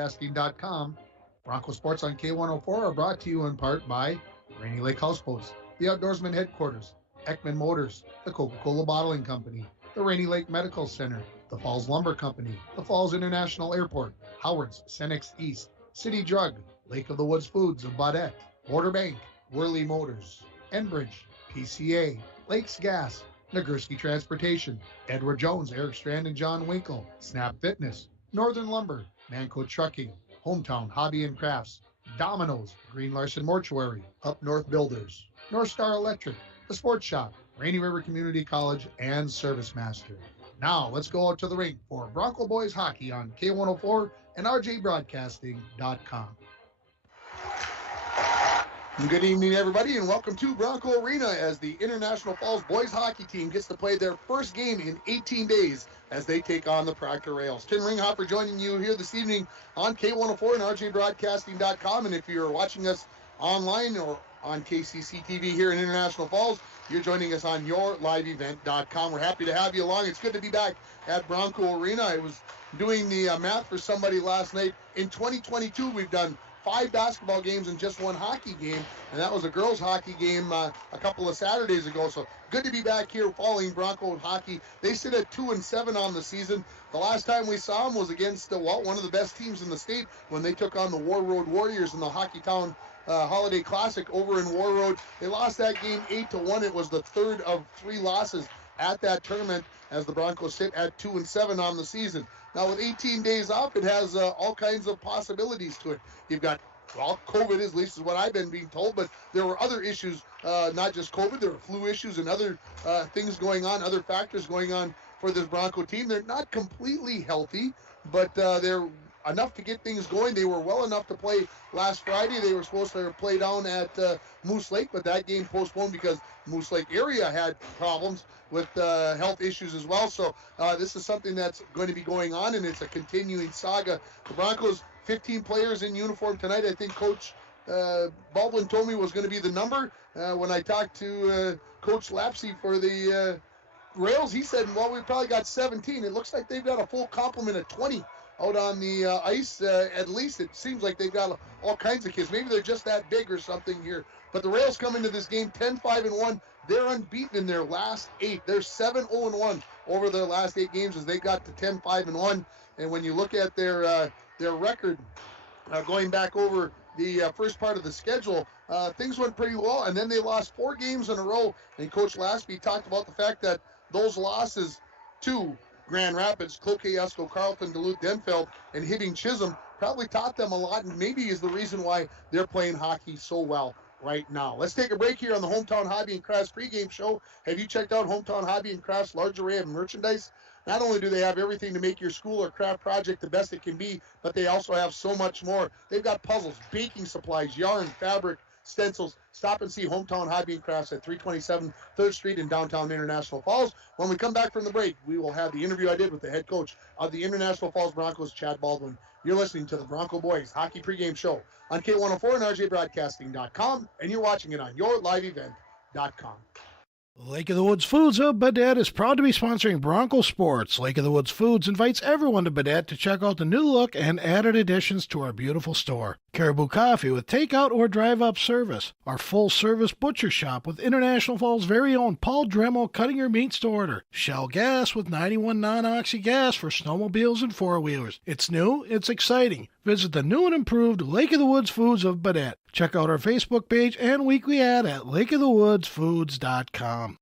RadioBroadcasting.com. Bronco Sports on K104 are brought to you in part by Rainy Lake Houseboats, the Outdoorsman Headquarters, Ekman Motors, the Coca-Cola Bottling Company, the Rainy Lake Medical Center, the Falls Lumber Company, the Falls International Airport, Howard's, Cenex East, City Drug, Lake of the Woods Foods of Baudette, Border Bank, Worley Motors, Enbridge, PCA, Lakes Gas, Nagurski Transportation, Edward Jones, Eric Strand and John Winkle, Snap Fitness, Northern Lumber, Manco Trucking, Hometown Hobby and Crafts, Domino's, Green Larson Mortuary, Up North Builders, North Star Electric, The Sports Shop, Rainy River Community College, and Service Master. Now, let's go out to the rink for Bronco Boys Hockey on K104 and RJBroadcasting.com. Good evening, everybody, and welcome to Bronco Arena as the International Falls boys hockey team gets to play their first game in 18 days as they take on the Proctor Rails. Tim Ringhoffer joining you here this evening on K104 and RJBroadcasting.com, and if you're watching us online or on KCC TV here in International Falls, you're joining us on yourliveevent.com. We're happy to have you along. It's good to be back at Bronco Arena. I was doing the math for somebody last night. In 2022, we've done 5 basketball games and just 1 hockey game, and that was a girls hockey game a couple of Saturdays ago. So good to be back here following Bronco hockey. They sit at 2-7 on the season. The last time we saw them was against one of the best teams in the state when they took on the War Road Warriors in the Hockey Town Holiday Classic over in War Road. They lost that game 8-1. It was the third of 3 losses at that tournament as the Broncos sit at 2-7 on the season. Now, with 18 days off, it has all kinds of possibilities to it. You've got, COVID, at least is what I've been being told, but there were other issues, not just COVID. There were flu issues and other things going on, other factors going on for this Bronco team. They're not completely healthy, but they're enough to get things going. They were well enough to play last Friday. They were supposed to play down at Moose Lake, but that game postponed because Moose Lake area had problems with health issues as well. So this is something that's going to be going on, and it's a continuing saga. The Broncos, 15 players in uniform tonight. I think Coach Baldwin told me was going to be the number. When I talked to Coach Lapsey for the Rails, he said, well, we've probably got 17. It looks like they've got a full complement of 20 out on the ice. At least it seems like they've got all kinds of kids. Maybe they're just that big or something here. But the Rails come into this game 10-5-1. They're unbeaten in their last 8. They're 7-0-1 over their last 8 games as they got to 10-5-1. And when you look at their record going back over the first part of the schedule, things went pretty well. And then they lost 4 games in a row. And Coach Lasby talked about the fact that those losses to Grand Rapids, Cloquet, Esco, Carleton, Duluth, Denfeld, and Hibbing Chisholm probably taught them a lot, and maybe is the reason why they're playing hockey so well right now. Let's take a break here on the Hometown Hobby and Crafts pregame show. Have you checked out Hometown Hobby and Crafts' large array of merchandise? Not only do they have everything to make your school or craft project the best it can be, but they also have so much more. They've got puzzles, baking supplies, yarn, fabric, stencils. Stop and see Hometown Hobby and Crafts at 327 3rd Street in downtown International Falls. When we come back from the break, we will have the interview I did with the head coach of the International Falls Broncos, Chad Baldwin. You're listening to the Bronco Boys Hockey Pregame Show on K104 and RJBroadcasting.com, and you're watching it on yourliveevent.com. Lake of the Woods Foods of Baudette is proud to be sponsoring Bronco Sports. Lake of the Woods Foods invites everyone to Baudette to check out the new look and added additions to our beautiful store. Caribou Coffee with takeout or drive-up service. Our full-service butcher shop with International Falls' very own Paul Dremel cutting your meats to order. Shell Gas with 91 non-oxy gas for snowmobiles and four-wheelers. It's new, it's exciting. Visit the new and improved Lake of the Woods Foods of Baudette. Check out our Facebook page and weekly ad at lakeofthewoodsfoods.com.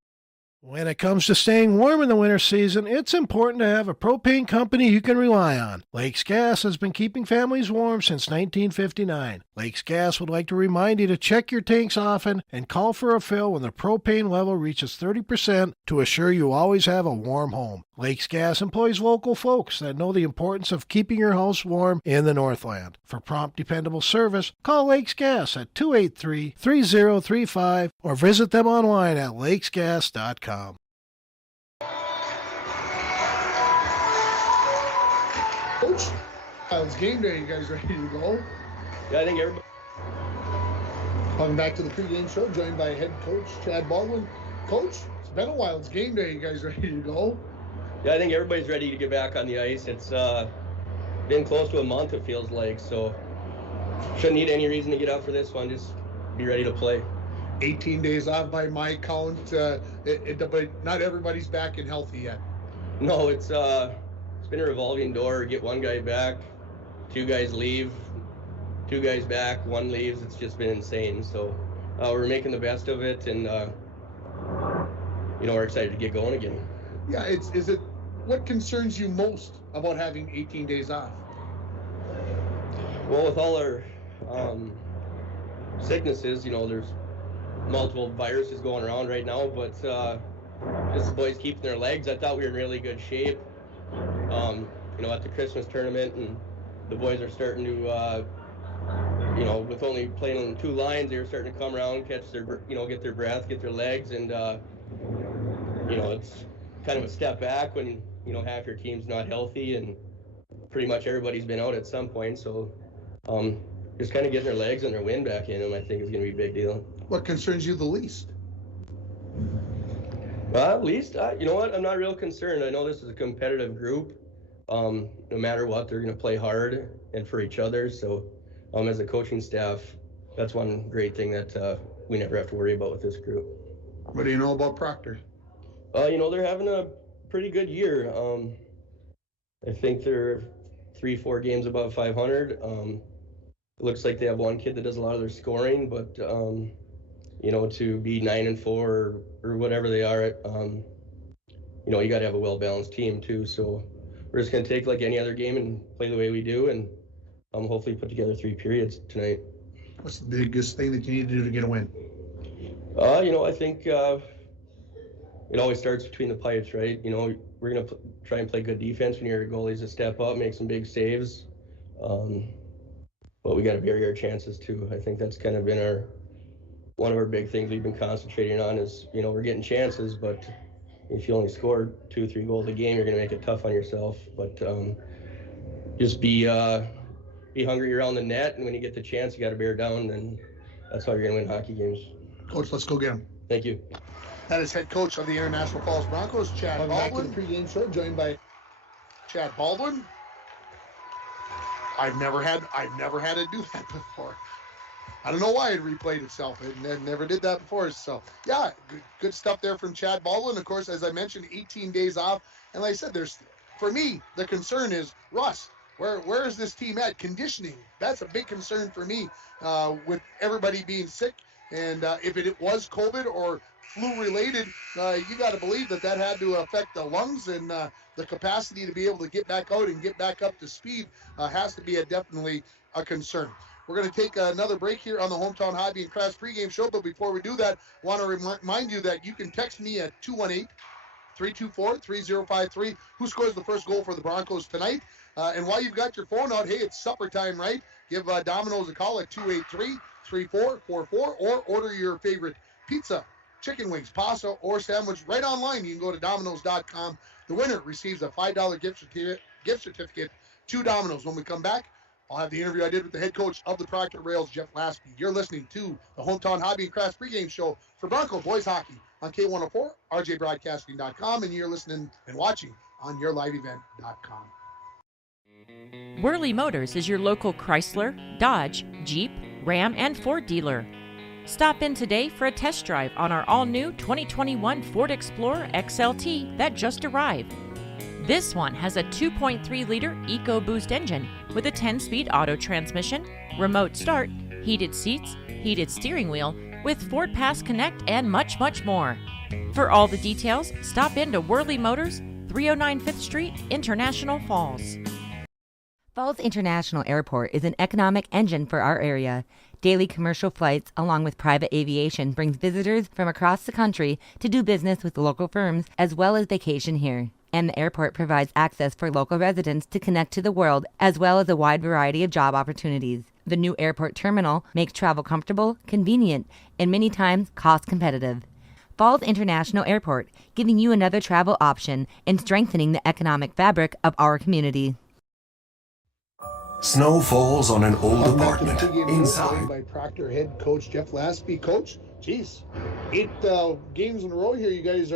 When it comes to staying warm in the winter season, it's important to have a propane company you can rely on. Lakes Gas has been keeping families warm since 1959. Lakes Gas would like to remind you to check your tanks often and call for a fill when the propane level reaches 30% to assure you always have a warm home. Lakes Gas employs local folks that know the importance of keeping your house warm in the Northland. For prompt, dependable service, call Lakes Gas at 283-3035 or visit them online at lakesgas.com. Coach, it's game day. You guys ready to go? Yeah, I think everybody. Welcome back to the pregame show, joined by head coach Chad Baldwin. Coach, it's been a while. It's game day. You guys ready to go? Yeah, I think everybody's ready to get back on the ice. It's been close to a month, it feels like, so shouldn't need any reason to get up for this one. Just be ready to play. 18 days off by my count, but not everybody's back and healthy yet. No, it's been a revolving door. Get one guy back, two guys leave, two guys back, one leaves. It's just been insane. So we're making the best of it, and we're excited to get going again. Yeah, is it what concerns you most about having 18 days off? Well, with all our sicknesses, there's multiple viruses going around right now, but just the boys keeping their legs. I thought we were in really good shape. At the Christmas tournament, and the boys are starting to, with only playing on 2 lines, they were starting to come around, catch their, get their breath, get their legs, and it's kind of a step back when half your team's not healthy, and pretty much everybody's been out at some point. So just kind of getting their legs and their wind back in them, I think, is going to be a big deal. What concerns you the least? Least, you know what? I'm not real concerned. I know this is a competitive group. No matter what, they're going to play hard and for each other. So as a coaching staff, that's one great thing that we never have to worry about with this group. What do you know about Proctor? They're having a pretty good year. I think they're 3-4 games above 500. It looks like they have one kid that does a lot of their scoring, but to be 9-4 or whatever they are, you got to have a well-balanced team too. So we're just going to take like any other game and play the way we do, and hopefully put together 3 periods tonight. What's the biggest thing that you need to do to get a win? I think it always starts between the pipes, right? We're going to try and play good defense. We need our goalies to step up, make some big saves. But we got to vary our chances too. I think that's kind of been one of our big things we've been concentrating on is, we're getting chances, but if you only score 2-3 goals a game, you're going to make it tough on yourself. But just be hungry around the net, and when you get the chance, you got to bear down, and that's how you're going to win hockey games. Coach, let's go get him. Thank you. That is head coach of the International Falls Broncos, Chad Baldwin. Back to the pregame show, joined by Chad Baldwin. I've never had to do that before. I don't know why it replayed itself. It never did that before. So, yeah, good stuff there from Chad Baldwin. Of course, as I mentioned, 18 days off. And like I said, for me, the concern is, Russ, where is this team at? Conditioning. That's a big concern for me with everybody being sick. And if it was COVID or flu-related, you got to believe that had to affect the lungs, and the capacity to be able to get back out and get back up to speed has to be definitely a concern. We're going to take another break here on the Hometown Hobby and Crafts pregame show, but before we do that, I want to remind you that you can text me at 218-324-3053. Who scores the first goal for the Broncos tonight? And while you've got your phone out, hey, it's supper time, right? Give Domino's a call at 283-3444 or order your favorite pizza, chicken wings, pasta, or sandwich right online. You can go to Domino's.com. The winner receives a $5 gift certificate to Domino's. When we come back, I'll have the interview I did with the head coach of the Proctor Rails, Jeff Lasky. You're listening to the Hometown Hobby and Crafts pregame show for Bronco Boys Hockey on K104, RJBroadcasting.com, and you're listening and watching on YourLiveEvent.com. Worley Motors is your local Chrysler, Dodge, Jeep, Ram, and Ford dealer. Stop in today for a test drive on our all-new 2021 Ford Explorer XLT that just arrived. This one has a 2.3-liter EcoBoost engine with a 10-speed auto transmission, remote start, heated seats, heated steering wheel, with Ford Pass Connect, and much, much more. For all the details, stop in to Worley Motors, 309 5th Street, International Falls. Falls International Airport is an economic engine for our area. Daily commercial flights, along with private aviation, brings visitors from across the country to do business with local firms as well as vacation here. And the airport provides access for local residents to connect to the world, as well as a wide variety of job opportunities. The new airport terminal makes travel comfortable, convenient, and many times cost competitive. Falls International Airport, giving you another travel option and strengthening the economic fabric of our community. Snow falls on an old apartment inside. By Proctor head coach Jeff Lasky. Coach, geez, 8 games in a row here. You guys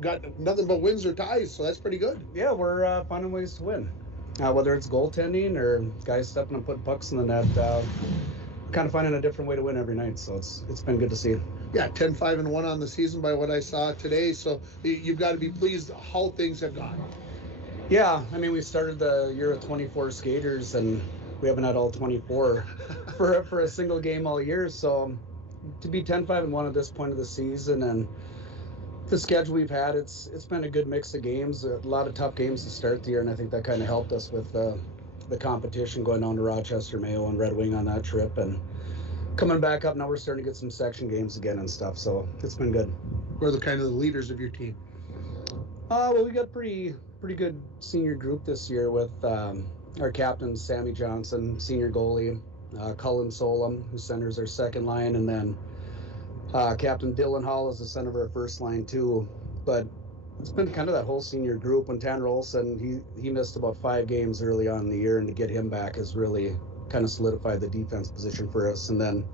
got nothing but wins or ties, so that's pretty good. Yeah, we're finding ways to win. whether it's goaltending or guys stepping and putting pucks in the net, kind of finding a different way to win every night. So it's been good to see. Yeah, 10-5-1 on the season by what I saw today. So you've got to be pleased how things have gone. Yeah, I mean, we started the year with 24 skaters, and we haven't had all 24 for a single game all year. So to be 10-5-1 at this point of the season, and the schedule we've had, it's been a good mix of games, a lot of tough games to start the year, and I think that kind of helped us with the competition, going down to Rochester, Mayo, and Red Wing on that trip, and coming back up. Now we're starting to get some section games again and stuff, so it's been good. Who are the kind of the leaders of your team? Well, we got pretty good senior group this year with our captain, Sammy Johnson, senior goalie, Cullen Solom, who centers our second line, and then Captain Dylan Hall is the center of our first line too. But it's been kind of that whole senior group. When Tanner Olsen, he missed about 5 games early on in the year, and to get him back has really kind of solidified the defense position for us. And then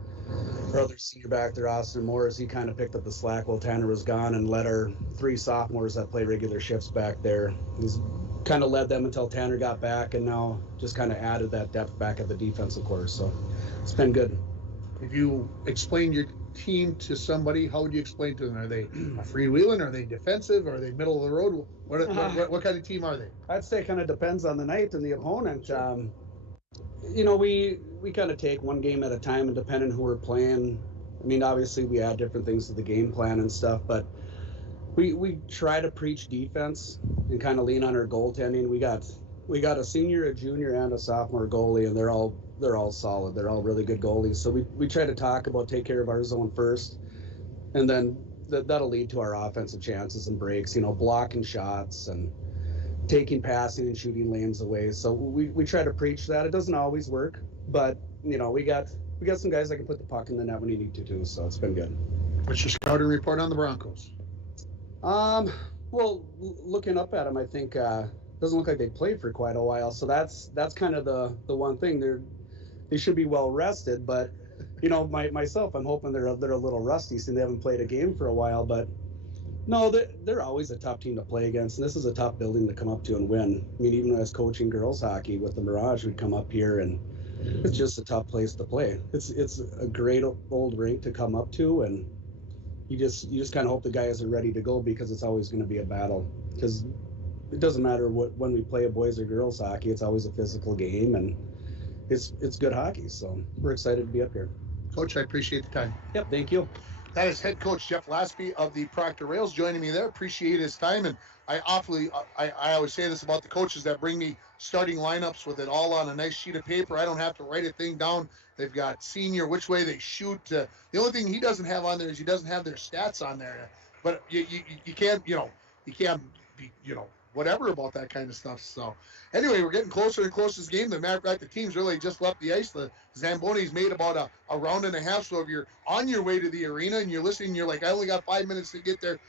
our other senior back there, Austin Morris, he kind of picked up the slack while Tanner was gone and led our 3 sophomores that play regular shifts back there. He's kind of led them until Tanner got back, and now just kind of added that depth back at the defensive core. So it's been good. If you explain your team to somebody, how would you explain to them? Are they a freewheeling? Are they defensive? Are they middle of the road? What kind of team are they? I'd say it kind of depends on the night and the opponent. You know, we kind of take one game at a time, and depending on who we're playing, I mean, obviously we add different things to the game plan and stuff, but we try to preach defense and kind of lean on our goaltending. We got a senior, a junior, and a sophomore goalie, and they're all solid. They're all really good goalies. So we try to talk about take care of our zone first, and then that'll lead to our offensive chances and breaks, you know, blocking shots and taking passing and shooting lanes away. So we try to preach that. It doesn't always work, but you know, we got some guys that can put the puck in the net when you need to too. So it's been good. What's your scouting report on the Broncos? Well, looking up at them, I think doesn't look like they played for quite a while. So that's kind of the one thing. They should be well rested, but you know, myself, I'm hoping they're a little rusty since they haven't played a game for a while. But no, they're always a tough team to play against, and this is a tough building to come up to and win. I mean, even when I was coaching girls hockey with the Mirage, we'd come up here, and it's just a tough place to play. It's a great old rink to come up to, and you just kind of hope the guys are ready to go, because it's always going to be a battle. Because it doesn't matter when we play a boys or girls hockey, it's always a physical game, and it's good hockey. So we're excited to be up here. Coach, I appreciate the time. Yep, thank you. That is head coach Jeff Laspy of the Proctor Rails joining me there. Appreciate his time, and I always say this about the coaches that bring me starting lineups with it all on a nice sheet of paper. I don't have to write a thing down. They've got senior, which way they shoot. The only thing he doesn't have on there is he doesn't have their stats on there. But you can't be whatever about that kind of stuff. So anyway, we're getting closer and closer to this game. As a matter of fact, the team's really just left the ice. The Zambonis made about a round and a half. So if you're on your way to the arena and you're listening, you're like, I only got 5 minutes to get there.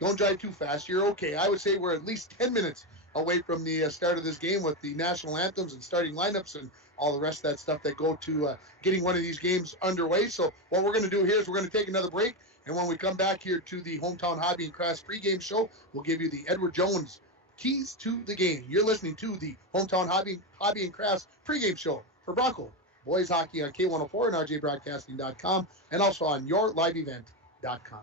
Don't drive too fast. You're okay. I would say we're at least 10 minutes away from the start of this game with the national anthems and starting lineups and all the rest of that stuff that go to getting one of these games underway. So what we're going to do here is we're going to take another break. And when we come back here to the Hometown Hobby and Crafts pregame show, we'll give you the Edward Jones keys to the game. You're listening to the Hometown Hobby and Crafts pregame show for Bronco Boys Hockey on K104 and RJBroadcasting.com, and also on yourliveevent.com.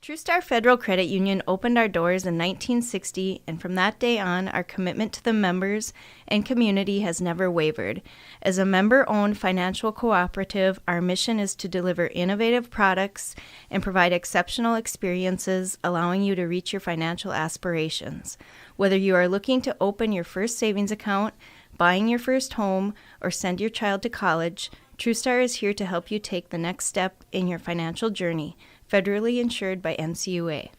Truestar Federal Credit Union opened our doors in 1960, and from that day on, our commitment to the members and community has never wavered. As a member-owned financial cooperative, our mission is to deliver innovative products and provide exceptional experiences, allowing you to reach your financial aspirations. Whether you are looking to open your first savings account, buying your first home, or send your child to college, Truestar is here to help you take the next step in your financial journey. Federally insured by NCUA.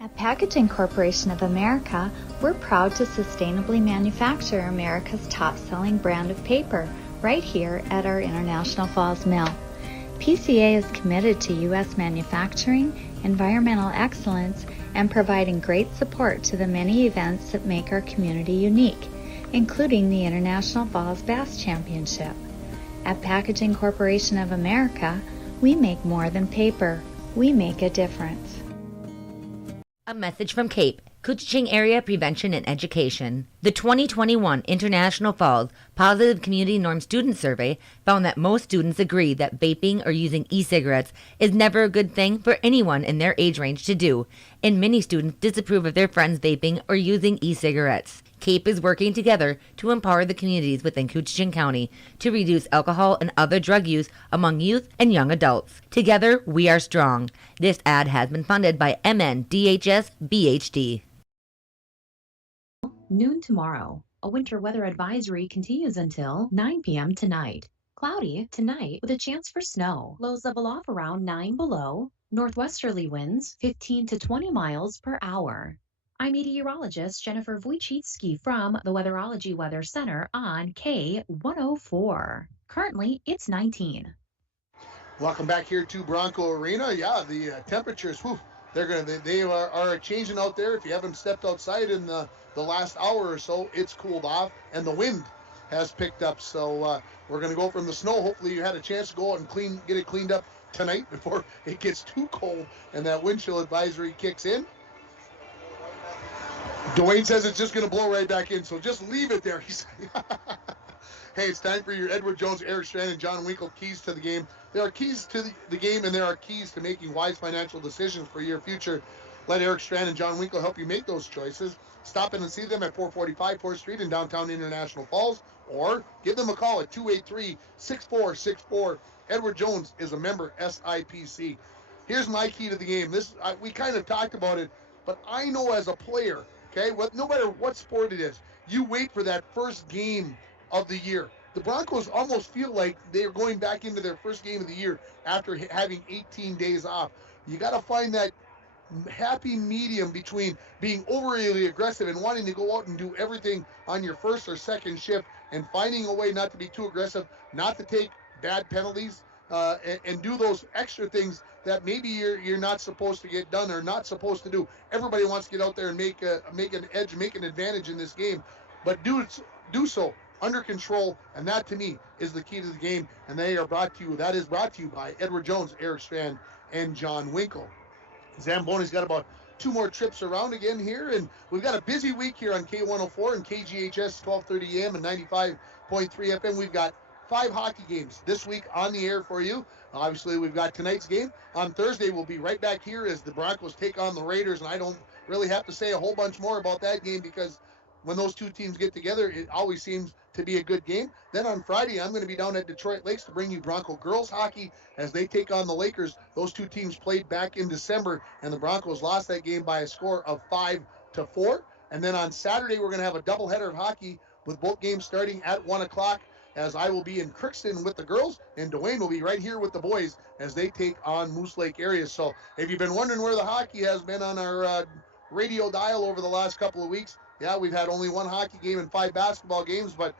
At Packaging Corporation of America, we're proud to sustainably manufacture America's top-selling brand of paper right here at our International Falls Mill. PCA is committed to U.S. manufacturing, environmental excellence, and providing great support to the many events that make our community unique, including the International Falls Bass Championship. At Packaging Corporation of America, we make more than paper. We make a difference. A message from CAPE. Couchiching Area Prevention and Education. The 2021 International Falls Positive Community Norm Student Survey found that most students agree that vaping or using e-cigarettes is never a good thing for anyone in their age range to do, and many students disapprove of their friends vaping or using e-cigarettes. CAPE is working together to empower the communities within Couchiching County to reduce alcohol and other drug use among youth and young adults. Together, we are strong. This ad has been funded by MNDHS BHD. Noon tomorrow. A winter weather advisory continues until 9 p.m. tonight. Cloudy tonight with a chance for snow. Lows level off around 9 below. Northwesterly winds 15 to 20 miles per hour. I'm meteorologist Jennifer Wojcicki from the Weatherology Weather Center on K104. Currently, it's 19. Welcome back here to Bronco Arena. Yeah, the temperatures, they are changing out there. If you haven't stepped outside in the last hour or so, it's cooled off, and the wind has picked up. So we're going to go from the snow. Hopefully you had a chance to go out and get it cleaned up tonight before it gets too cold and that wind chill advisory kicks in. Dwayne says it's just going to blow right back in, so just leave it there. Hey, it's time for your Edward Jones, Eric Strand, and John Winkle keys to the game. There are keys to the game, and there are keys to making wise financial decisions for your future. Let Eric Strand and John Winkle help you make those choices. Stop in and see them at 445 4th Street in downtown International Falls, or give them a call at 283-6464. Edward Jones is a member SIPC. Here's my key to the game. We kind of talked about it, but I know as a player, okay, no matter what sport it is, you wait for that first game of the year. The Broncos almost feel like they're going back into their first game of the year after having 18 days off. You got to find that happy medium between being overly aggressive and wanting to go out and do everything on your first or second shift, and finding a way not to be too aggressive, not to take bad penalties, and do those extra things that maybe you're not supposed to get done or not supposed to do. Everybody wants to get out there and make an edge, make an advantage in this game, but do so under control, and that to me is the key to the game. And that is brought to you by Edward Jones, Eric Strand, and John Winkle. Zamboni's got about 2 more trips around again here, and we've got a busy week here on K104 and KGHS 1230 AM and 95.3 FM. We've got 5 hockey games this week on the air for you. Obviously, we've got tonight's game. On Thursday, we'll be right back here as the Broncos take on the Raiders, and I don't really have to say a whole bunch more about that game because when those two teams get together, it always seems to be a good game. Then on Friday, I'm going to be down at Detroit Lakes to bring you Bronco girls hockey as they take on the Lakers. Those two teams played back in December, and the Broncos lost that game by a score of 5-4. And then on Saturday, we're going to have a doubleheader of hockey with both games starting at 1 o'clock, as I will be in Crookston with the girls, and Dwayne will be right here with the boys as they take on Moose Lake area. So if you've been wondering where the hockey has been on our radio dial over the last couple of weeks, yeah, we've had only 1 hockey game and 5 basketball games, but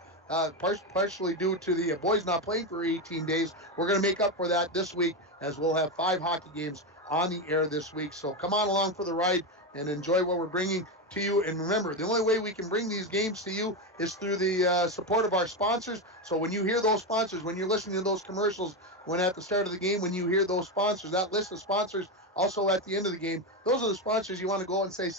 partially due to the boys not playing for 18 days, we're going to make up for that this week as we'll have 5 hockey games on the air this week. So come on along for the ride and enjoy what we're bringing to you. And remember, the only way we can bring these games to you is through the support of our sponsors. So when you hear those sponsors, when you're listening to those commercials, when at the start of the game, when you hear those sponsors, that list of sponsors also at the end of the game, those are the sponsors you want to go and say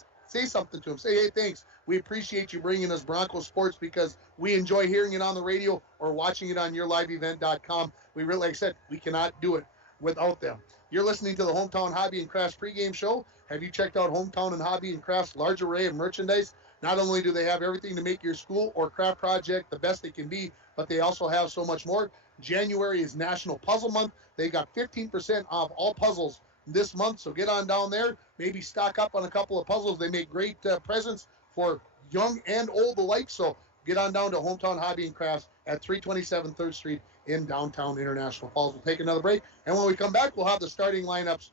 something to them. Say, hey, thanks. We appreciate you bringing us Broncos sports because we enjoy hearing it on the radio or watching it on yourliveevent.com. We really, like I said, we cannot do it without them. You're listening to the Hometown Hobby and Crafts pregame show. Have you checked out Hometown and Hobby and Crafts' large array of merchandise? Not only do they have everything to make your school or craft project the best it can be, but they also have so much more. January is National Puzzle Month. They got 15% off all puzzles this month, so get on down there. Maybe stock up on a couple of puzzles. They make great presents for young and old alike, so get on down to Hometown Hobby and Crafts at 327 3rd Street in downtown International Falls. We'll take another break, and when we come back, we'll have the starting lineups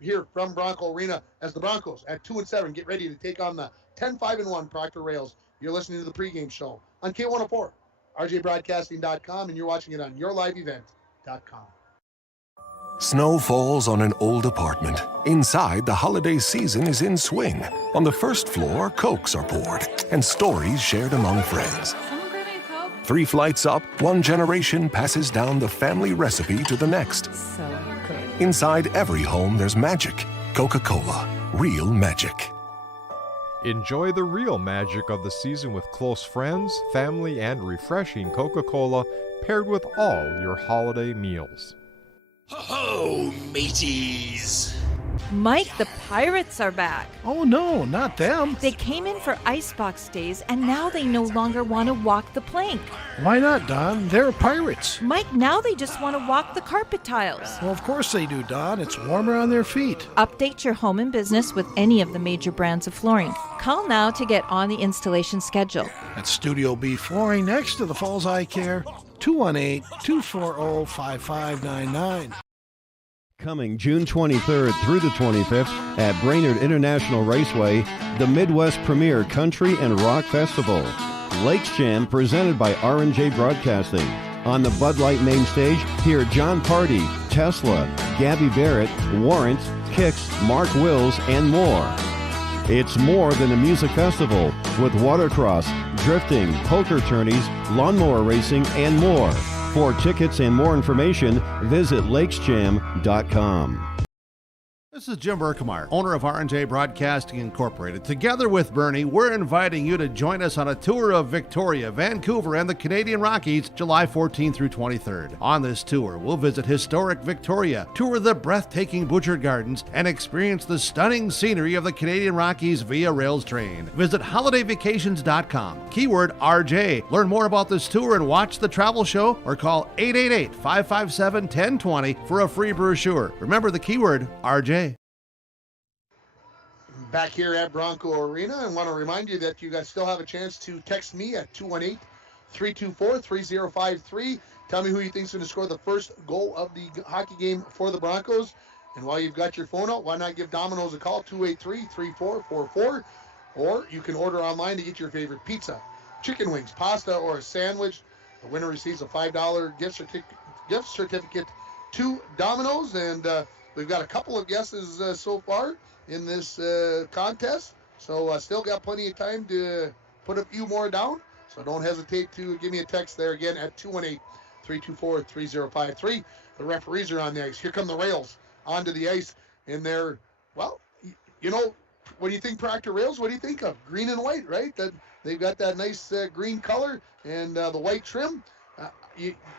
here from Bronco Arena as the Broncos at 2-7 get ready to take on the 10-5-1 Proctor Rails. You're listening to the pregame show on K104, rjbroadcasting.com, and you're watching it on yourliveevent.com. Snow falls on an old apartment. Inside, the holiday season is in swing. On the first floor, Cokes are poured and stories shared among friends. 3 flights up, 1 generation passes down the family recipe to the next. So good. Inside every home, there's magic. Coca-Cola, real magic. Enjoy the real magic of the season with close friends, family, and refreshing Coca-Cola paired with all your holiday meals. Ho-ho, mateys! Mike, the pirates are back. Oh no, not them. They came in for icebox days, and now they no longer want to walk the plank. Why not, Don? They're pirates. Mike, now they just want to walk the carpet tiles. Well, of course they do, Don. It's warmer on their feet. Update your home and business with any of the major brands of flooring. Call now to get on the installation schedule. At Studio B Flooring next to the Falls Eye Care, 218-240-5599. Coming June 23rd through the 25th at Brainerd International Raceway, the Midwest Premier Country and Rock Festival. Lakes Jam presented by R&J Broadcasting. On the Bud Light main stage, hear John Party, Tesla, Gabby Barrett, Warrant, Kix, Mark Wills, and more. It's more than a music festival with watercross, drifting, poker tourneys, lawnmower racing, and more. For tickets and more information, visit lakesjam.com. This is Jim Berkemeyer, owner of R&J Broadcasting Incorporated. Together with Bernie, we're inviting you to join us on a tour of Victoria, Vancouver, and the Canadian Rockies, July 14th through 23rd. On this tour, we'll visit historic Victoria, tour the breathtaking Butchert Gardens, and experience the stunning scenery of the Canadian Rockies via rails train. Visit holidayvacations.com, keyword RJ. Learn more about this tour and watch the travel show, or call 888-557-1020 for a free brochure. Remember the keyword RJ. Back here at Bronco Arena, I want to remind you that you guys still have a chance to text me at 218-324-3053. Tell me who you think is going to score the first goal of the hockey game for the Broncos. And while you've got your phone out, why not give Domino's a call, 283-3444. Or you can order online to get your favorite pizza, chicken wings, pasta, or a sandwich. The winner receives a $5 gift certificate to Domino's. And we've got a couple of guesses so far in this contest, so still got plenty of time to put a few more down, so don't hesitate to give me a text there again at 218-324-3053. The referees are on the ice. Here come the Rails onto the ice, and they're, well, you know, when you think Proctor Rails, what do you think of? Green and white, right? That they've got that nice green color and the white trim.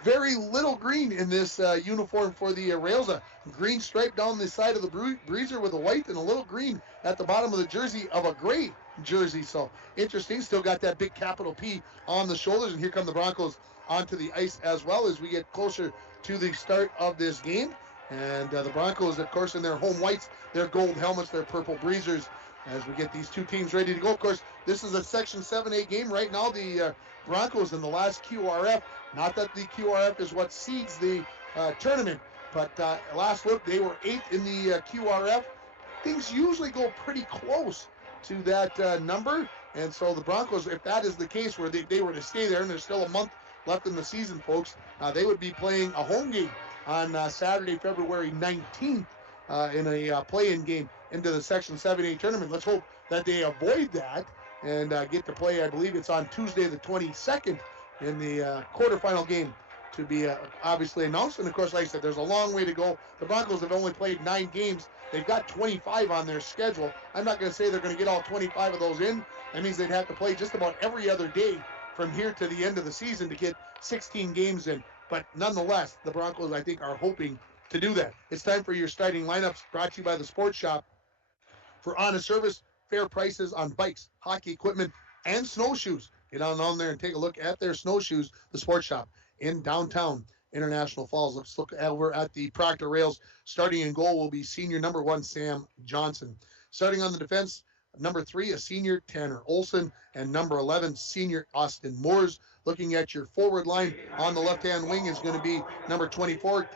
Very little green in this uniform for the Rails. A green stripe down the side of the breezer with a white and a little green at the bottom of the jersey of a gray jersey. So interesting. Still got that big capital P on the shoulders. And here come the Broncos onto the ice as well as we get closer to the start of this game. And the Broncos, of course, in their home whites, their gold helmets, their purple breezers, as we get these two teams ready to go. Of course, this is a Section 7A game. Right now, the Broncos in the last QRF, not that the QRF is what seeds the tournament, but last look, they were 8th in the QRF. Things usually go pretty close to that number, and so the Broncos, if that is the case where they were to stay there, and there's still a month left in the season, folks, they would be playing a home game on Saturday, February 19th in a play-in game into the Section 7A tournament. Let's hope that they avoid that and get to play, I believe it's on Tuesday the 22nd in the quarterfinal game to be obviously announced. And of course, like I said, there's a long way to go. The Broncos have only played 9 games. They've got 25 on their schedule. I'm not going to say they're going to get all 25 of those in. That means they'd have to play just about every other day from here to the end of the season to get 16 games in. But nonetheless, the Broncos, I think, are hoping to do that. It's time for your starting lineups, brought to you by the Sports Shop. For honest service, fair prices on bikes, hockey equipment, and snowshoes. Get on there and take a look at their snowshoes, the Sports Shop in downtown International Falls. Let's look over at the Proctor Rails. Starting in goal will be senior number 1, Sam Johnson. Starting on the defense, number 3, a senior, Tanner Olson, and number 11, senior Austin Moores. Looking at your forward line on the left-hand wing is going to be number 24,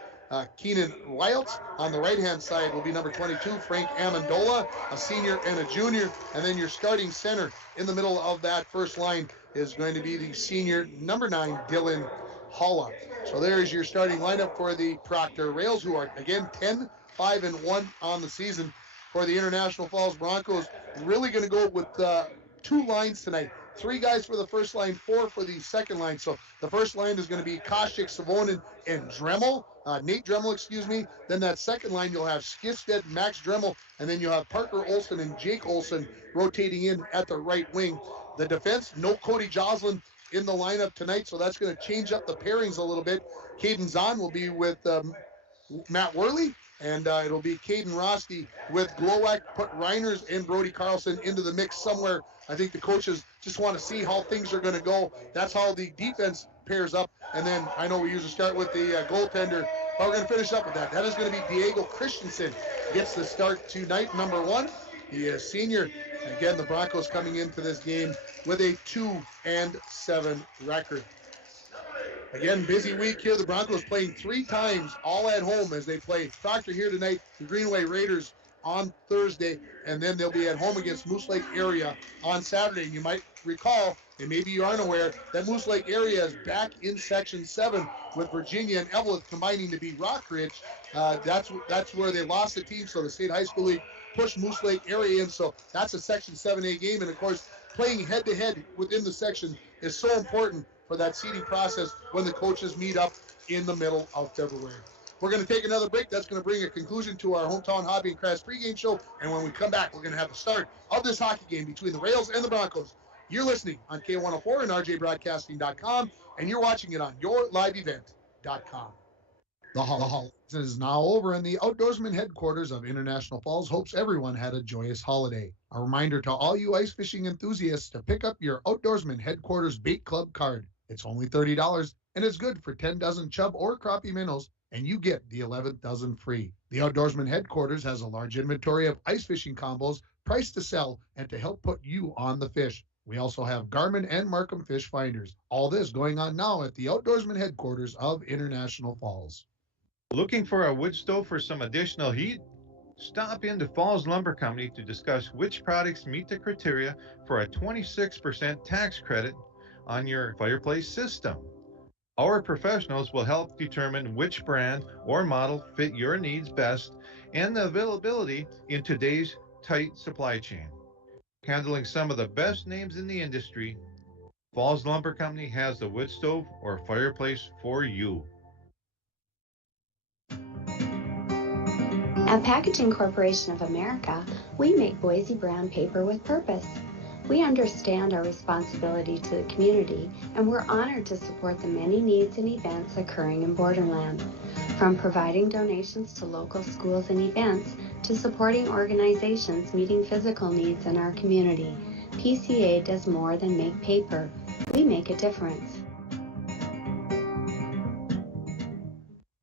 Keenan Wilds. On the right-hand side will be number 22, Frank Amendola, a senior and a junior. And then your starting center in the middle of that first line is going to be the senior number 9, Dylan Holla. So there's your starting lineup for the Proctor Rails, who are, again, 10-5-1 on the season. For the International Falls Broncos, really going to go with 2 lines tonight. 3 guys for the first line, 4 for the second line. So the first line is going to be Koshik, Savonin, and Dremel. Nate Dremel, excuse me. Then that second line, you'll have Skifstead, Max Dremel, and then you'll have Parker Olson and Jake Olson rotating in at the right wing. The defense, no Cody Joslin in the lineup tonight, so that's going to change up the pairings a little bit. Caden Zahn will be with Matt Worley, and it'll be Caden Rosti with Glowak. Put Reiners and Brody Carlson into the mix somewhere. I think the coaches just want to see how things are going to go. That's how the defense pairs up. And then I know we usually start with the goaltender, but we're going to finish up with that. That is going to be Diego Christensen. Gets the start tonight, number 1. He is senior. Again, the Broncos coming into this game with a 2-7 record. Again, busy week here. The Broncos playing 3 times, all at home, as they play Proctor here tonight, the Greenway Raiders on Thursday, and then they'll be at home against Moose Lake Area on Saturday. And you might recall, and maybe you aren't aware, that Moose Lake Area is back in Section 7 with Virginia and Evelyn combining to be Rockridge. That's where they lost the team, so the State High School League pushed Moose Lake Area in, so that's a Section 7A game. And, of course, playing head-to-head within the section is so important for that seeding process when the coaches meet up in the middle of February. We're going to take another break. That's going to bring a conclusion to our Hometown Hobby and Crafts pregame show. And when we come back, we're going to have the start of this hockey game between the Rails and the Broncos. You're listening on K104 and RJBroadcasting.com, and you're watching it on YourLiveEvent.com. The holiday is now over, and the Outdoorsman headquarters of International Falls hopes everyone had a joyous holiday. A reminder to all you ice fishing enthusiasts to pick up your Outdoorsman headquarters bait club card. It's only $30, and it's good for 10 dozen chub or crappie minnows, and you get the 11th dozen free. The Outdoorsman headquarters has a large inventory of ice fishing combos priced to sell and to help put you on the fish. We also have Garmin and Markham fish finders. All this going on now at the Outdoorsman headquarters of International Falls. Looking for a wood stove for some additional heat? Stop into Falls Lumber Company to discuss which products meet the criteria for a 26% tax credit on your fireplace system. Our professionals will help determine which brand or model fit your needs best and the availability in today's tight supply chain. Handling some of the best names in the industry, Falls Lumber Company has the wood stove or fireplace for you. At Packaging Corporation of America, we make Boise brown paper with purpose. We understand our responsibility to the community, and we're honored to support the many needs and events occurring in Borderland. From providing donations to local schools and events, to supporting organizations meeting physical needs in our community, PCA does more than make paper. We make a difference.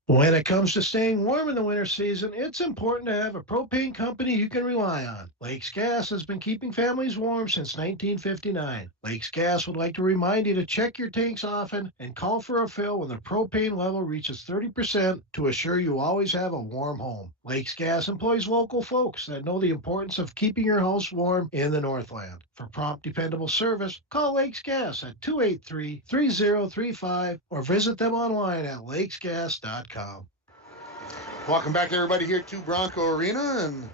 When it comes to staying warm in the winter season, it's important to have a propane company you can rely on. Lakes Gas has been keeping families warm since 1959. Lakes Gas would like to remind you to check your tanks often and call for a fill when the propane level reaches 30% to assure you always have a warm home. Lakes Gas employs local folks that know the importance of keeping your house warm in the Northland. For prompt, dependable service, call Lakes Gas at 283-3035 or visit them online at lakesgas.com. Welcome back, everybody, here to Bronco Arena, and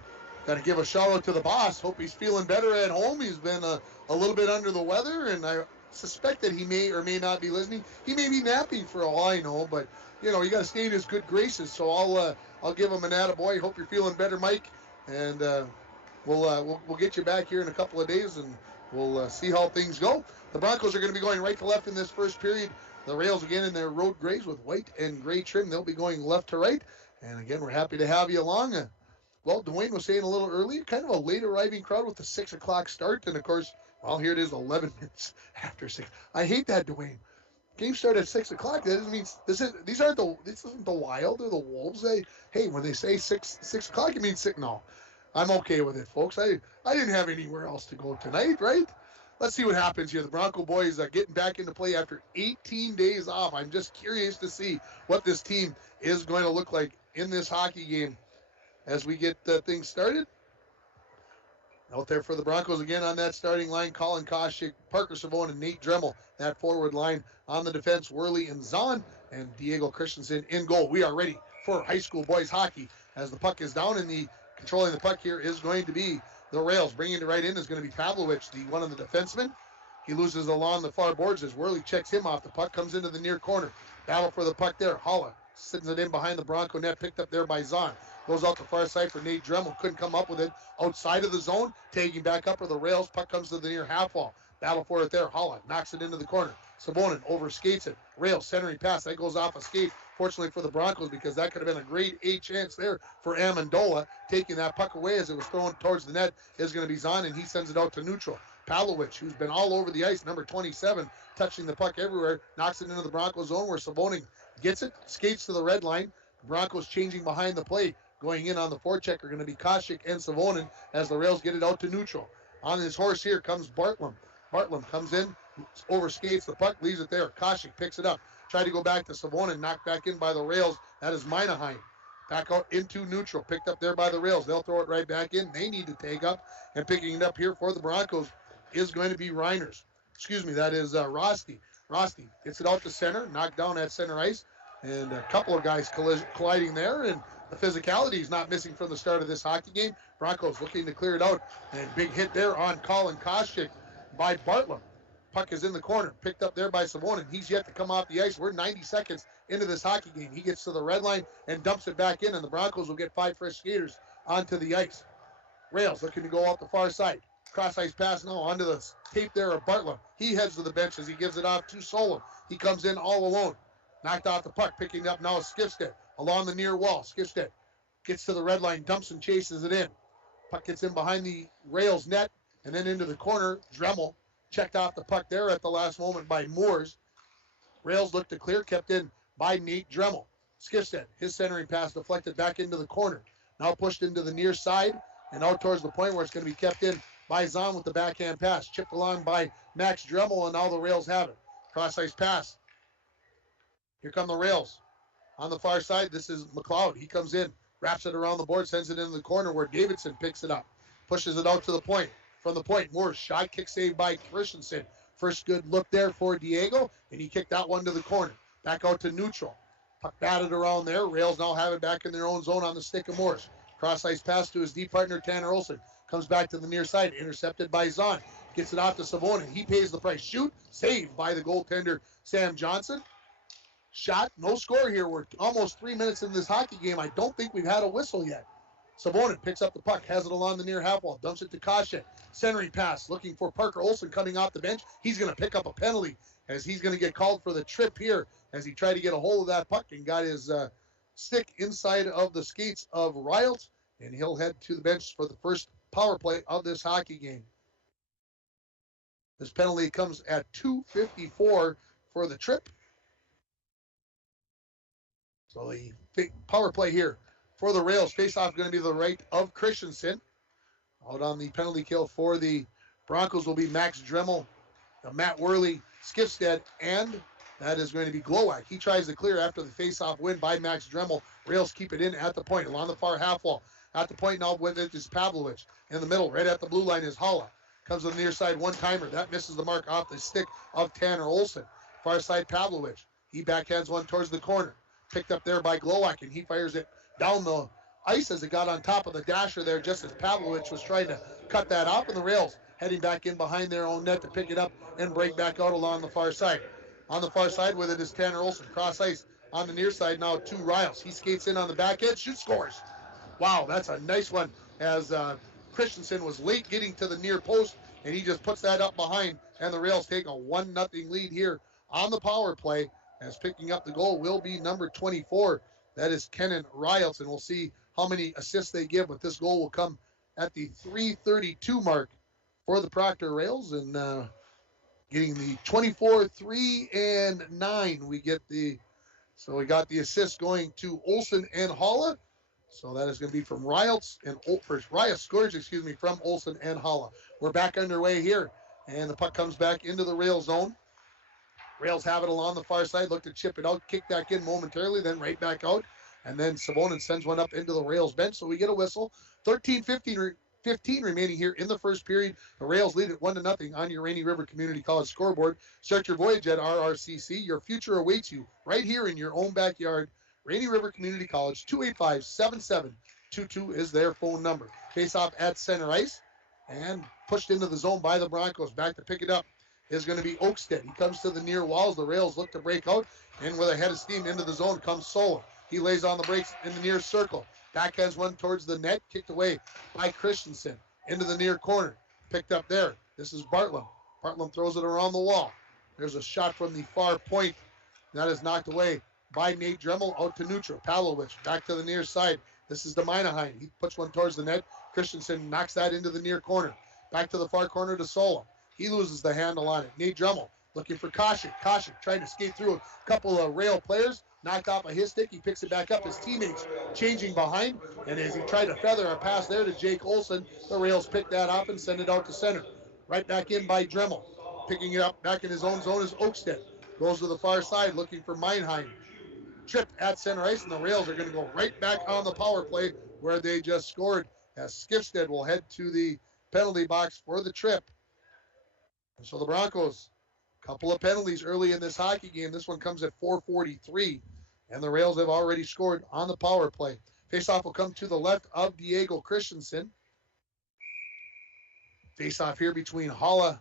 got to give a shout out to the boss. Hope he's feeling better at home. He's been a little bit under the weather, and I suspect that he may or may not be listening. He may be napping for all I know, but you know, you got to stay in his good graces. So I'll give him an attaboy. Hope you're feeling better, Mike, and we'll get you back here in a couple of days, and we'll see how things go. The Broncos are going to be going right to left in this first period. The Rails again in their road grays with white and gray trim. They'll be going left to right. And again, we're happy to have you along. Well, Dwayne was saying a little earlier, kind of a late arriving crowd with the 6 o'clock start. And of course, well, here it is 11 minutes after 6. I hate that, Dwayne. Game start at 6 o'clock. That doesn't mean this isn't the Wild or the Wolves. Hey, when they say 6 o'clock, it means 6. No, I'm okay with it, folks. I didn't have anywhere else to go tonight, right? Let's see what happens here. The Bronco boys are getting back into play after 18 days off. I'm just curious to see what this team is going to look like in this hockey game as we get things started. Out there for the Broncos again on that starting line, Colin Koshik, Parker Savone, and Nate Dremel. That forward line on the defense, Worley and Zahn, and Diego Christensen in goal. We are ready for high school boys hockey as the puck is down, and the controlling the puck here is going to be the Rails. Bringing it right in is going to be Pavlovich, the one of the defensemen. He loses along the far boards as Worley checks him off. The puck comes into the near corner. Battle for the puck there. Holla sends it in behind the Bronco net, picked up there by Zahn. Goes out the far side for Nate Dremel. Couldn't come up with it outside of the zone. Taking back up for the rails. Puck comes to the near half wall. Battle for it there. Holla knocks it into the corner. Savonin overskates it. Rails centering pass. That goes off a skate. Fortunately for the Broncos, because that could have been a great A chance there for Amendola. Taking that puck away as it was thrown towards the net is going to be Zahn, and he sends it out to neutral. Pavlovich, who's been all over the ice, number 27, touching the puck everywhere, knocks it into the Broncos zone where Savonin gets it, skates to the red line. Broncos changing behind the play. Going in on the forecheck are going to be Koshik and Savonin as the Rails get it out to neutral. On his horse here comes Bartlam. Bartlam comes in, overskates the puck, leaves it there. Koshik picks it up. Tried to go back to Savonin, knocked back in by the Rails. That is Minaheim. Back out into neutral, picked up there by the Rails. They'll throw it right back in. They need to take up, and picking it up here for the Broncos is going to be Reiners. Excuse me, that is Rosti. Rosti gets it out to center, knocked down at center ice, and a couple of guys colliding there, and the physicality is not missing from the start of this hockey game. Broncos looking to clear it out, and big hit there on Colin Koshik by Bartlam. Puck is in the corner, picked up there by Savonin. He's yet to come off the ice. We're 90 seconds into this hockey game. He gets to the red line and dumps it back in, and the Broncos will get 5 fresh skaters onto the ice. Rails looking to go out the far side. Cross ice pass now onto the tape there of Bartlam. He heads to the bench as he gives it off to Solom. He comes in all alone. Knocked off the puck, picking up now Skifstead along the near wall. Skifstead gets to the red line, dumps and chases it in. Puck gets in behind the Rails net and then into the corner. Dremel checked off the puck there at the last moment by Moores. Rails looked to clear, kept in by Nate Dremel. Skifstead, his centering pass deflected back into the corner. Now pushed into the near side and out towards the point where it's going to be kept in by Zahn with the backhand pass. Chipped along by Max Dremel, and now the Rails have it. Cross ice pass. Here come the Rails. On the far side, this is McLeod. He comes in, wraps it around the board, sends it into the corner where Davidson picks it up. Pushes it out to the point. From the point, Moore's shot, kick saved by Christensen. First good look there for Diego, and he kicked that one to the corner. Back out to neutral. Puck batted around there. Rails now have it back in their own zone on the stick of Morris. Cross ice pass to his deep partner, Tanner Olsen. Comes back to the near side, intercepted by Zahn. Gets it off to Savonin. He pays the price. Shoot, saved by the goaltender, Sam Johnson. Shot, no score here. We're almost 3 minutes into this hockey game. I don't think we've had a whistle yet. Savonin picks up the puck, has it along the near half wall, dumps it to Koshik. Centering pass, looking for Parker Olsen coming off the bench. He's going to pick up a penalty as he's going to get called for the trip here as he tried to get a hold of that puck and got his stick inside of the skates of Riles, and he'll head to the bench for the first power play of this hockey game. This penalty comes at 2:54 for the trip. So the big power play here for the Rails. Face-off going to be the right of Christensen. Out on the penalty kill for the Broncos will be Max Dremel, Matt Worley, Skifstead, and that is going to be Glowak. He tries to clear after the face-off win by Max Dremel. Rails keep it in at the point along the far half wall. At the point now with it is Pavlovich. In the middle, right at the blue line is Holla. Comes to the near side, one-timer. That misses the mark off the stick of Tanner Olsen. Far side, Pavlovich. He backhands one towards the corner. Picked up there by Glowak, and he fires it down the ice as it got on top of the dasher there just as Pavlovich was trying to cut that off, and the Rails heading back in behind their own net to pick it up and break back out along the far side. On the far side with it is Tanner Olsen. Cross ice on the near side now to Riles. He skates in on the back edge, shoots, scores. Wow, that's a nice one as Christensen was late getting to the near post, and he just puts that up behind, and the Rails take a 1-0 lead here on the power play, as picking up the goal will be number 24. That is Kenan Riles, and we'll see how many assists they give, but this goal will come at the 3:32 mark for the Proctor Rails, and getting the 24, 3, and 9. We got the assist going to Olsen and Holla. So that is going to be from Riles and Riles scores, from Olsen and Holla. We're back underway here, and the puck comes back into the Rail zone. Rails have it along the far side, look to chip it out, kick back in momentarily, then right back out. And then Savonin sends one up into the Rails bench, so we get a whistle. 13-15 remaining here in the first period. The Rails lead it 1-0 on your Rainy River Community College scoreboard. Start your voyage at RRCC. Your future awaits you right here in your own backyard. Rainy River Community College, 285-7722 is their phone number. Face off at center ice and pushed into the zone by the Broncos. Back to pick it up is going to be Oakstead. He comes to the near walls. The Rails look to break out, and with a head of steam into the zone comes Sola. He lays on the brakes in the near circle. Backhands one towards the net, kicked away by Christensen. Into the near corner, picked up there. This is Bartlum. Bartlum throws it around the wall. There's a shot from the far point. That is knocked away by Nate Dremel out to neutral. Pavlovich back to the near side. This is Deminaheim. He puts one towards the net. Christensen knocks that into the near corner. Back to the far corner to Sola. He loses the handle on it. Nate Dremel looking for Koshik. Koshik trying to skate through a couple of Rail players. Knocked off of his stick. He picks it back up. His teammates changing behind. And as he tried to feather a pass there to Jake Olson, the Rails pick that up and send it out to center. Right back in by Dremel. Picking it up back in his own zone is Oakstead. Goes to the far side looking for Meinheim. Tripped at center ice, and the Rails are going to go right back on the power play where they just scored, as Skipstead will head to the penalty box for the trip. And so the Broncos, a couple of penalties early in this hockey game. This one comes at 4:43, and the Rails have already scored on the power play. Faceoff will come to the left of Diego Christensen. Faceoff here between Holla,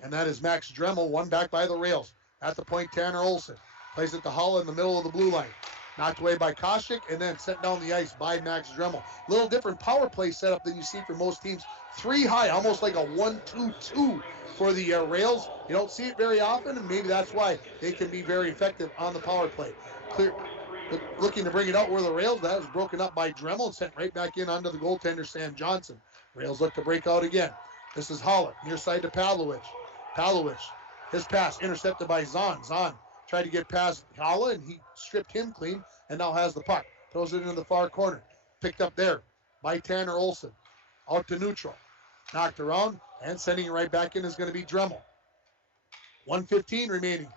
and that is Max Dremel, one back by the Rails. At the point, Tanner Olson plays it to Holla in the middle of the blue line. Knocked away by Koshik and then sent down the ice by Max Dremel. A little different power play setup than you see for most teams. 3 high, almost like a 1-2-2 for the Rails. You don't see it very often, and maybe that's why they can be very effective on the power play. Looking to bring it out where the Rails, that was broken up by Dremel and sent right back in onto the goaltender, Sam Johnson. Rails look to break out again. This is Holla, near side to Pavlovich. Pavlovich, his pass intercepted by Zahn. Zahn tried to get past Holla, and he stripped him clean and now has the puck. Throws it into the far corner. Picked up there by Tanner Olson. Out to neutral. Knocked around, and sending it right back in is going to be Dremel. 1:15 remaining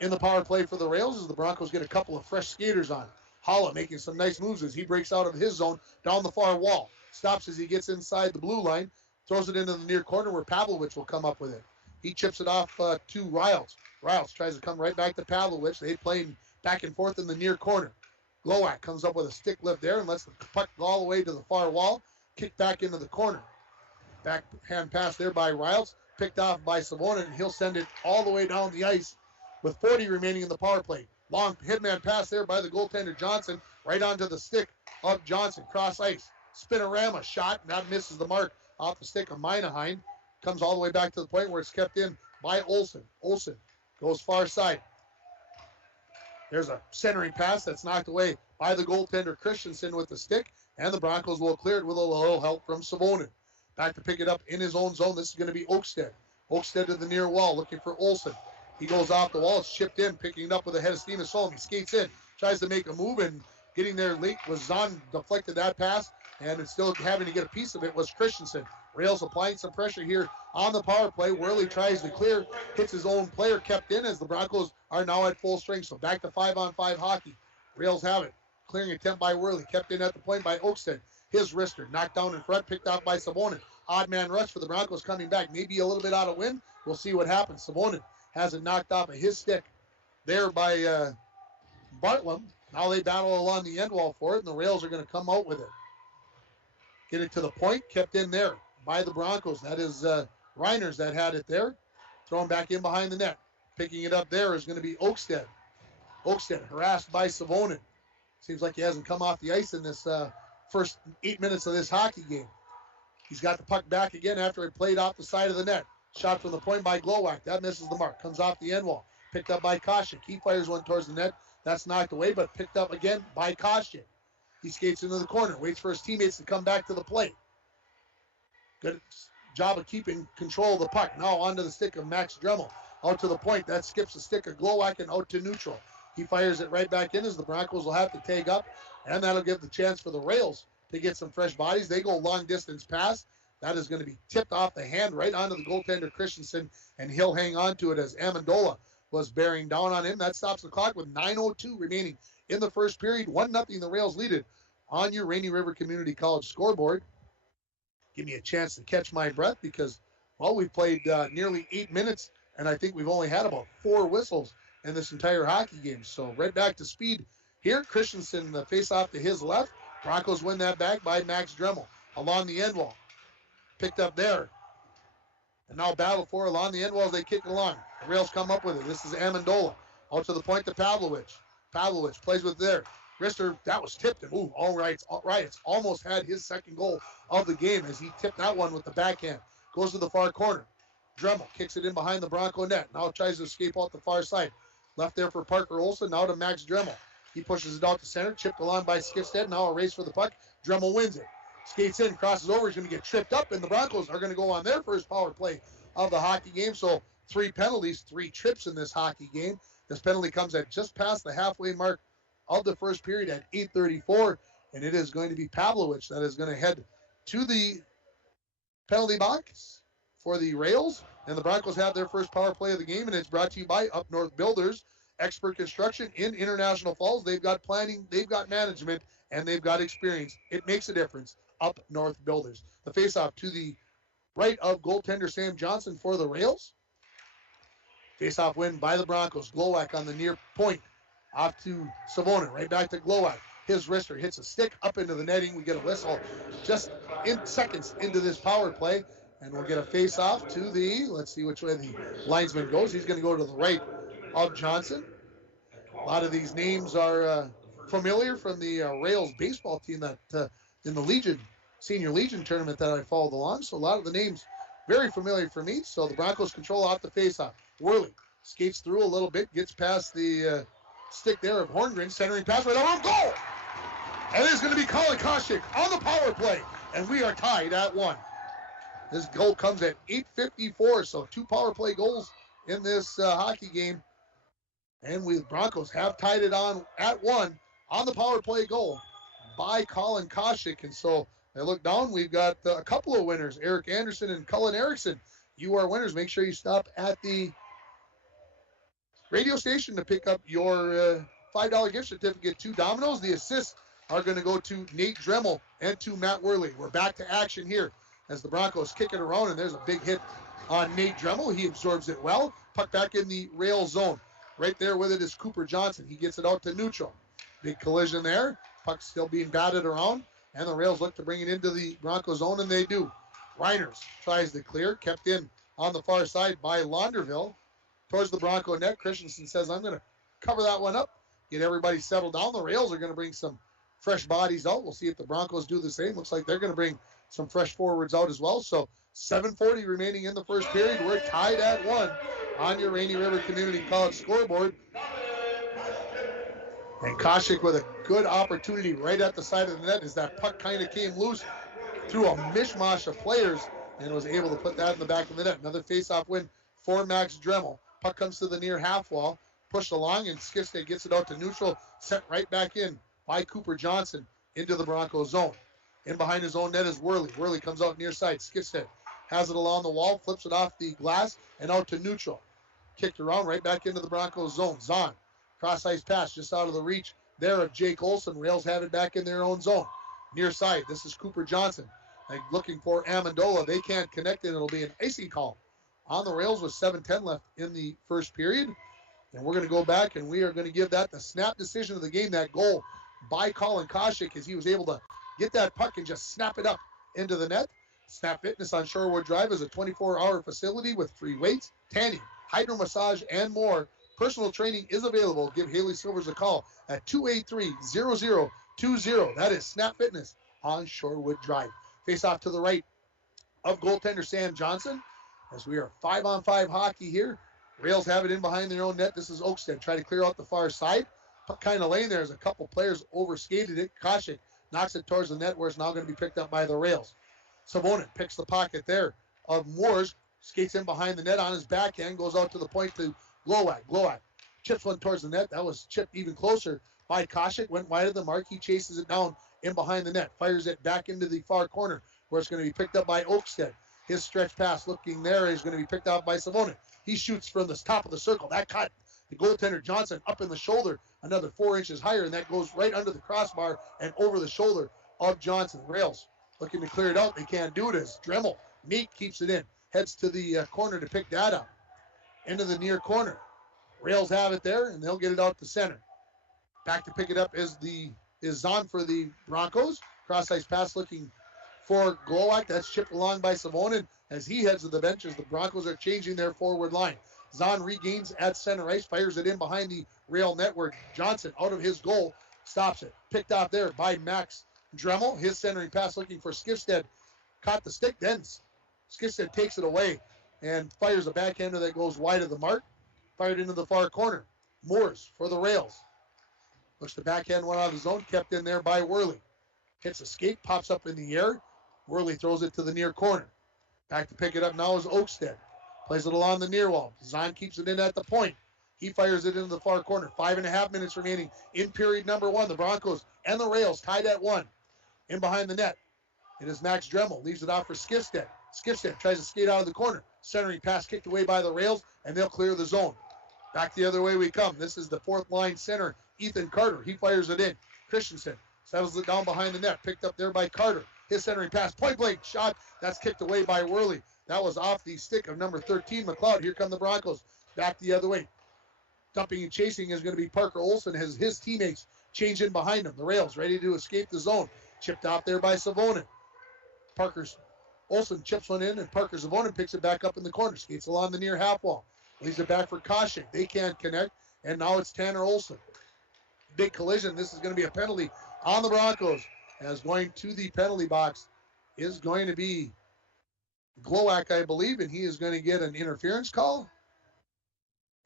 in the power play for the Rails as the Broncos get a couple of fresh skaters on. Holla making some nice moves as he breaks out of his zone down the far wall. Stops as he gets inside the blue line. Throws it into the near corner where Pavlovich will come up with it. He chips it off to Riles. Riles tries to come right back to Pavlovich. They playing back and forth in the near corner. Glowak comes up with a stick lift there and lets the puck go all the way to the far wall. Kick back into the corner. Backhand pass there by Riles. Picked off by Savonin, and he'll send it all the way down the ice with 40 remaining in the power play. Long hitman pass there by the goaltender Johnson. Right onto the stick of Johnson. Cross ice. Spinorama shot, and that misses the mark off the stick of Minaheim. Comes all the way back to the point where it's kept in by Olson. Olson goes far side. There's a centering pass that's knocked away by the goaltender Christensen with the stick, and the Broncos will clear it with a little help from Savonin. Back to pick it up in his own zone. This is going to be Oakstead. Oakstead to the near wall looking for Olson. He goes off the wall. It's chipped in, picking it up with a head of steam and Solom. He skates in, tries to make a move, and getting there late was Zahn deflected that pass, and it's still having to get a piece of it was Christensen. Rails applying some pressure here on the power play. Worley tries to clear, hits his own player, kept in as the Broncos are now at full strength. So back to 5-on-5 hockey. Rails have it. Clearing attempt by Worley, kept in at the point by Oakstead. His wrister knocked down in front, picked off by Savonin. Odd man rush for the Broncos coming back. Maybe a little bit out of wind. We'll see what happens. Savonin has it knocked off of his stick there by Bartlum. Now they battle along the end wall for it, and the Rails are going to come out with it. Get it to the point, kept in there by the Broncos. That is Reiners that had it there. Thrown back in behind the net. Picking it up there is going to be Oakstead. Oakstead harassed by Savonin. Seems like he hasn't come off the ice in this first 8 minutes of this hockey game. He's got the puck back again after it played off the side of the net. Shot from the point by Glowak. That misses the mark. Comes off the end wall. Picked up by Koshik. He fires one towards the net. That's knocked away, but picked up again by Koshik. He skates into the corner. Waits for his teammates to come back to the plate. Good job of keeping control of the puck. Now onto the stick of Max Dremel. Out to the point. That skips the stick of Glowak and out to neutral. He fires it right back in as the Broncos will have to tag up, and that'll give the chance for the Rails to get some fresh bodies. They go long distance pass. That is going to be tipped off the hand right onto the goaltender Christensen, and he'll hang on to it as Amendola was bearing down on him. That stops the clock with 9:02 remaining in the first period. 1-0 the Rails lead it on your Rainy River Community College scoreboard. Give me a chance to catch my breath because, well, we've played nearly 8 minutes, and I think we've only had about 4 whistles in this entire hockey game. So right back to speed here. Christensen face off to his left. Broncos win that back by Max Dremel along the end wall. Picked up there And now battle for it along the end walls. They kick it along. The Rails come up with it. This is Amendola. Out to the point to Pavlovich. Pavlovich plays with there. Rister, that was tipped. And ooh, all right. It's almost had his second goal of the game as he tipped that one with the backhand. Goes to the far corner. Dremel kicks it in behind the Bronco net. Now tries to escape out the far side. Left there for Parker Olson. Now to Max Dremel. He pushes it out to center. Chipped along by Skifstead. Now a race for the puck. Dremel wins it. Skates in, crosses over. He's going to get tripped up, and the Broncos are going to go on their first power play of the hockey game. So 3 penalties, 3 trips in this hockey game. This penalty comes at just past the halfway mark of the first period at 8:34, and it is going to be Pavlovich that is going to head to the penalty box for the Rails. And the Broncos have their first power play of the game, and it's brought to you by Up North Builders, expert construction in International Falls. They've got planning, they've got management, and they've got experience. It makes a difference. Up North Builders. The faceoff to the right of goaltender Sam Johnson for the Rails. Faceoff win by the Broncos. Glowak on the near point. Off to Savonin. Right back to Glowak. His wrister hits a stick up into the netting. We get a whistle just in seconds into this power play. And we'll get a faceoff to the, let's see which way the linesman goes. He's going to go to the right of Johnson. A lot of these names are familiar from the Rails baseball team that in the Legion, Senior Legion tournament that I followed along. So a lot of the names very familiar for me. So the Broncos control off the faceoff. Worley skates through a little bit, gets past the stick there of Horngren, centering pass right over, goal! And it is going to be Colin Koshik on the power play, and we are tied at 1. This goal comes at 8:54, so 2 power play goals in this hockey game. And we Broncos have tied it on at 1 on the power play goal by Colin Koshik. And so I look down, we've got a couple of winners, Eric Anderson and Cullen Erickson. You are winners. Make sure you stop at the radio station to pick up your $5 gift certificate to Domino's. The assists are going to go to Nate Dremel and to Matt Worley. We're back to action here as the Broncos kick it around, and there's a big hit on Nate Dremel. He absorbs it well. Puck back in the rail zone. Right there with it is Cooper Johnson. He gets it out to neutral. Big collision there. Puck still being batted around, and the Rails look to bring it into the Broncos zone, and they do. Reiners tries to clear, kept in on the far side by Launderville. Towards the Bronco net, Christensen says, I'm going to cover that one up, get everybody settled down. The Rails are going to bring some fresh bodies out. We'll see if the Broncos do the same. Looks like they're going to bring some fresh forwards out as well. So 7:40 remaining in the first period. We're tied at 1 on your Rainy River Community College scoreboard. And Koshik with a good opportunity right at the side of the net as that puck kind of came loose through a mishmash of players and was able to put that in the back of the net. Another faceoff win for Max Dremel. Puck comes to the near half wall, pushed along, and Skifstead gets it out to neutral, sent right back in by Cooper Johnson into the Broncos zone. In behind his own net is Worley. Worley comes out near side. Skifstead has it along the wall, flips it off the glass, and out to neutral. Kicked around right back into the Broncos zone. Zahn, cross-ice pass just out of the reach there of Jake Olson. Rails have it back in their own zone. Near side, this is Cooper Johnson. Looking for Amendola. They can't connect, and it'll be an icing call on the Rails with 7:10 left in the first period. And we're going to go back, and we are going to give that the snap decision of the game, that goal by Colin Koshik, as he was able to get that puck and just snap it up into the net. Snap Fitness on Shorewood Drive is a 24-hour facility with free weights, tanning, hydro massage, and more. Personal training is available. Give Haley Silvers a call at 283-0020. That is Snap Fitness on Shorewood Drive. Face off to the right of goaltender Sam Johnson as we are 5-on-5 hockey here. Rails have it in behind their own net. This is Oakstead. Try to clear out the far side. Puck kind of laying there as a couple players overskated it. Koshik knocks it towards the net where it's now going to be picked up by the Rails. Savonin picks the pocket there of Moores. Skates in behind the net on his backhand. Goes out to the point to Glowak. Glowak chips one towards the net. That was chipped even closer by Koshik. Went wide of the mark. He chases it down in behind the net. Fires it back into the far corner where it's going to be picked up by Oakstead. His stretch pass looking there is going to be picked out by Savonin. He shoots from the top of the circle. That cut the goaltender Johnson up in the shoulder another 4 inches higher, and that goes right under the crossbar and over the shoulder of Johnson. Rails looking to clear it out. They can't do it as Dremel. Nate keeps it in. Heads to the corner to pick that up. Into the near corner. Rails have it there, and they'll get it out to center. Back to pick it up is Zahn for the Broncos. Cross-ice pass looking for Glowak. That's chipped along by Savonin as he heads to the bench as the Broncos are changing their forward line. Zahn regains at center ice, fires it in behind the rail net where Johnson, out of his goal, stops it. Picked off there by Max Dremel. His centering pass looking for Skifstead. Caught the stick, then Skifstead takes it away and fires a backhander that goes wide of the mark. Fired into the far corner. Moores for the Rails. Looks the backhand one out of the zone, kept in there by Worley. Hits a skate, pops up in the air. Worley throws it to the near corner. Back to pick it up now is Oakstead. Plays it along the near wall. Zahn keeps it in at the point. He fires it into the far corner. 5.5 minutes remaining in period number 1. The Broncos and the Rails tied at 1. In behind the net, it is Max Dremel. Leaves it off for Skifstead. Skifstead tries to skate out of the corner. Centering pass kicked away by the Rails, and they'll clear the zone. Back the other way we come. This is the fourth line center, Ethan Carter. He fires it in. Christensen settles it down behind the net. Picked up there by Carter. His centering pass, point blank shot. That's kicked away by Worley. That was off the stick of number 13, McLeod. Here come the Broncos. Back the other way. Dumping and chasing is going to be Parker Olson as his teammates change in behind him. The Rails ready to escape the zone. Chipped off there by Savonin. Olson chips one in, and Parker Savonin picks it back up in the corner. Skates along the near half wall. Leaves it back for Koshik. They can't connect, and now it's Tanner Olson. Big collision. This is going to be a penalty on the Broncos, as going to the penalty box is going to be Glowak, I believe, and he is going to get an interference call.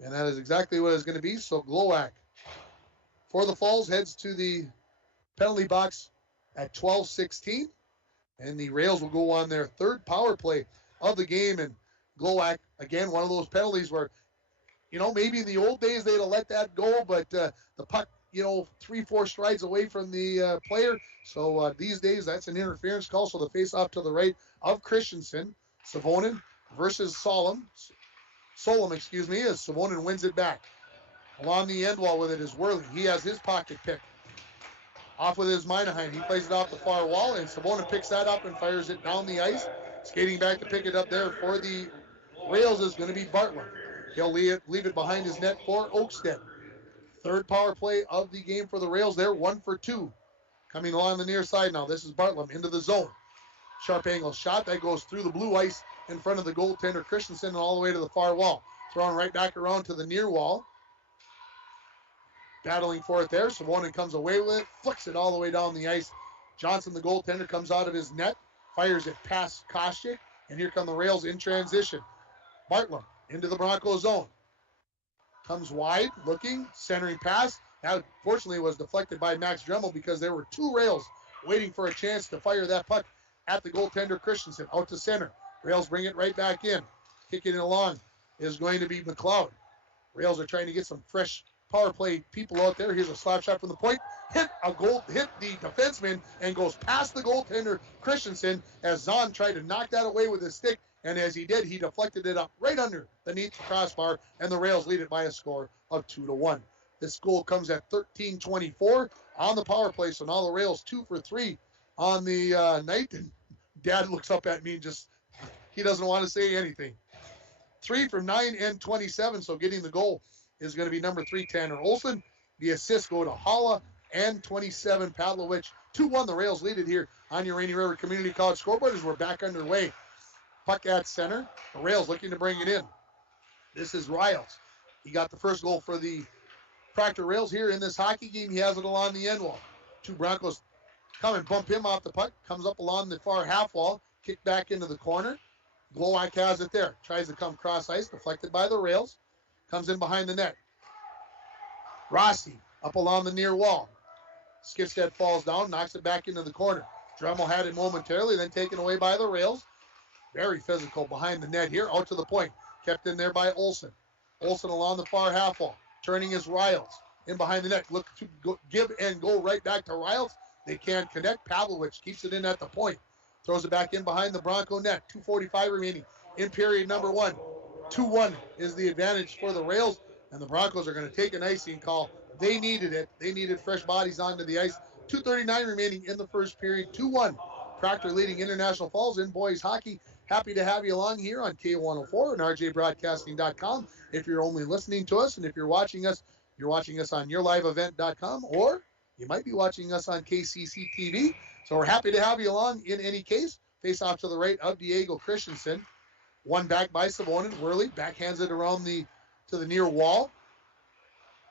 And that is exactly what it's going to be. So Glowak, for the Falls, heads to the penalty box at 12:16. And the Rails will go on their third power play of the game. And Glowak, again, one of those penalties where, maybe in the old days they'd have let that go, but the puck, 3-4 strides away from the player. So these days, that's an interference call. So the face-off to the right of Christensen. Savonin versus Solom, as Savonin wins it back. Along the end wall with it is Worley. He has his pocket pick. Off with his Minaheim. He plays it off the far wall, and Savonin picks that up and fires it down the ice. Skating back to pick it up there for the Rails is going to be Bartlett. He'll leave it behind his net for Oakstead. Third power play of the game for the Rails there, 1 for 2. Coming along the near side now, this is Bartlett into the zone. Sharp angle shot that goes through the blue ice in front of the goaltender Christensen and all the way to the far wall. Thrown right back around to the near wall. Battling for it there. Savonin comes away with it, flicks it all the way down the ice. Johnson, the goaltender, comes out of his net, fires it past Koshik, and here come the Rails in transition. Bartlett into the Broncos zone. Comes wide, looking, centering pass. That fortunately was deflected by Max Dremel because there were two Rails waiting for a chance to fire that puck at the goaltender Christensen. Out to center. Rails bring it right back in. Kicking it along is going to be McLeod. Rails are trying to get some fresh power play people out there. Here's a slap shot from the point. Hit the defenseman and goes past the goaltender Christensen as Zahn tried to knock that away with his stick. And as he did, he deflected it up right underneath the crossbar, and the Rails lead it by a score of 2-1. This goal comes at 13:24 on the power play. So now the Rails 2 for 3 on the night. And Dad looks up at me and he doesn't want to say anything. 3 from 9 and 27. So getting the goal is going to be number 3, Tanner Olson. The assists go to Hala and 27, Pavlovich. 2-1, the Rails lead it here on your Rainy River Community College scoreboard as we're back underway. Puck at center. The Rails looking to bring it in. This is Riles. He got the first goal for the Proctor Rails here in this hockey game. He has it along the end wall. Two Broncos come and bump him off the puck. Comes up along the far half wall. Kicked back into the corner. Glowak has it there. Tries to come cross ice. Deflected by the Rails. Comes in behind the net. Rossi up along the near wall. Skifstead falls down. Knocks it back into the corner. Dremel had it momentarily. Then taken away by the Rails. Very physical behind the net here. Out to the point. Kept in there by Olson. Olson along the far half wall. Turning his Riles. In behind the net. Look to give and go right back to Riles. They can't connect. Pavlovich keeps it in at the point. Throws it back in behind the Bronco net. 2:45 remaining in period number 1. 2-1 is the advantage for the Rails. And the Broncos are going to take an icing call. They needed it. They needed fresh bodies onto the ice. 2:39 remaining in the first period. 2-1. Proctor leading International Falls in boys hockey. Happy to have you along here on K104 and rjbroadcasting.com. If you're only listening to us, and if you're watching us on yourliveevent.com, or you might be watching us on KCC TV. So we're happy to have you along in any case. Face off to the right of Diego Christensen. One back by Savonin. Worley backhands it around to the near wall.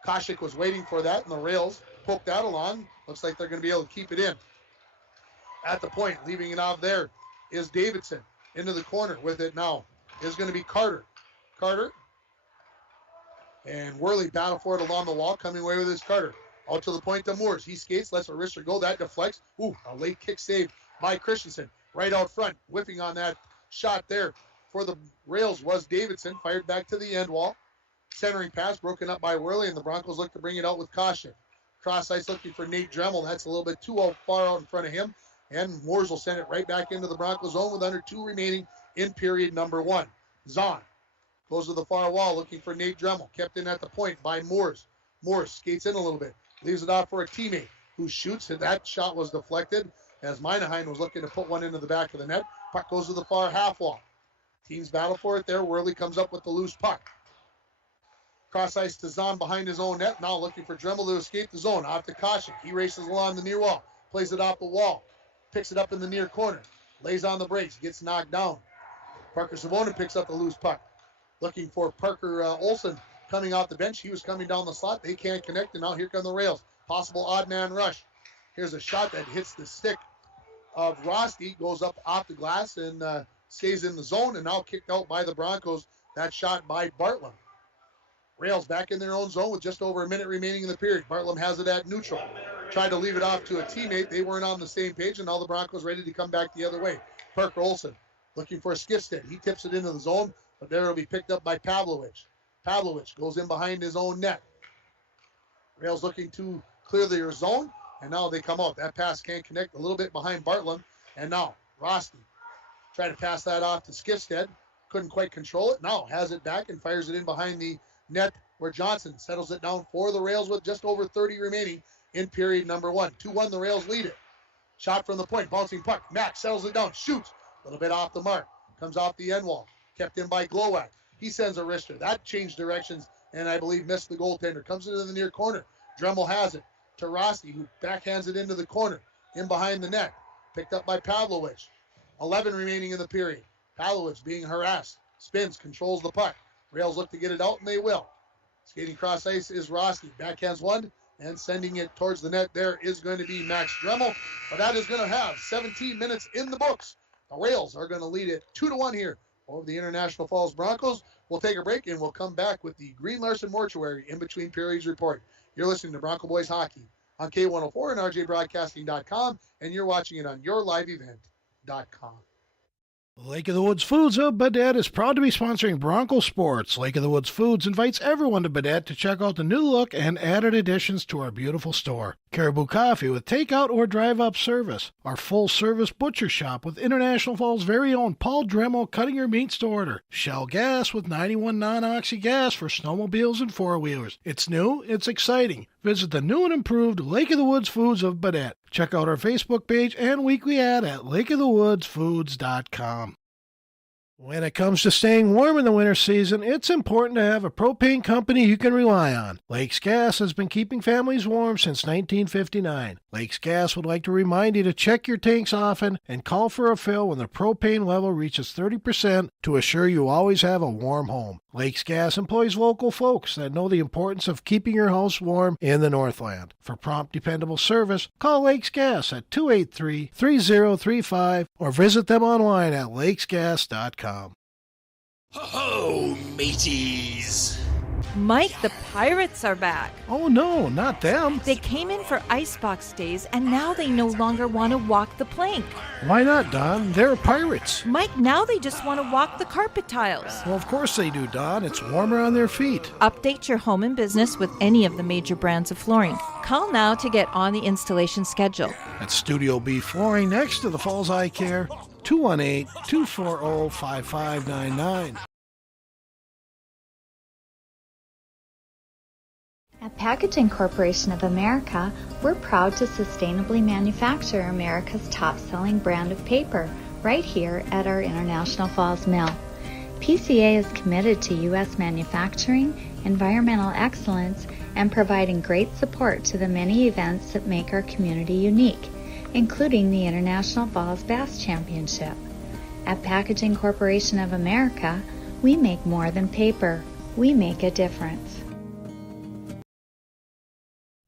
Koshik was waiting for that, and the Rails poked that along. Looks like they're going to be able to keep it in. At the point, leaving it out there is Davidson. Into the corner with it now is going to be Carter. Carter. And Worley battle for it along the wall, coming away with his Carter. Out to the point to Moores. He skates, lets a wrister go. That deflects. Ooh, a late kick save by Christensen. Right out front, whipping on that shot there for the Rails was Davidson. Fired back to the end wall. Centering pass broken up by Worley, and the Broncos look to bring it out with caution. Cross ice looking for Nate Dremel. That's a little bit too far out in front of him. And Moores will send it right back into the Broncos zone with under 2 remaining in period number 1. Zahn goes to the far wall looking for Nate Dremel. Kept in at the point by Moores. Moores skates in a little bit. Leaves it off for a teammate who shoots. And that shot was deflected as Minaheim was looking to put one into the back of the net. Puck goes to the far half wall. Teams battle for it there. Worley comes up with the loose puck. Cross ice to Zahn behind his own net. Now looking for Dremel to escape the zone. Off to Koshik. He races along the near wall. Plays it off the wall. Picks it up in the near corner. Lays on the brakes. Gets knocked down. Parker Savonin picks up the loose puck. Looking for Parker Olsen coming off the bench. He was coming down the slot. They can't connect, and now here come the Rails. Possible odd man rush. Here's a shot that hits the stick of Rosti. Goes up off the glass and stays in the zone, and now kicked out by the Broncos. That shot by Bartlam. Rails back in their own zone with just over a minute remaining in the period. Bartlam has it at neutral. Tried to leave it off to a teammate. They weren't on the same page, and now the Broncos ready to come back the other way. Parker Olsen looking for a Skifstead. He tips it into the zone, but there it'll be picked up by Pavlovich. Pavlovich goes in behind his own net. Rails looking to clear their zone, and now they come out. That pass can't connect, a little bit behind Bartlam, and now Rosti tried to pass that off to Skifstead. Couldn't quite control it. Now has it back and fires it in behind the net where Johnson settles it down for the Rails with just over 30 remaining in period number 1. 2-1, the Rails lead it. Shot from the point, bouncing puck. Mack settles it down, shoots. A little bit off the mark. Comes off the end wall. Kept in by Glowak. He sends a wrister. That changed directions and I believe missed the goaltender. Comes into the near corner. Dremel has it to Rossi, who backhands it into the corner. In behind the net. Picked up by Pavlovich. 11 remaining in the period. Pavlovich being harassed. Spins, controls the puck. Rails look to get it out, and they will. Skating cross ice is Rossi. Backhands one. And sending it towards the net there is going to be Max Dremel. But that is going to have 17 minutes in the books. The Rails are going to lead it 2-1 here over the International Falls Broncos. We'll take a break and we'll come back with the Green Larson Mortuary in between periods report. You're listening to Bronco Boys Hockey on K104 and RJBroadcasting.com, and you're watching it on YourLiveEvent.com. Lake of the Woods Foods of Baudette is proud to be sponsoring Bronco Sports. Lake of the Woods Foods invites everyone to Baudette to check out the new look and added additions to our beautiful store. Caribou Coffee with takeout or drive-up service. Our full-service butcher shop with International Falls' very own Paul Dremel cutting your meats to order. Shell Gas with 91 non-oxy gas for snowmobiles and four-wheelers. It's new, it's exciting. Visit the new and improved Lake of the Woods Foods of Baudette. Check out our Facebook page and weekly ad at lakeofthewoodsfoods.com. When it comes to staying warm in the winter season, it's important to have a propane company you can rely on. Lakes Gas has been keeping families warm since 1959. Lakes Gas would like to remind you to check your tanks often and call for a fill when the propane level reaches 30% to assure you always have a warm home. Lakes Gas employs local folks that know the importance of keeping your house warm in the Northland. For prompt, dependable service, call Lakes Gas at 283-3035 or visit them online at lakesgas.com. Ho-ho, mateys! Mike, the Pirates are back. Oh no, not them. They came in for Icebox days and now they no longer want to walk the plank. Why not, Don? They're pirates. Mike, now they just want to walk the carpet tiles. Well, of course they do, Don. It's warmer on their feet. Update your home and business with any of the major brands of flooring. Call now to get on the installation schedule. At Studio B Flooring next to the Falls Eye Care, 218-240-5599. At Packaging Corporation of America, we're proud to sustainably manufacture America's top-selling brand of paper right here at our International Falls Mill. PCA is committed to U.S. manufacturing, environmental excellence, and providing great support to the many events that make our community unique. including the International Falls Bass Championship. At Packaging Corporation of America, we make more than paper. We make a difference.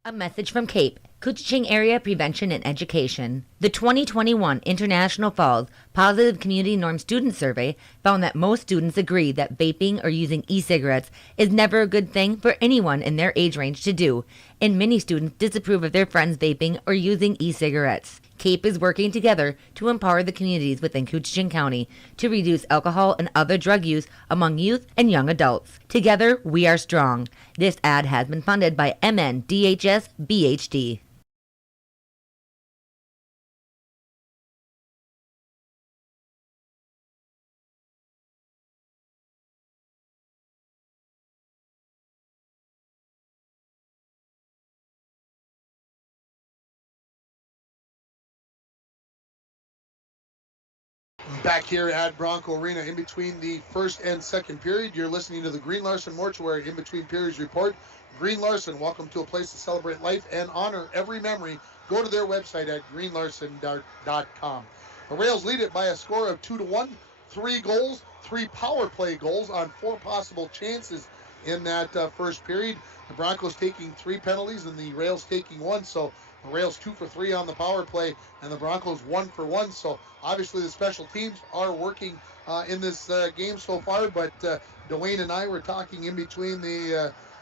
A message from CAPE, Couchiching Area Prevention and Education. The 2021 International Falls Positive Community Norm Student Survey found that most students agree that vaping or using e-cigarettes is never a good thing for anyone in their age range to do, and many students disapprove of their friends vaping or using e-cigarettes. CAPE is working together to empower the communities within Couchiching County to reduce alcohol and other drug use among youth and young adults. Together, we are strong. This ad has been funded by MNDHS BHD. Back here at Bronco Arena in between the first and second period, you're listening to the Green Larson Mortuary in between periods report. Green Larson, welcome to a place to celebrate life and honor every memory. Go to their website at greenlarson.com. The Rails lead it by a score of 2-1, 3 goals, 3 power play goals on 4 possible chances in that first period. The Broncos taking 3 penalties and the Rails taking 1, so the Rails 2 for 3 on the power play and the Broncos 1 for 1. So obviously the special teams are working in this game so far, but Dwayne and I were talking in between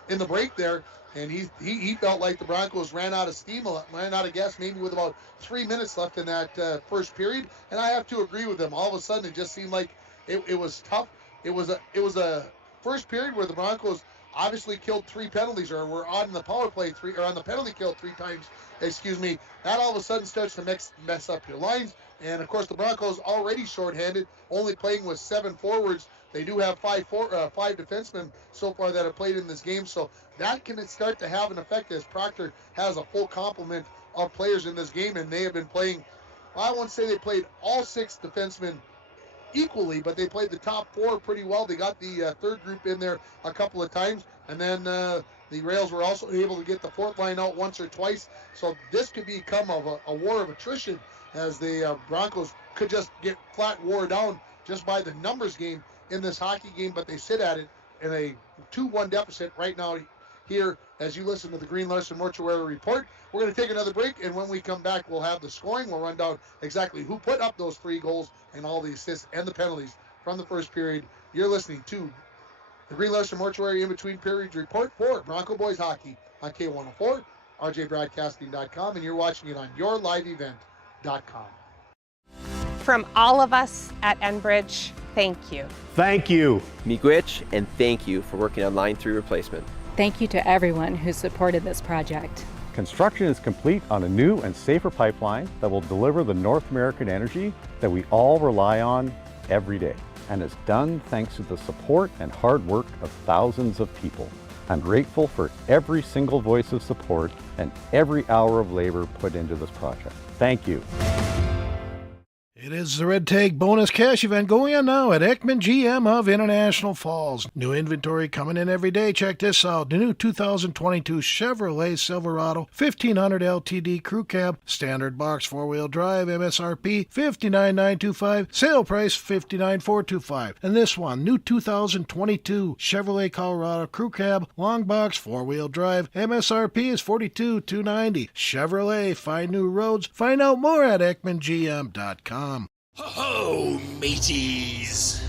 in the break there, and he felt like the Broncos ran out of steam, ran out of gas maybe with about 3 minutes left in that first period, and I have to agree with them. All of a sudden it just seemed like it was tough. It was a first period where the Broncos obviously killed 3 penalties, or were on the power play 3, or on the penalty kill 3 times, that all of a sudden starts to mess up your lines. And of course the Broncos already shorthanded, only playing with 7 forwards. They do have 5 defensemen so far that have played in this game, so that can start to have an effect as Proctor has a full complement of players in this game, and they have been playing, I won't say they played all 6 defensemen equally, but they played the top 4 pretty well. They got the third group in there a couple of times, and then the Rails were also able to get the 4th line out once or twice. So this could become a war of attrition, as the Broncos could just get flat wore down just by the numbers game in this hockey game, but they sit at it in a 2-1 deficit right now here as you listen to the Green Larson Mortuary Report. We're going to take another break, and when we come back, we'll have the scoring. We'll run down exactly who put up those 3 goals and all the assists and the penalties from the first period. You're listening to the Green Larson Mortuary in between periods report for Bronco Boys Hockey on K104, rjbroadcasting.com, and you're watching it on yourliveevent.com. From all of us at Enbridge, thank you. Thank you. Miigwech, and thank you for working on Line 3 replacement. Thank you to everyone who supported this project. Construction is complete on a new and safer pipeline that will deliver the North American energy that we all rely on every day. And it's done thanks to the support and hard work of thousands of people. I'm grateful for every single voice of support and every hour of labor put into this project. Thank you. It is the Red Tag Bonus Cash event going on now at Ekman GM of International Falls. New inventory coming in every day. Check this out. The new 2022 Chevrolet Silverado 1500 LTD Crew Cab, standard box 4-wheel drive, MSRP $59,925, sale price $59,425. And this one, new 2022 Chevrolet Colorado Crew Cab, long box 4-wheel drive, MSRP is $42,290. Chevrolet, find new roads. Find out more at EkmanGM.com. Ho-ho, mateys!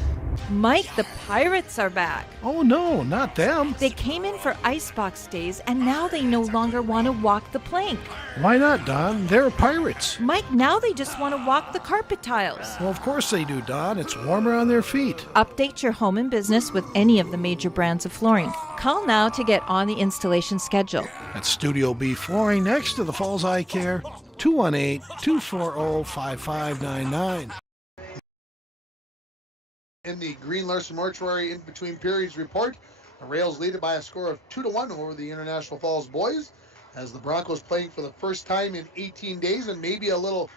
Mike, the Pirates are back. Oh no, not them. They came in for icebox days, and now they no longer want to walk the plank. Why not, Don? They're pirates. Mike, now they just want to walk the carpet tiles. Well, of course they do, Don. It's warmer on their feet. Update your home and business with any of the major brands of flooring. Call now to get on the installation schedule. At Studio B Flooring next to the Falls Eye Care, 218-240-5599. In the Green Larson Mortuary in between periods report, the Rails lead it by a score of 2-1 over the International Falls boys, as the Broncos playing for the first time in 18 days, and maybe a little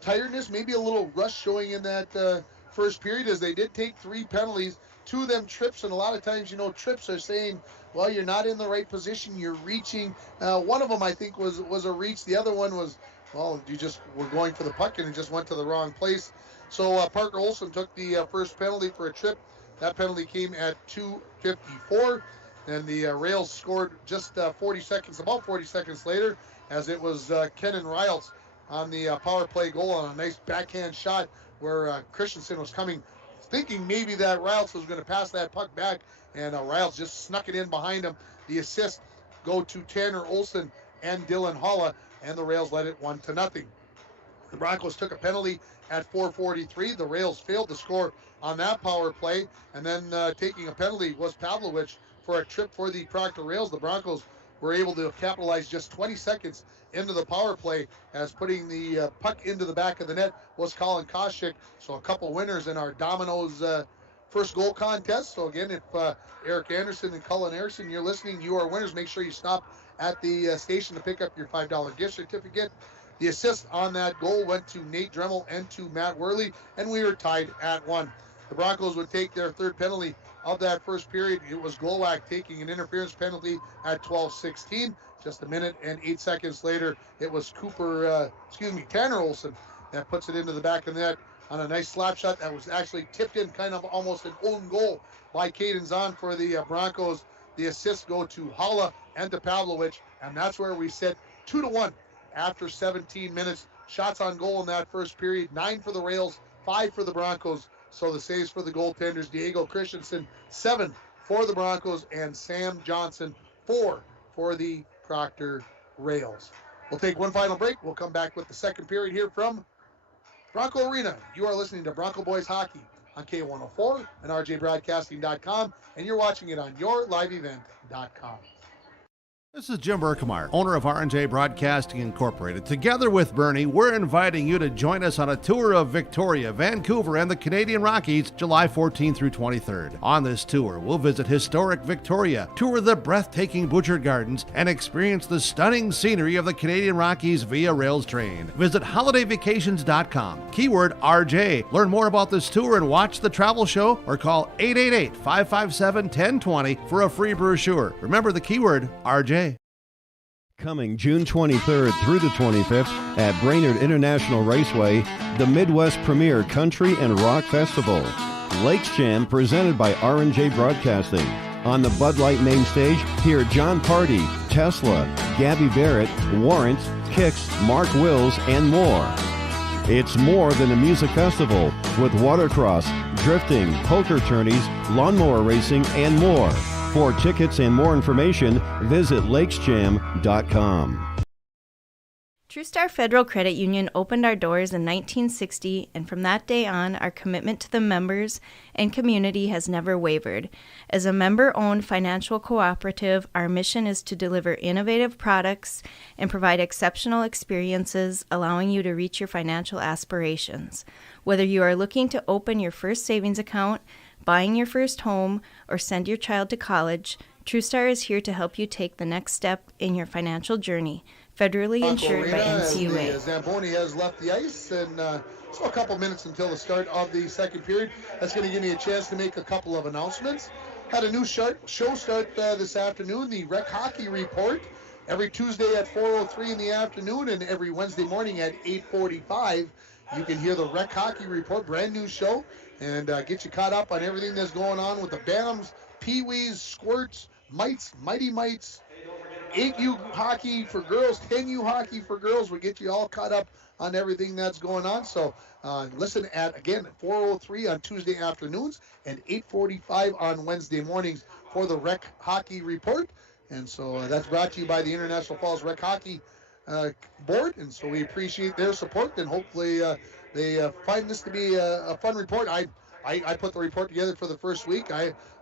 tiredness, maybe a little rush showing in that first period, as they did take 3 penalties, 2 of them trips, and a lot of times, trips are saying, well, you're not in the right position, you're reaching. One of them, I think, was a reach. The other one was well, you just were going for the puck and it just went to the wrong place. So Parker Olson took the first penalty for a trip. That penalty came at 2:54, and the Rails scored just about 40 seconds later, as it was Kenan Riles on the power play goal on a nice backhand shot where Christensen was coming, thinking maybe that Riles was going to pass that puck back, and Riles just snuck it in behind him. The assist go to Tanner Olson and Dylan Holla, and the Rails led it 1-0. The Broncos took a penalty at 4:43. The Rails failed to score on that power play, and then taking a penalty was Pavlovich for a trip for the Proctor Rails. The Broncos were able to capitalize just 20 seconds into the power play, as putting the puck into the back of the net was Colin Koschik. So a couple winners in our Dominoes first goal contest. So again, if Eric Anderson and Cullen Erickson, you're listening, you are winners. Make sure you stop at the station to pick up your $5 gift certificate. The assist on that goal went to Nate Dremel and to Matt Worley, and we were tied at 1. The Broncos would take their third penalty of that first period. It was Glowak taking an interference penalty at 12:16. Just a minute and 8 seconds later, it was Tanner Olson that puts it into the back of the net on a nice slap shot that was actually tipped in, kind of almost an own goal by Caden Zahn for the Broncos. The assists go to Holla and to Pavlovich, and that's where we sit 2-1 after 17 minutes. Shots on goal in that first period, 9 for the Rails, 5 for the Broncos. So the saves for the goaltenders, Diego Christensen, 7 for the Broncos, and Sam Johnson, 4 for the Proctor Rails. We'll take one final break. We'll come back with the second period here from Bronco Arena. You are listening to Bronco Boys Hockey on K104 and rjbroadcasting.com, and you're watching it on yourliveevent.com. This is Jim Berkemeyer, owner of R&J Broadcasting Incorporated. Together with Bernie, we're inviting you to join us on a tour of Victoria, Vancouver, and the Canadian Rockies, July 14th through 23rd. On this tour, we'll visit historic Victoria, tour the breathtaking Butchert Gardens, and experience the stunning scenery of the Canadian Rockies via rails train. Visit holidayvacations.com, keyword RJ. Learn more about this tour and watch the travel show, or call 888-557-1020 for a free brochure. Remember the keyword RJ. Coming June 23rd through the 25th at Brainerd International Raceway, the Midwest premier country and rock festival. Lakes Jam presented by R&J Broadcasting. On the Bud Light main stage, hear John Party, Tesla, Gabby Barrett, Warrant, Kix, Mark Wills, and more. It's more than a music festival with watercross, drifting, poker tourneys, lawnmower racing, and more. For tickets and more information, visit lakesjam.com. Truestar Federal Credit Union opened our doors in 1960, and from that day on, our commitment to the members and community has never wavered. As a member-owned financial cooperative, our mission is to deliver innovative products and provide exceptional experiences, allowing you to reach your financial aspirations. Whether you are looking to open your first savings account, buying your first home, or send your child to college, Truestar is here to help you take the next step in your financial journey. Federally insured by NCUA. The Zamboni has left the ice, and so a couple minutes until the start of the second period. That's going to give me a chance to make a couple of announcements. Had a new show start this afternoon, the Rec Hockey Report, every Tuesday at 4:03 in the afternoon, and every Wednesday morning at 8:45. You can hear the Rec Hockey Report, brand new show, and get you caught up on everything that's going on with the Bantams, Pee-wees, Squirts, Mites, Mighty Mites, 8U hockey for girls, 10U hockey for girls. We'll get you all caught up on everything that's going on. So listen at, again, 4:03 on Tuesday afternoons and 8:45 on Wednesday mornings for the Rec Hockey Report. And so that's brought to you by the International Falls Rec Hockey Board. And so we appreciate their support, and hopefully they find this to be a fun report. I put the report together for the first week.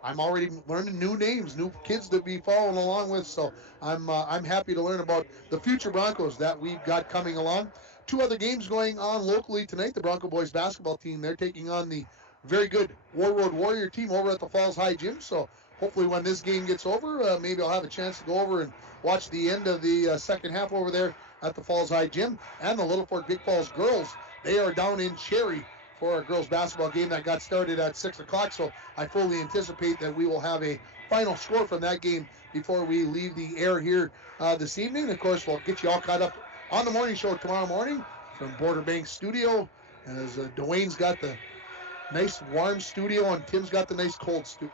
I'm already learning new names, new kids to be following along with. So I'm happy to learn about the future Broncos that we've got coming along. Two other games going on locally tonight. The Bronco boys basketball team, they're taking on the very good War Road Warrior team over at the Falls High Gym. So hopefully when this game gets over, maybe I'll have a chance to go over and watch the end of the second half over there at the Falls High Gym. And the Little Fork Big Falls girls, they are down in Cherry for a girls basketball game that got started at 6 o'clock. So I fully anticipate that we will have a final score from that game before we leave the air here this evening. Of course, we'll get you all caught up on the morning show tomorrow morning from Border Bank Studio, as Dwayne's got the nice warm studio and Tim's got the nice cold studio.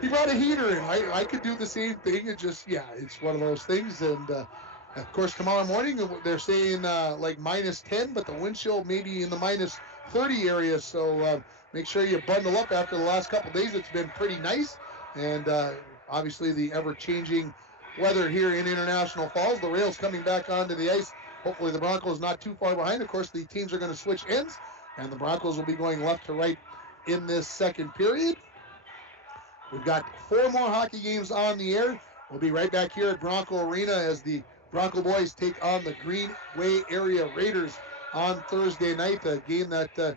He brought a heater in. I could do the same thing. It just, it's one of those things. And of course, tomorrow morning they're saying like -10, but the wind chill maybe in the -30 area. So make sure you bundle up. After the last couple of days, it's been pretty nice. And obviously the ever-changing weather here in International Falls. The Rails coming back onto the ice. Hopefully the Broncos not too far behind. Of course, the teams are going to switch ends, and the Broncos will be going left to right in this second period. We've got 4 more hockey games on the air. We'll be right back here at Bronco Arena as the Bronco boys take on the Greenway Area Raiders on Thursday night. A game that,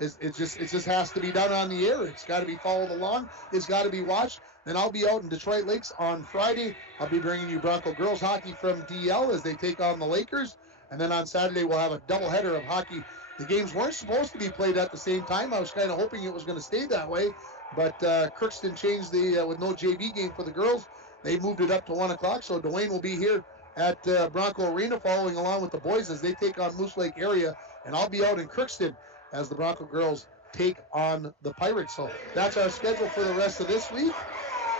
it just has to be done on the air. It's got to be followed along. It's got to be watched. Then I'll be out in Detroit Lakes on Friday. I'll be bringing you Bronco girls hockey from DL as they take on the Lakers. And then on Saturday, we'll have a doubleheader of hockey. The games weren't supposed to be played at the same time. I was kind of hoping it was going to stay that way. But Crookston changed with no JV game for the girls. They moved it up to 1 o'clock. So Dwayne will be here at Bronco Arena following along with the boys as they take on Moose Lake area. And I'll be out in Crookston as the Bronco girls take on the Pirates. So that's our schedule for the rest of this week.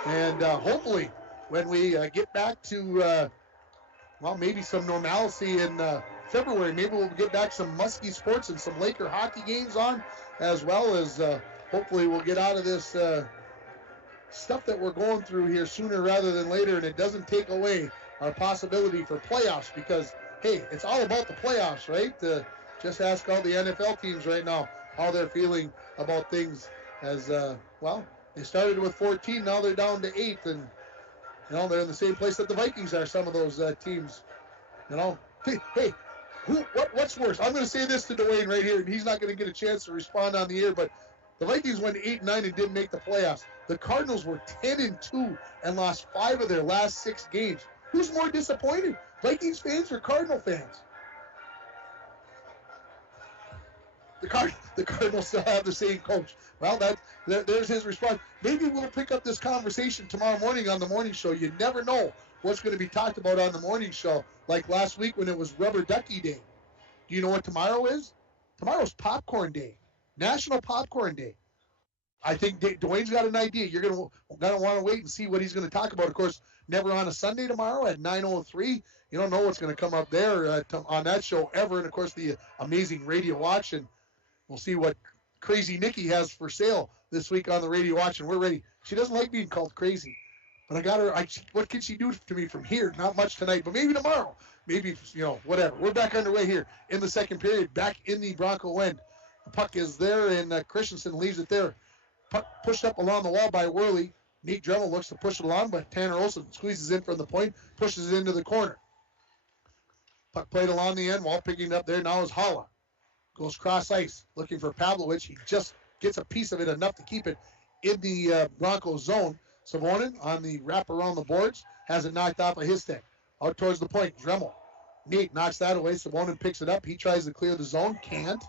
And hopefully when we get back to, maybe some normalcy in February, maybe we'll get back some Muskie sports and some Laker hockey games on, as well as hopefully we'll get out of this stuff that we're going through here sooner rather than later, and it doesn't take away our possibility for playoffs because, hey, it's all about the playoffs, right? Just ask all the NFL teams right now how they're feeling about things as, they started with 14, now they're down to 8, and, they're in the same place that the Vikings are, some of those teams, Hey, what's worse? I'm going to say this to Dwayne right here, and he's not going to get a chance to respond on the air, but the Vikings went 8-9 and didn't make the playoffs. The Cardinals were 10-2 and lost 5 of their last 6 games. Who's more disappointed, Vikings fans or Cardinal fans? The Cardinals still have the same coach. Well, there's his response. Maybe we'll pick up this conversation tomorrow morning on the morning show. You never know what's going to be talked about on the morning show, like last week when it was Rubber Ducky Day. Do you know what tomorrow is? Tomorrow's Popcorn Day, National Popcorn Day. I think Dwayne's got an idea. You're going to want to wait and see what he's going to talk about. Of course, never on a Sunday tomorrow at 9:03. You don't know what's going to come up there on that show ever. And, of course, the amazing Radio Watch. And we'll see what Crazy Nikki has for sale this week on the Radio Watch. And we're ready. She doesn't like being called crazy. But I got her. What can she do to me from here? Not much tonight, but maybe tomorrow. Maybe, whatever. We're back underway here in the second period, back in the Bronco end. The puck is there, and Christensen leaves it there. Puck pushed up along the wall by Worley. Nate Dremel looks to push it along, but Tanner Olsen squeezes in from the point, pushes it into the corner. Puck played along the end, while picking it up there now is Holla. Goes cross ice, looking for Pavlovich. He just gets a piece of it, enough to keep it in the Broncos zone. Savonin on the wrap around the boards has it knocked off of his stick. Out towards the point, Dremel. Nate knocks that away. Savonin picks it up. He tries to clear the zone, can't.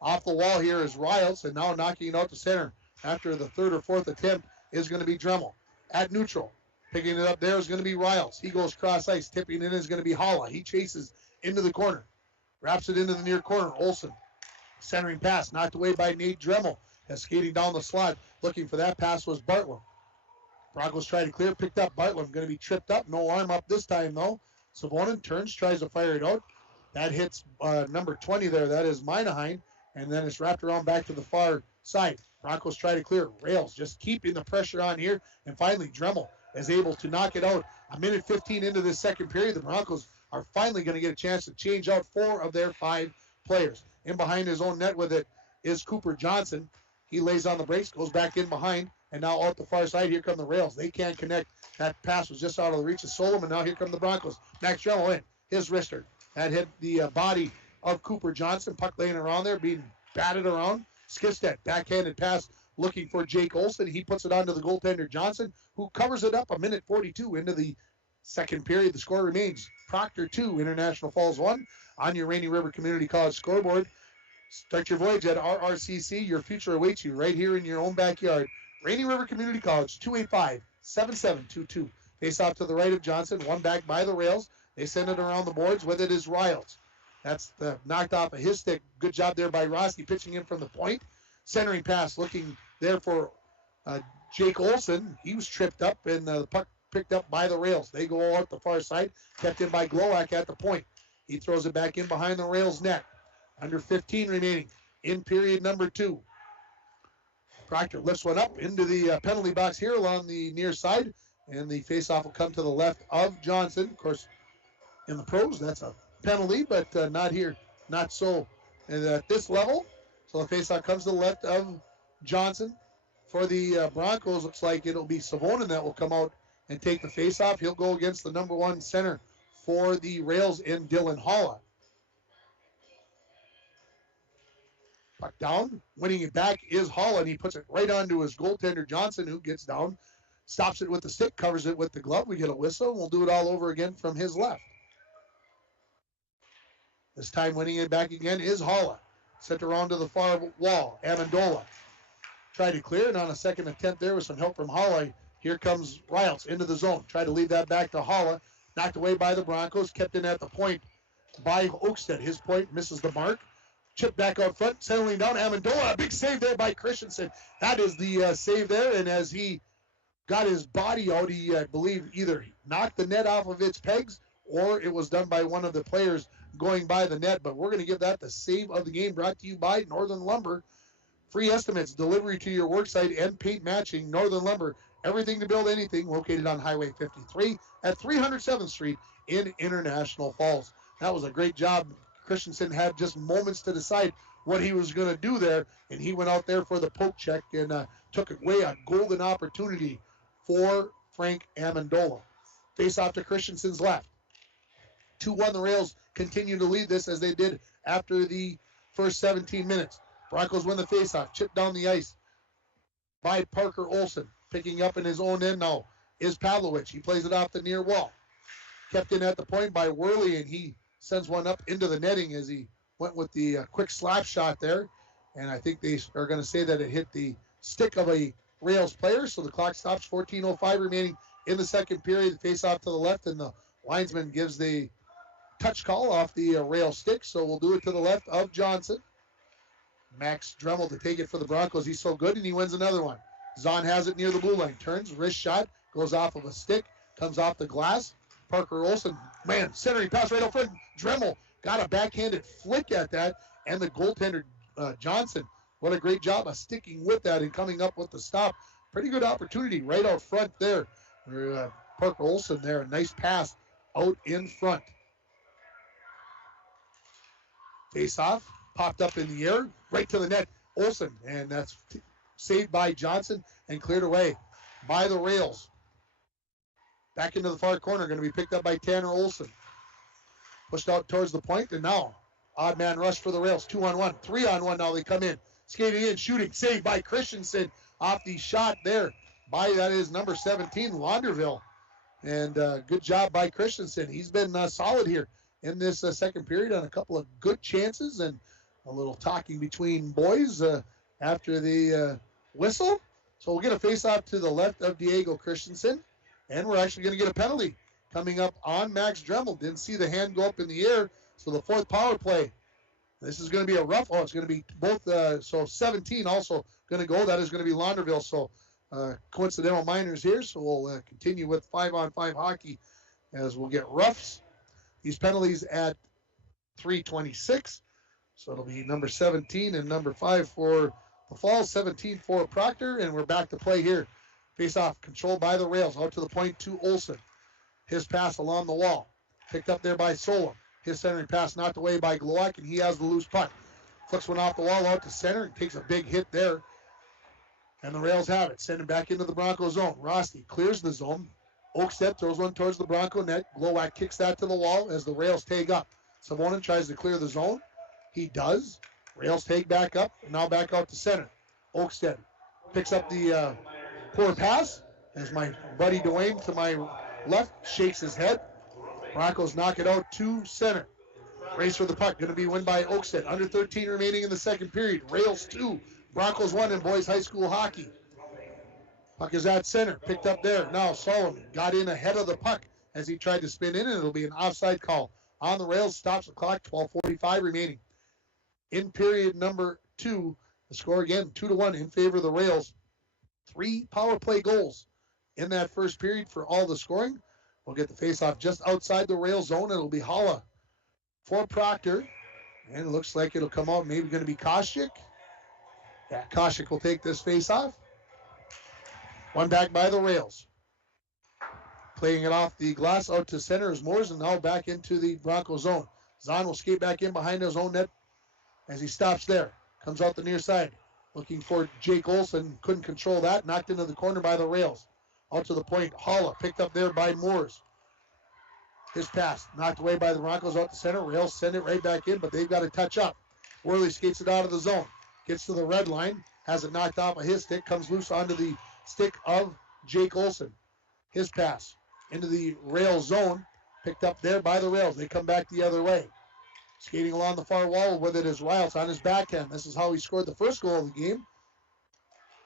Off the wall here is Riles, and now knocking it out to center after the third or fourth attempt is going to be Dremel. At neutral, picking it up there is going to be Riles. He goes cross ice. Tipping in is going to be Holla. He chases into the corner. Wraps it into the near corner. Olsen. Centering pass knocked away by Nate Dremel. As skating down the slot, looking for that pass was Bartlett. Broncos try to clear, picked up. Bartlett going to be tripped up. No arm up this time, though. Savonin turns, tries to fire it out. That hits number 20 there. That is Minaheim. And then it's wrapped around back to the far side. Broncos try to clear. Rails just keeping the pressure on here. And finally, Dremel is able to knock it out. A minute 15 into this second period, the Broncos are finally going to get a chance to change out 4 of their 5 players. In behind his own net with it is Cooper Johnson. He lays on the brakes, goes back in behind. And now out the far side, here come the Rails. They can't connect. That pass was just out of the reach of Solom, and now here come the Broncos. Max Dremel in. His wrister. That hit the body of Cooper Johnson. Puck laying around there, being batted around. Skifstead, backhanded pass, looking for Jake Olsen. He puts it onto the goaltender Johnson, who covers it up. A minute 42 into the second period. The score remains Proctor 2, International Falls 1 on your Rainy River Community College scoreboard. Start your voyage at RRCC. Your future awaits you right here in your own backyard. Rainy River Community College, 285-7722. Face off to the right of Johnson. One back by the rails. They send it around the boards. With it is Riles. That's knocked off of his stick. Good job there by Roski, pitching in from the point. Centering pass, looking there for Jake Olson. He was tripped up, and the puck picked up by the rails. They go out the far side, kept in by Glowak at the point. He throws it back in behind the rails net. Under 15 remaining in period number 2. Proctor lifts one up into the penalty box here along the near side, and the faceoff will come to the left of Johnson. Of course, in the pros, that's a penalty, but not here, not so at this level. So the faceoff comes to the left of Johnson. For the Broncos, looks like it'll be Savonin that will come out and take the faceoff. He'll go against the number 1 center for the Rails in Dylan Holla. Puck down, winning it back is Holla, and he puts it right onto his goaltender Johnson, who gets down, stops it with the stick, covers it with the glove. We get a whistle, and we'll do it all over again from his left. This time winning it back again is Holla. Sent around to the far wall. Amendola tried to clear it on a second attempt there with some help from Holla. Here comes Riles into the zone. Tried to lead that back to Holla. Knocked away by the Broncos. Kept in at the point by Oakstead. His point misses the mark. Chip back out front. Settling down. Amendola. A big save there by Christensen. That is the save there. And as he got his body out, he, I believe, either knocked the net off of its pegs or it was done by one of the players going by the net. But we're going to give that the save of the game, brought to you by Northern Lumber. Free estimates, delivery to your worksite, and paint matching. Northern Lumber, everything to build anything, located on Highway 53 at 307th Street in International Falls. That was a great job. Christensen had just moments to decide what he was going to do there, and he went out there for the poke check and took away a golden opportunity for Frank Amendola. Face off to Christensen's left. 2-1, the Rails continue to lead this as they did after the first 17 minutes. Broncos win the faceoff. Chip down the ice by Parker Olson. Picking up in his own end now is Pavlovich. He plays it off the near wall. Kept in at the point by Worley, and he sends one up into the netting as he went with the quick slap shot there. And I think they are going to say that it hit the stick of a Rails player. So the clock stops. 14:05 remaining in the second period. Faceoff to the left, and the linesman gives the touch call off the rail stick. So we'll do it to the left of Johnson. Max Dremel to take it for the Broncos. He's so good, and he wins another one. Zahn has it near the blue line. Turns, wrist shot, goes off of a stick, comes off the glass. Parker Olson, man, centering pass right out front. Dremel got a backhanded flick at that, and the goaltender, Johnson, what a great job of sticking with that and coming up with the stop. Pretty good opportunity right out front there. Parker Olson there, a nice pass out in front. Face off, popped up in the air, right to the net. Olson, and that's saved by Johnson and cleared away by the Rails. Back into the far corner, going to be picked up by Tanner Olson. Pushed out towards the point, and now odd man rush for the Rails. 2-on-1, 3-on-1 now they come in. Skating in, shooting, saved by Christensen off the shot there by, that is number 17, Launderville. And good job by Christensen. He's been solid here in this second period on a couple of good chances and a little talking between boys after the whistle. So we'll get a face-off to the left of Diego Christensen, and we're actually going to get a penalty coming up on Max Dremel. Didn't see the hand go up in the air, so the fourth power play. This is going to be a rough, it's going to be both, so 17 also going to go. That is going to be Launderville, so coincidental minors here, so we'll continue with 5-on-5 hockey as we'll get roughs. These penalties at 3:26. So it'll be number 17 and number 5 for the Falls, 17 for Proctor, and we're back to play here. Face off, controlled by the Rails, out to the point to Olson. His pass along the wall, picked up there by Solom. His centering pass knocked away by Glowak, and he has the loose puck. Flicks one off the wall out to center and takes a big hit there. And the Rails have it, send him back into the Bronco zone. Roski clears the zone. Oakstead throws one towards the Bronco net. Glowak kicks that to the wall as the Rails take up. Savonin tries to clear the zone. He does. Rails take back up, and now back out to center. Oakstead picks up the poor pass as my buddy Dwayne to my left shakes his head. Broncos knock it out to center. Race for the puck, going to be won by Oakstead. Under 13 remaining in the second period. Rails 2, Broncos 1 in boys high school hockey. Puck is at center, picked up there. Now Solomon got in ahead of the puck as he tried to spin in, and it'll be an offside call. On the rails, stops the clock, 12:45 remaining. In period number 2, the score again, 2-1 in favor of the Rails. 3 power play goals in that first period for all the scoring. We'll get the face-off just outside the rail zone. It'll be Holla for Proctor. And it looks like it'll come out, maybe going to be Koshik. Yeah, Koshik will take this face-off. One back by the Rails. Playing it off the glass out to center is Moores, and now back into the Bronco zone. Zahn will skate back in behind his own net as he stops there. Comes out the near side. Looking for Jake Olson. Couldn't control that. Knocked into the corner by the Rails. Out to the point. Holla picked up there by Moores. His pass knocked away by the Broncos out to center. Rails send it right back in, but they've got to touch up. Worley skates it out of the zone. Gets to the red line. Has it knocked off of his stick. Comes loose onto the stick of Jake Olson. His pass into the rail zone. Picked up there by the Rails. They come back the other way. Skating along the far wall with it is Riles on his backhand. This is how he scored the first goal of the game.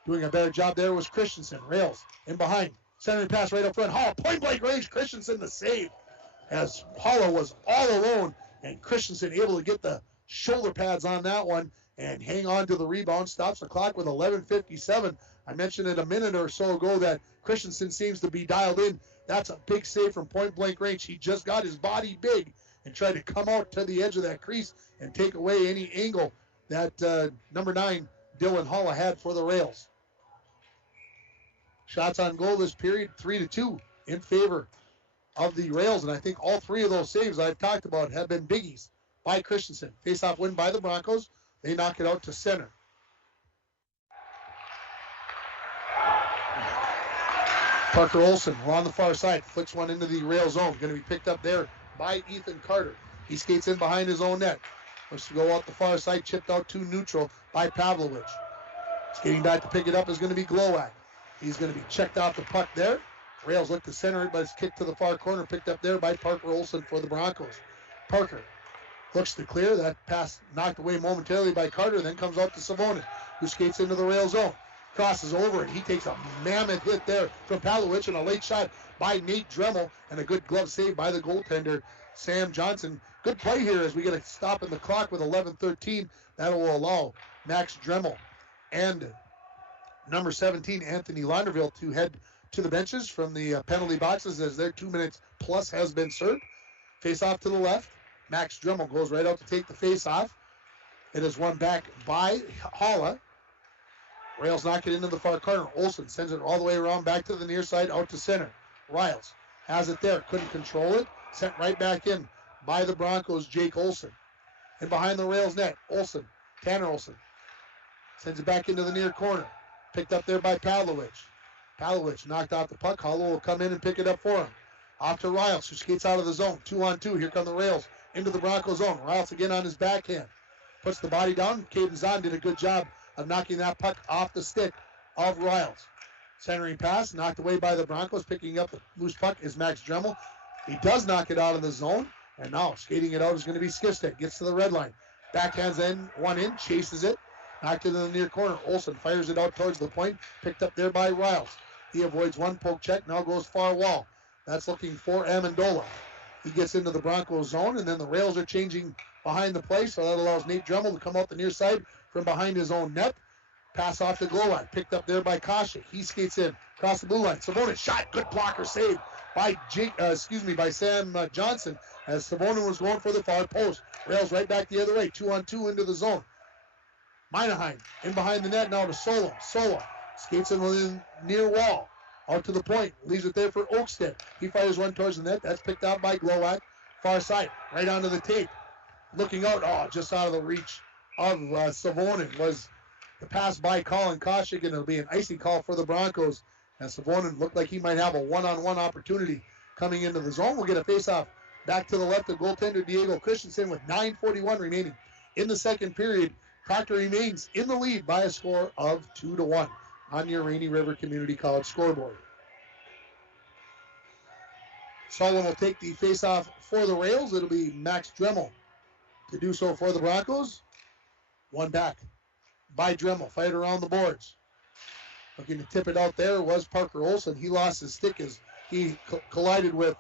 Doing a better job there was Christensen. Rails in behind. Centering pass right up front. Holla, point blank range. Christensen the save. As Holla was all alone, and Christensen able to get the shoulder pads on that one and hang on to the rebound. Stops the clock with 11:57. I mentioned it a minute or so ago that Christensen seems to be dialed in. That's a big save from point blank range. He just got his body big and tried to come out to the edge of that crease and take away any angle that number 9, Dylan Holla, had for the Rails. Shots on goal this period, 3-2 in favor of the Rails, and I think all 3 of those saves I've talked about have been biggies by Christensen. Face-off win by the Broncos. They knock it out to center. Parker Olson on the far side, flicks one into the rail zone. Going to be picked up there by Ethan Carter. He skates in behind his own net. Looks to go out the far side, chipped out to neutral by Pavlovich. Skating back to pick it up is going to be Glowak. He's going to be checked off the puck there. Rails look to center it, but it's kicked to the far corner, picked up there by Parker Olson for the Broncos. Parker looks to clear. That pass knocked away momentarily by Carter, then comes out to Savonin, who skates into the rail zone. Crosses over it. He takes a mammoth hit there from Pavlovich, and a late shot by Nate Dremel, and a good glove save by the goaltender, Sam Johnson. Good play here as we get a stop in the clock with 11:13. That will allow Max Dremel and number 17, Anthony Launderville, to head to the benches from the penalty boxes as their 2 minutes plus has been served. Face off to the left. Max Dremel goes right out to take the face off. It is won back by Holla. Rails knock it into the far corner. Olsen sends it all the way around back to the near side, out to center. Riles has it there. Couldn't control it. Sent right back in by the Broncos, Jake Olsen. And behind the Rails net, Olsen, Tanner Olsen, sends it back into the near corner. Picked up there by Pavlovich. Pavlovich knocked off the puck. Hollow will come in and pick it up for him. Off to Riles, who skates out of the zone. 2-on-2. Here come the Rails into the Broncos zone. Riles again on his backhand. Puts the body down. Caden Zahn did a good job of knocking that puck off the stick of Riles. Centering pass, knocked away by the Broncos. Picking up the loose puck is Max Dremel. He does knock it out of the zone. And now skating it out is going to be Skifstead. Gets to the red line. Backhands in, one in, chases it. Knocked it in the near corner. Olsen fires it out towards the point. Picked up there by Riles. He avoids one poke check. Now goes far wall. That's looking for Amendola. He gets into the Broncos zone, and then the Rails are changing behind the play, so that allows Nate Dremel to come out the near side from behind his own net. Pass off to Glowak. Picked up there by Koshik. He skates in across the blue line. Savonin shot. Good blocker save by Sam Johnson as Savonin was going for the far post. Rails right back the other way. 2-on-2 into the zone. Minaheim in behind the net now to Solo. Solo skates in the near wall. Out to the point. Leaves it there for Oakstead. He fires one towards the net. That's picked out by Glowak. Far side. Right onto the tape. Looking out. Oh, just out of the reach of Savonin was the pass by Colin Koshik, and it'll be an icy call for the Broncos. And Savonin looked like he might have a one-on-one opportunity coming into the zone. We'll get a face-off back to the left of goaltender Diego Christensen with 9:41 remaining in the second period. Proctor remains in the lead by a score of 2-1 on your Rainy River Community College scoreboard. Solon will take the face-off for the Rails. It'll be Max Dremel to do so for the Broncos. One back by Dremel. Fight around the boards. Looking to tip it out there was Parker Olson. He lost his stick as he collided with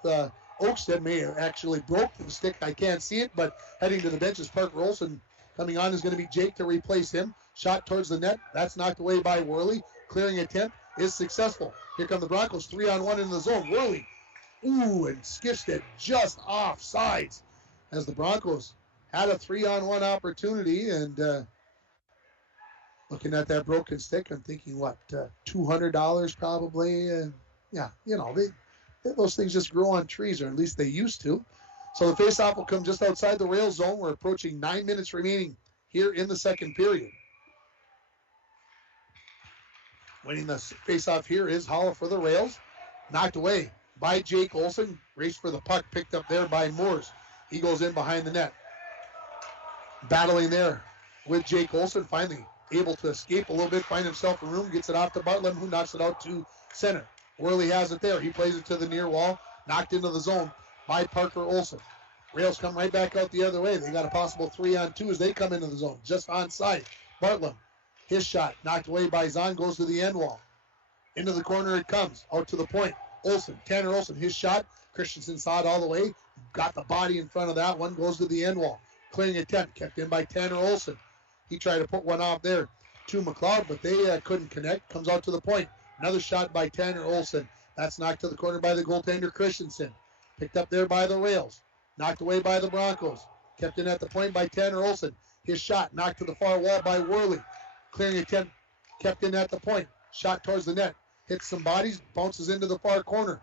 Oakstead. May have actually broke the stick. I can't see it, but heading to the bench is Parker Olson. Coming on is going to be Jake to replace him. Shot towards the net. That's knocked away by Worley. Clearing attempt is successful. Here come the Broncos, 3-on-1 in the zone. Worley, and Skifstead just off sides as the Broncos had a 3-on-1 opportunity. And looking at that broken stick, I'm thinking, what, $200 probably? Yeah, those things just grow on trees, or at least they used to. So the faceoff will come just outside the rail zone. We're approaching 9 minutes remaining here in the second period. Winning the faceoff here is Holla for the Rails. Knocked away by Jake Olson. Race for the puck, picked up there by Moores. He goes in behind the net. Battling there with Jake Olson. Finally able to escape a little bit, find himself a room, gets it off to Bartlett, who knocks it out to center. Worley has it there. He plays it to the near wall. Knocked into the zone by Parker Olson. Rails come right back out the other way. They got a possible 3-on-2 as they come into the zone. Just onside. Bartlett. His shot knocked away by Zahn, goes to the end wall. Into the corner it comes. Out to the point. Olson, Tanner Olson, his shot. Christensen saw it all the way. Got the body in front of that one. Goes to the end wall. Clearing attempt. Kept in by Tanner Olson. He tried to put one off there to McLeod, but they couldn't connect. Comes out to the point. Another shot by Tanner Olson. That's knocked to the corner by the goaltender Christensen. Picked up there by the Rails. Knocked away by the Broncos. Kept in at the point by Tanner Olson. His shot knocked to the far wall by Worley. Clearing attempt kept in at the point. Shot towards the net. Hits some bodies. Bounces into the far corner.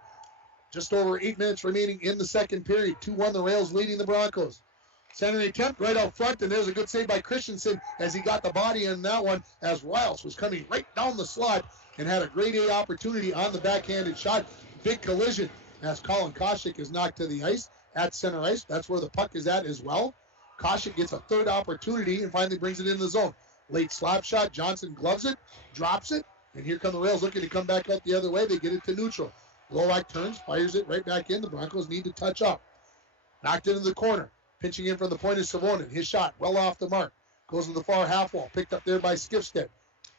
Just over 8 minutes remaining in the second period. 2-1 the Rails leading the Broncos. Centering attempt right out front, and there's a good save by Christensen as he got the body in that one as Riles was coming right down the slot and had a grade A opportunity on the backhanded shot. Big collision as Colin Koshik is knocked to the ice at center ice. That's where the puck is at as well. Koshik gets a third opportunity and finally brings it in the zone. Late slap shot. Johnson gloves it, drops it, and here come the Rails looking to come back out the other way. They get it to neutral. Glowacz turns, fires it right back in. The Broncos need to touch up. Knocked into the corner. Pinching in from the point is Savonin. His shot well off the mark. Goes to the far half wall. Picked up there by Skifstead.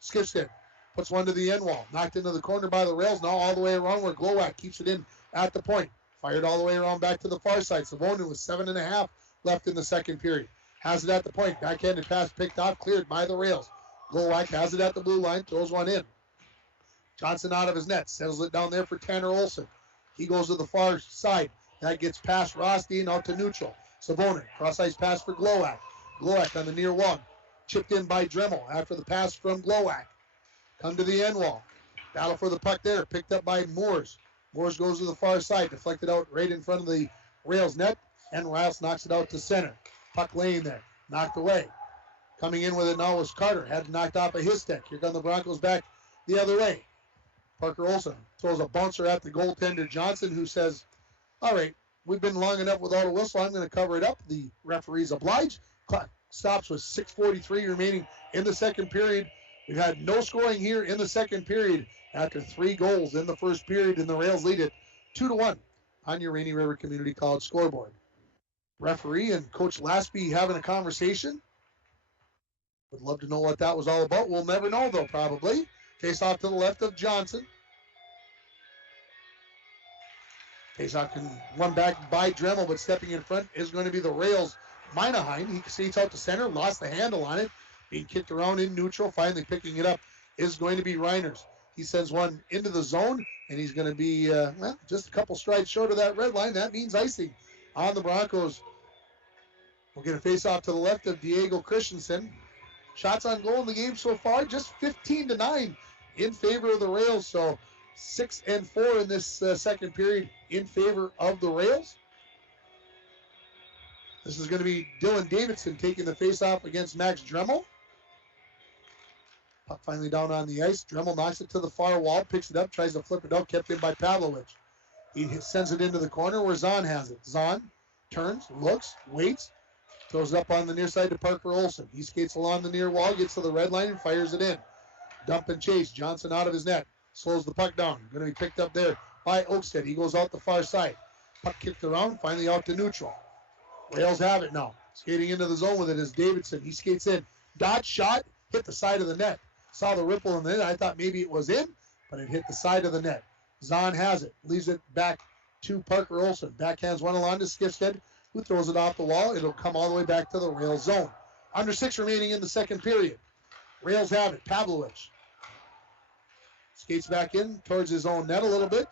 Skifstead puts one to the end wall. Knocked into the corner by the Rails. Now all the way around where Glowacz keeps it in at the point. Fired all the way around back to the far side. Savonin with 7.5 left in the second period. Has it at the point. Backhanded pass picked off. Cleared by the Rails. Glowacz has it at the blue line. Throws one in. Johnson out of his net. Settles it down there for Tanner Olson. He goes to the far side. That gets past Rothstein out to neutral. Savonin. Cross-ice pass for Glowacz. Glowacz on the near wall. Chipped in by Dremel after the pass from Glowacz. Come to the end wall. Battle for the puck there. Picked up by Moores. Moores goes to the far side. Deflected out right in front of the Rails net. And Riles knocks it out to center. Puck laying there. Knocked away. Coming in with it now was Carter. Had knocked off of his stick. Here come the Broncos back the other way. Parker Olson throws a bouncer at the goaltender Johnson, who says, all right, we've been long enough without a whistle. I'm going to cover it up. The referee's obliged. Clock stops with 6:43 remaining in the second period. We've had no scoring here in the second period after 3 goals in the first period, and the Rails lead it 2-1 on your Rainy River Community College scoreboard. Referee and Coach Laspy having a conversation. Would love to know what that was all about. We'll never know, though, probably. Face off to the left of Johnson. Face off can run back by Dremel, but stepping in front is going to be the Rails. Minaheim, he skates out to center, lost the handle on it. Being kicked around in neutral, finally picking it up is going to be Reiners. He sends one into the zone, and he's going to be just a couple strides short of that red line. That means icing on the Broncos. We'll get a face-off to the left of Diego Christensen. Shots on goal in the game so far, just 15-9 in favor of the Rails. So 6-4 in this second period in favor of the Rails. This is going to be Dylan Davidson taking the face-off against Max Dremel. Puck finally down on the ice. Dremel knocks it to the far wall, picks it up, tries to flip it out, kept in by Pavlovich. He sends it into the corner where Zahn has it. Zahn turns, looks, waits, throws it up on the near side to Parker Olson. He skates along the near wall, gets to the red line, and fires it in. Dump and chase. Johnson out of his net. Slows the puck down. Going to be picked up there by Oakstead. He goes out the far side. Puck kicked around, finally out to neutral. Rails have it now. Skating into the zone with it is Davidson. He skates in. Dodge shot, hit the side of the net. saw the ripple in the net. I thought maybe it was in, but it hit the side of the net. Zahn has it, leaves it back to Parker Olson. Backhands one along to Skifstead, who throws it off the wall. It'll come all the way back to the Rails zone. Under 6 remaining in the second period. Rails have it. Pavlovich skates back in towards his own net a little bit.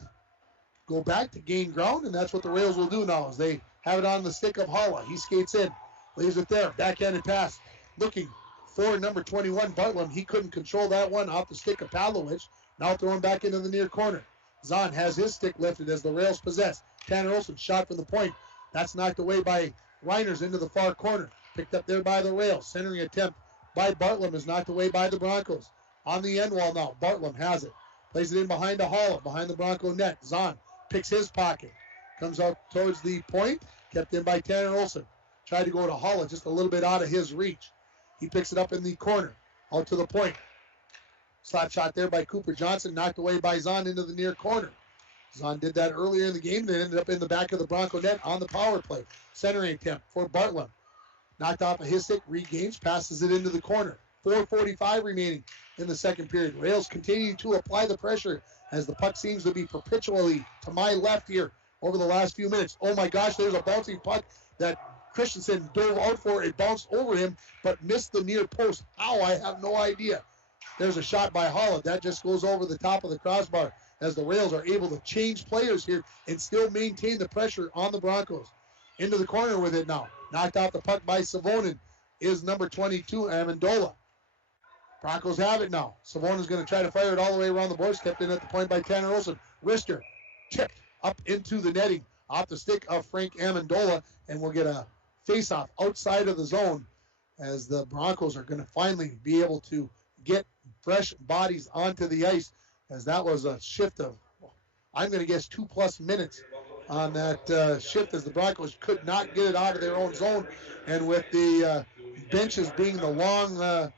Go back to gain ground, and that's what the Rails will do now as they have it on the stick of Halla. He skates in, leaves it there. Backhanded pass, looking for number 21, Bartlam. He couldn't control that one off the stick of Pavlovich. Now throwing back into the near corner. Zahn has his stick lifted as the Rails possess. Tanner Olson shot from the point. That's knocked away by Reiners into the far corner. Picked up there by the Rails. Centering attempt by Bartlam is knocked away by the Broncos. On the end wall now, Bartlam has it. Plays it in behind the Halla, behind the Bronco net. Zahn picks his pocket. Comes out towards the point. Kept in by Tanner Olson. Tried to go to Halla, just a little bit out of his reach. He picks it up in the corner. Out to the point. Slap shot there by Cooper Johnson. Knocked away by Zahn into the near corner. Zahn did that earlier in the game. They ended up in the back of the Bronco net on the power play. Centering attempt for Bartlam. Knocked off of his stick. Regains. Passes it into the corner. 4:45 remaining in the second period. Rails continue to apply the pressure as the puck seems to be perpetually to my left here over the last few minutes. Oh my gosh, there's a bouncing puck that Christensen dove out for. It bounced over him but missed the near post. How? I have no idea. There's a shot by Halla. That just goes over the top of the crossbar as the Rails are able to change players here and still maintain the pressure on the Broncos. Into the corner with it now. Knocked out the puck by Savonin is number 22, Amendola. Broncos have it now. Savonen's going to try to fire it all the way around the boards. Kept in at the point by Tanner Olson. Wrister tipped up into the netting off the stick of Frank Amendola, and we'll get a face-off outside of the zone as the Broncos are going to finally be able to get fresh bodies onto the ice, as that was a shift of, I'm going to guess, 2+ minutes on that shift as the Broncos could not get it out of their own zone. And with the benches being the long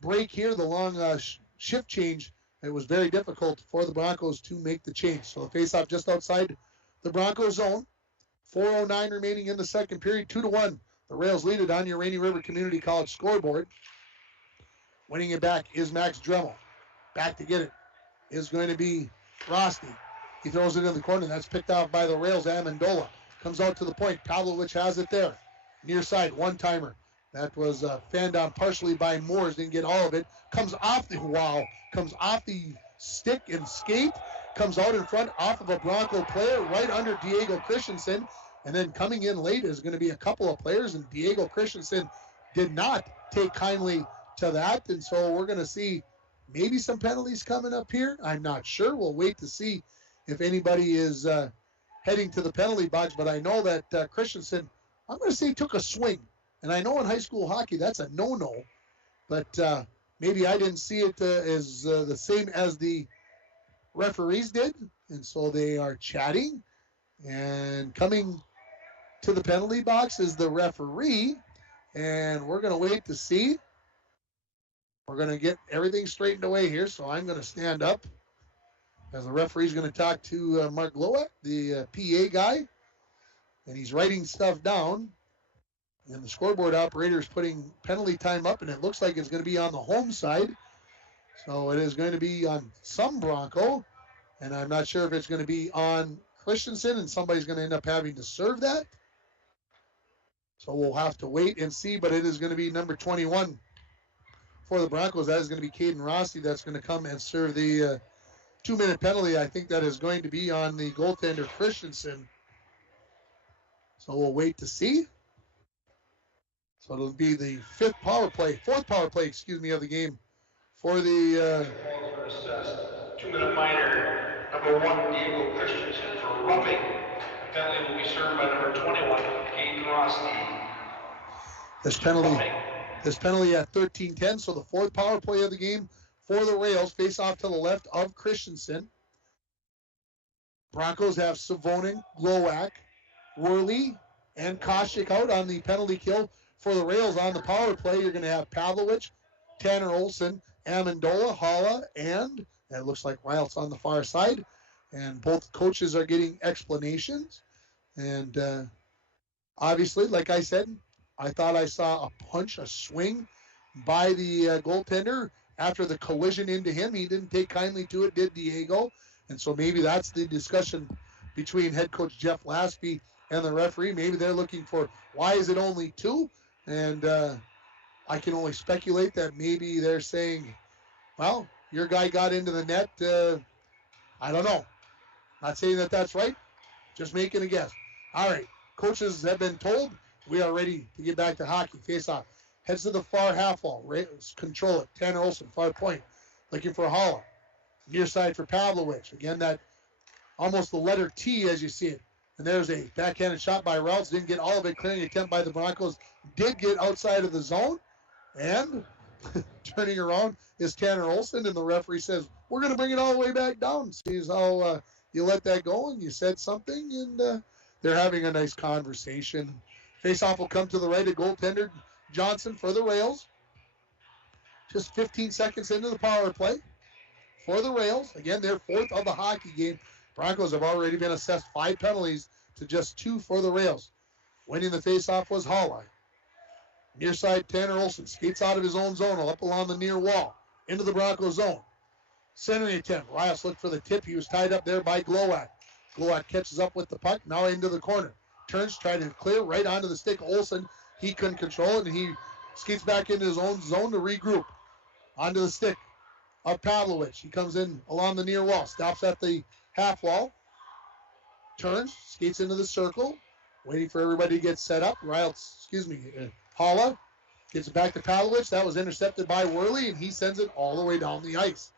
break here, the long shift change, it was very difficult for the Broncos to make the change. So the face-off just outside the Broncos zone. 4:09 remaining in the second period, 2-1. The Rails lead it on your Rainy River Community College scoreboard. Winning it back is Max Dremel. Back to get it is going to be Rosti. He throws it in the corner. That's picked off by the Rails. Amendola comes out to the point. Pavlovich has it there. Near side, one-timer. That was fanned down partially by Moores. Didn't get all of it. Comes off the stick and skate. Comes out in front off of a Bronco player right under Diego Christensen. And then coming in late is going to be a couple of players. And Diego Christensen did not take kindly to that. And so we're going to see maybe some penalties coming up here. I'm not sure. We'll wait to see if anybody is heading to the penalty box. But I know that Christensen, I'm going to say, took a swing. And I know in high school hockey that's a no-no, but maybe I didn't see it as the same as the referees did, and so they are chatting. And coming to the penalty box is the referee, and we're going to wait to see. We're going to get everything straightened away here, so I'm going to stand up as the referee's going to talk to Mark Glowak, the PA guy, and he's writing stuff down. And the scoreboard operator is putting penalty time up, and it looks like it's going to be on the home side. So it is going to be on some Bronco, and I'm not sure if it's going to be on Christensen, and somebody's going to end up having to serve that. So we'll have to wait and see, but it is going to be number 21 for the Broncos. That is going to be Caden Rossi. That's going to come and serve the 2-minute penalty. I think that is going to be on the goaltender Christensen. So we'll wait to see. So it'll be the fourth power play, of the game for the 2-minute minor, number 1, Diego Christensen for roughing. The penalty will be served by number 21, Caden Rossi. This penalty at 13:10, so the fourth power play of the game for the Rails, face off to the left of Christensen. Broncos have Savonin, Glowak, Worley, and Koshik out on the penalty kill. For the Rails on the power play, you're going to have Pavlovich, Tanner Olson, Amendola, Halla, and it looks like Riles on the far side. And both coaches are getting explanations. And obviously, like I said, I thought I saw a punch, a swing by the goaltender after the collision into him. He didn't take kindly to it, did Diego. And so maybe that's the discussion between head coach Jeff Laspey and the referee. Maybe they're looking for, why is it only 2? And I can only speculate that maybe they're saying, well, your guy got into the net. I don't know. Not saying that that's right. Just making a guess. All right. Coaches have been told we are ready to get back to hockey. Face off. Heads to the far half wall. Control it. Tanner Olson, far point. Looking for Holla. Near side for Pavlovich. Again, that almost the letter T as you see it. And there's a backhanded shot by Routes. Didn't get all of it. Clearing attempt by the Broncos. Did get outside of the zone. And turning around is Tanner Olson. And the referee says, we're going to bring it all the way back down. Sees how you let that go and you said something. And they're having a nice conversation. Face-off will come to the right of goaltender Johnson for the Rails. Just 15 seconds into the power play for the Rails. Again, their 4th of the hockey game. Broncos have already been assessed 5 penalties to just 2 for the Rails. Winning the face-off was Holla. Near side, Tanner Olson skates out of his own zone, up along the near wall, into the Broncos zone. Centering attempt. Rios looked for the tip. He was tied up there by Glowak. Glowak catches up with the puck, now into the corner. Turns, trying to clear right onto the stick. Olson, he couldn't control it, and he skates back into his own zone to regroup. Onto the stick of Pavlovich. He comes in along the near wall, stops at the half wall, turns, skates into the circle, waiting for everybody to get set up. Holla gets it back to Pavlovich. That was intercepted by Worley, and he sends it all the way down the ice.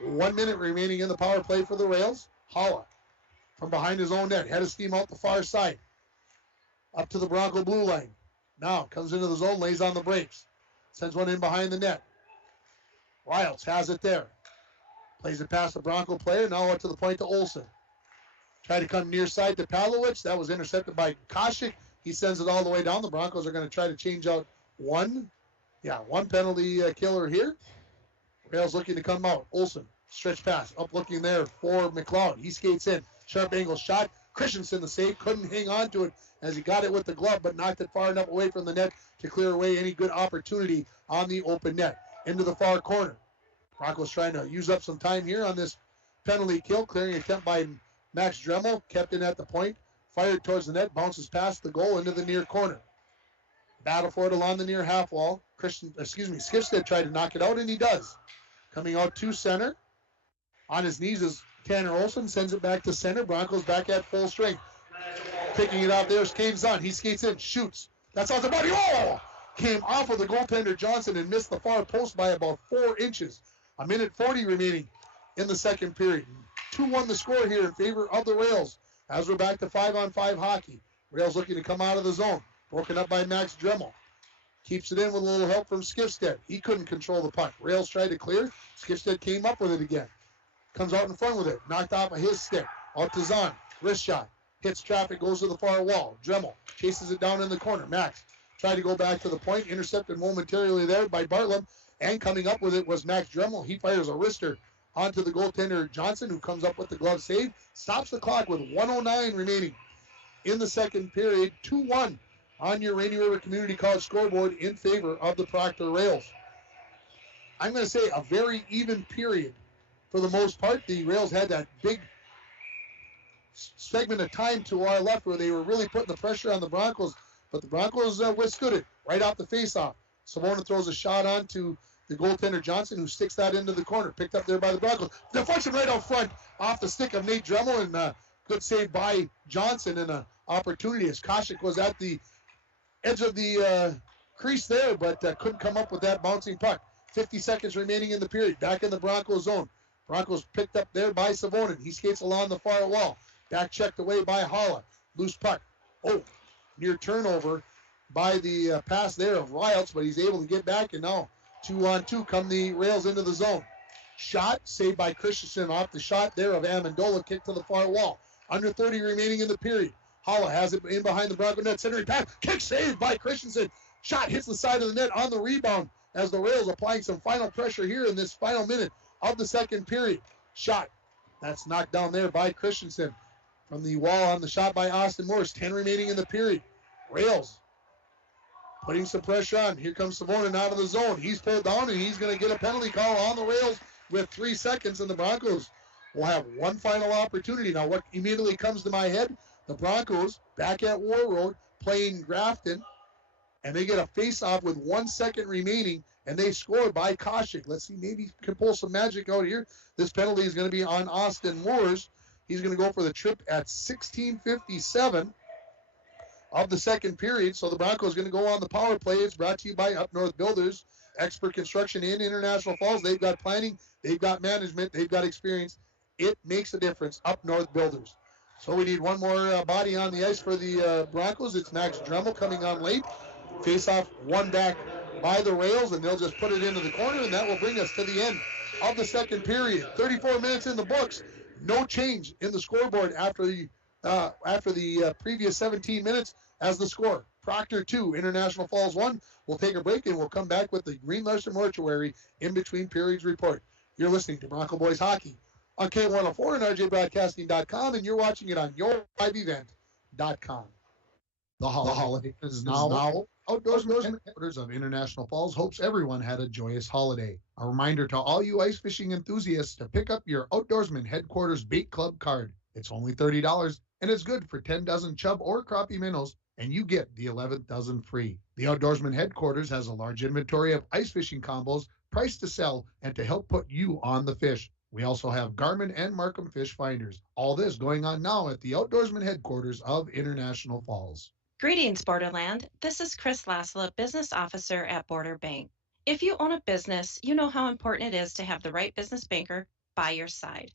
1 minute remaining in the power play for the Rails. Holla from behind his own net, head of steam out the far side, up to the Bronco blue line. Now comes into the zone, lays on the brakes, sends one in behind the net. Riles has it there. Plays it past the Bronco player, now out to the point to Olson. Try to come near side to Pavlovich. That was intercepted by Koshik. He sends it all the way down. The Broncos are going to try to change out one penalty killer here. Rails looking to come out. Olson, stretch pass, up looking there for McLeod. He skates in. Sharp angle shot. Christensen the save. Couldn't hang on to it as he got it with the glove, but knocked it far enough away from the net to clear away any good opportunity on the open net. Into the far corner. Broncos trying to use up some time here on this penalty kill. Clearing attempt by Max Dremel. Kept in at the point. Fired towards the net. Bounces past the goal into the near corner. Battle for it along the near half wall. Skifstead tried to knock it out, and he does. Coming out to center. On his knees is Tanner Olson. Sends it back to center. Broncos back at full strength. Picking it out there is Kane Zahn. He skates in. Shoots. That's off the body. Oh! Came off of the goaltender Johnson and missed the far post by about 4 inches. 1:40 remaining in the second period. 2-1 the score here in favor of the Rails as we're back to 5-on-5 hockey. Rails looking to come out of the zone. Broken up by Max Dremel. Keeps it in with a little help from Skifstead. He couldn't control the puck. Rails tried to clear. Skifstead came up with it again. Comes out in front with it. Knocked off of his stick. Out to Zahn. Wrist shot. Hits traffic. Goes to the far wall. Dremel chases it down in the corner. Max tried to go back to the point. Intercepted momentarily there by Bartlam. And coming up with it was Max Dremel. He fires a wrister onto the goaltender Johnson, who comes up with the glove save. Stops the clock with 1:09 remaining in the second period. 2-1 on your Rainy River Community College scoreboard in favor of the Proctor Rails. I'm going to say a very even period for the most part. The Rails had that big segment of time to our left where they were really putting the pressure on the Broncos, but the Broncos withstood it right off the faceoff. Savona throws a shot on to the goaltender Johnson, who sticks that into the corner. Picked up there by the Broncos. Deflection right out front off the stick of Nate Dremel, and good save by Johnson, and an opportunity as Koshik was at the edge of the crease there, but couldn't come up with that bouncing puck. 50 seconds remaining in the period. Back in the Broncos zone. Broncos picked up there by Savonin. He skates along the far wall. Back checked away by Holla. Loose puck. Oh, near turnover by the pass there of Riles, but he's able to get back, and now 2-on-2 come the Rails into the zone. Shot, saved by Christensen off the shot there of Amendola, kick to the far wall. Under 30 remaining in the period. Holla has it in behind the Bronco net, centering pass, kick saved by Christensen. Shot hits the side of the net on the rebound as the Rails applying some final pressure here in this final minute of the second period. Shot, that's knocked down there by Christensen. From the wall on the shot by Austin Morris, 10 remaining in the period. Rails putting some pressure on. Here comes Savonin out of the zone. He's pulled down, and he's going to get a penalty call on the rails with 3 seconds, and the Broncos will have one final opportunity. Now, what immediately comes to my head, the Broncos back at War Road playing Grafton, and they get a face-off with 1 second remaining, and they score by Koshik. Let's see, maybe can pull some magic out here. This penalty is going to be on Austin Moores. He's going to go for the trip at 16:57 of the second period. So the Broncos going to go on the power play. It's brought to you by Up North Builders, expert construction in International Falls. They've got planning, they've got management, they've got experience. It makes a difference. Up North Builders. So we need one more body on the ice for the Broncos. It's Max Dremel coming on late. Face off one back by the rails, and they'll just put it into the corner, and that will bring us to the end of the second period. 34 minutes in the books. No change in the scoreboard after the previous 17 minutes as the score. Proctor 2, International Falls 1. We'll take a break, and we'll come back with the Green Larson Mortuary in between periods report. You're listening to Bronco Boys Hockey on K104 and RJBroadcasting.com, and you're watching it on YourLiveEvent.com. The holiday is now Outdoorsman Headquarters of International Falls hopes everyone had a joyous holiday. A reminder to all you ice fishing enthusiasts to pick up your Outdoorsman Headquarters Bait Club card. It's only $30, and it's good for 10 dozen chub or crappie minnows, and you get the 11th dozen free. The Outdoorsman Headquarters has a large inventory of ice fishing combos priced to sell and to help put you on the fish. We also have Garmin and Markham fish finders. All this going on now at the Outdoorsman Headquarters of International Falls. Greetings, Borderland. This is Chris Lasla, Business Officer at Border Bank. If you own a business, you know how important it is to have the right business banker by your side.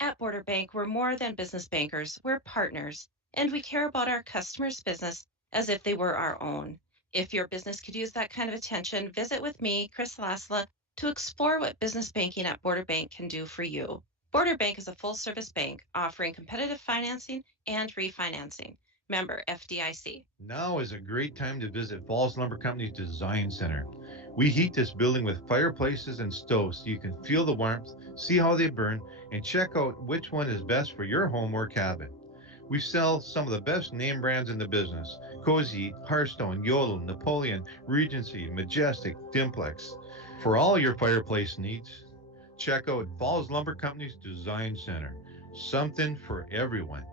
At Border Bank, we're more than business bankers, we're partners, and we care about our customers' business as if they were our own. If your business could use that kind of attention, visit with me, Chris Lasla, to explore what business banking at Border Bank can do for you. Border Bank is a full-service bank offering competitive financing and refinancing. Member FDIC. Now is a great time to visit Falls Lumber Company's Design Center. We heat this building with fireplaces and stoves so you can feel the warmth, see how they burn, and check out which one is best for your home or cabin. We sell some of the best name brands in the business: Cozy, Hearthstone, Yodel, Napoleon, Regency, Majestic, Dimplex. For all your fireplace needs, check out Falls Lumber Company's Design Center. Something for everyone.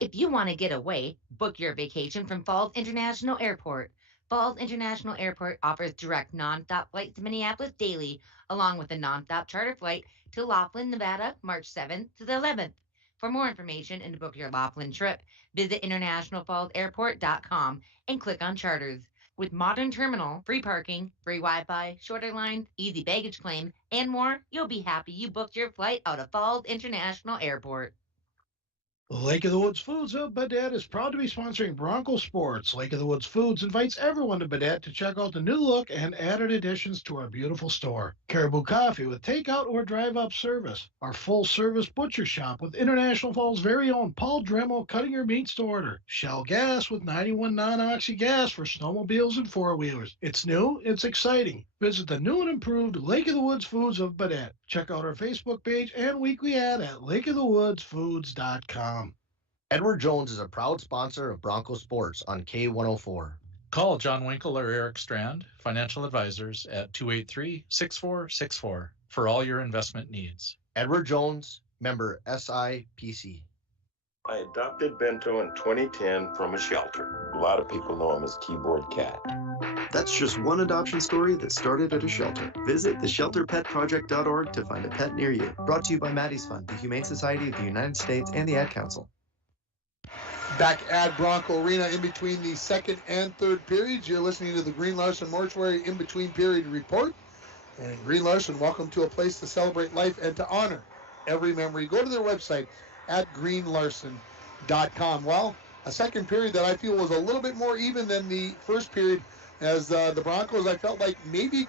If you want to get away, book your vacation from Falls International Airport. Falls International Airport offers direct non-stop flights to Minneapolis daily, along with a non-stop charter flight to Laughlin, Nevada, March 7th to the 11th. For more information and to book your Laughlin trip, visit internationalfallsairport.com and click on charters. With modern terminal, free parking, free Wi-Fi, shorter lines, easy baggage claim, and more, you'll be happy you booked your flight out of Falls International Airport. Lake of the Woods Foods of Baudette is proud to be sponsoring Bronco Sports. Lake of the Woods Foods invites everyone to Baudette to check out the new look and added additions to our beautiful store. Caribou Coffee with takeout or drive-up service. Our full-service butcher shop with International Falls' very own Paul Dremel cutting your meats to order. Shell Gas with 91 non-oxy gas for snowmobiles and four-wheelers. It's new, it's exciting. Visit the new and improved Lake of the Woods Foods of Baudette. Check out our Facebook page and weekly ad at lakeofthewoodsfoods.com. Edward Jones is a proud sponsor of Bronco Sports on K104. Call John Winkle or Eric Strand, financial advisors, at 283-6464 for all your investment needs. Edward Jones, member SIPC. I adopted Bento in 2010 from a shelter. A lot of people know him as Keyboard Cat. That's just one adoption story that started at a shelter. Visit theshelterpetproject.org to find a pet near you. Brought to you by Maddie's Fund, the Humane Society of the United States, and the Ad Council. Back at Bronco Arena in between the second and third periods. You're listening to the Green Larson Mortuary in between period report. And Green Larson, welcome to a place to celebrate life and to honor every memory. Go to their website at greenlarson.com. Well, a second period that I feel was a little bit more even than the first period, as the Broncos, I felt like maybe,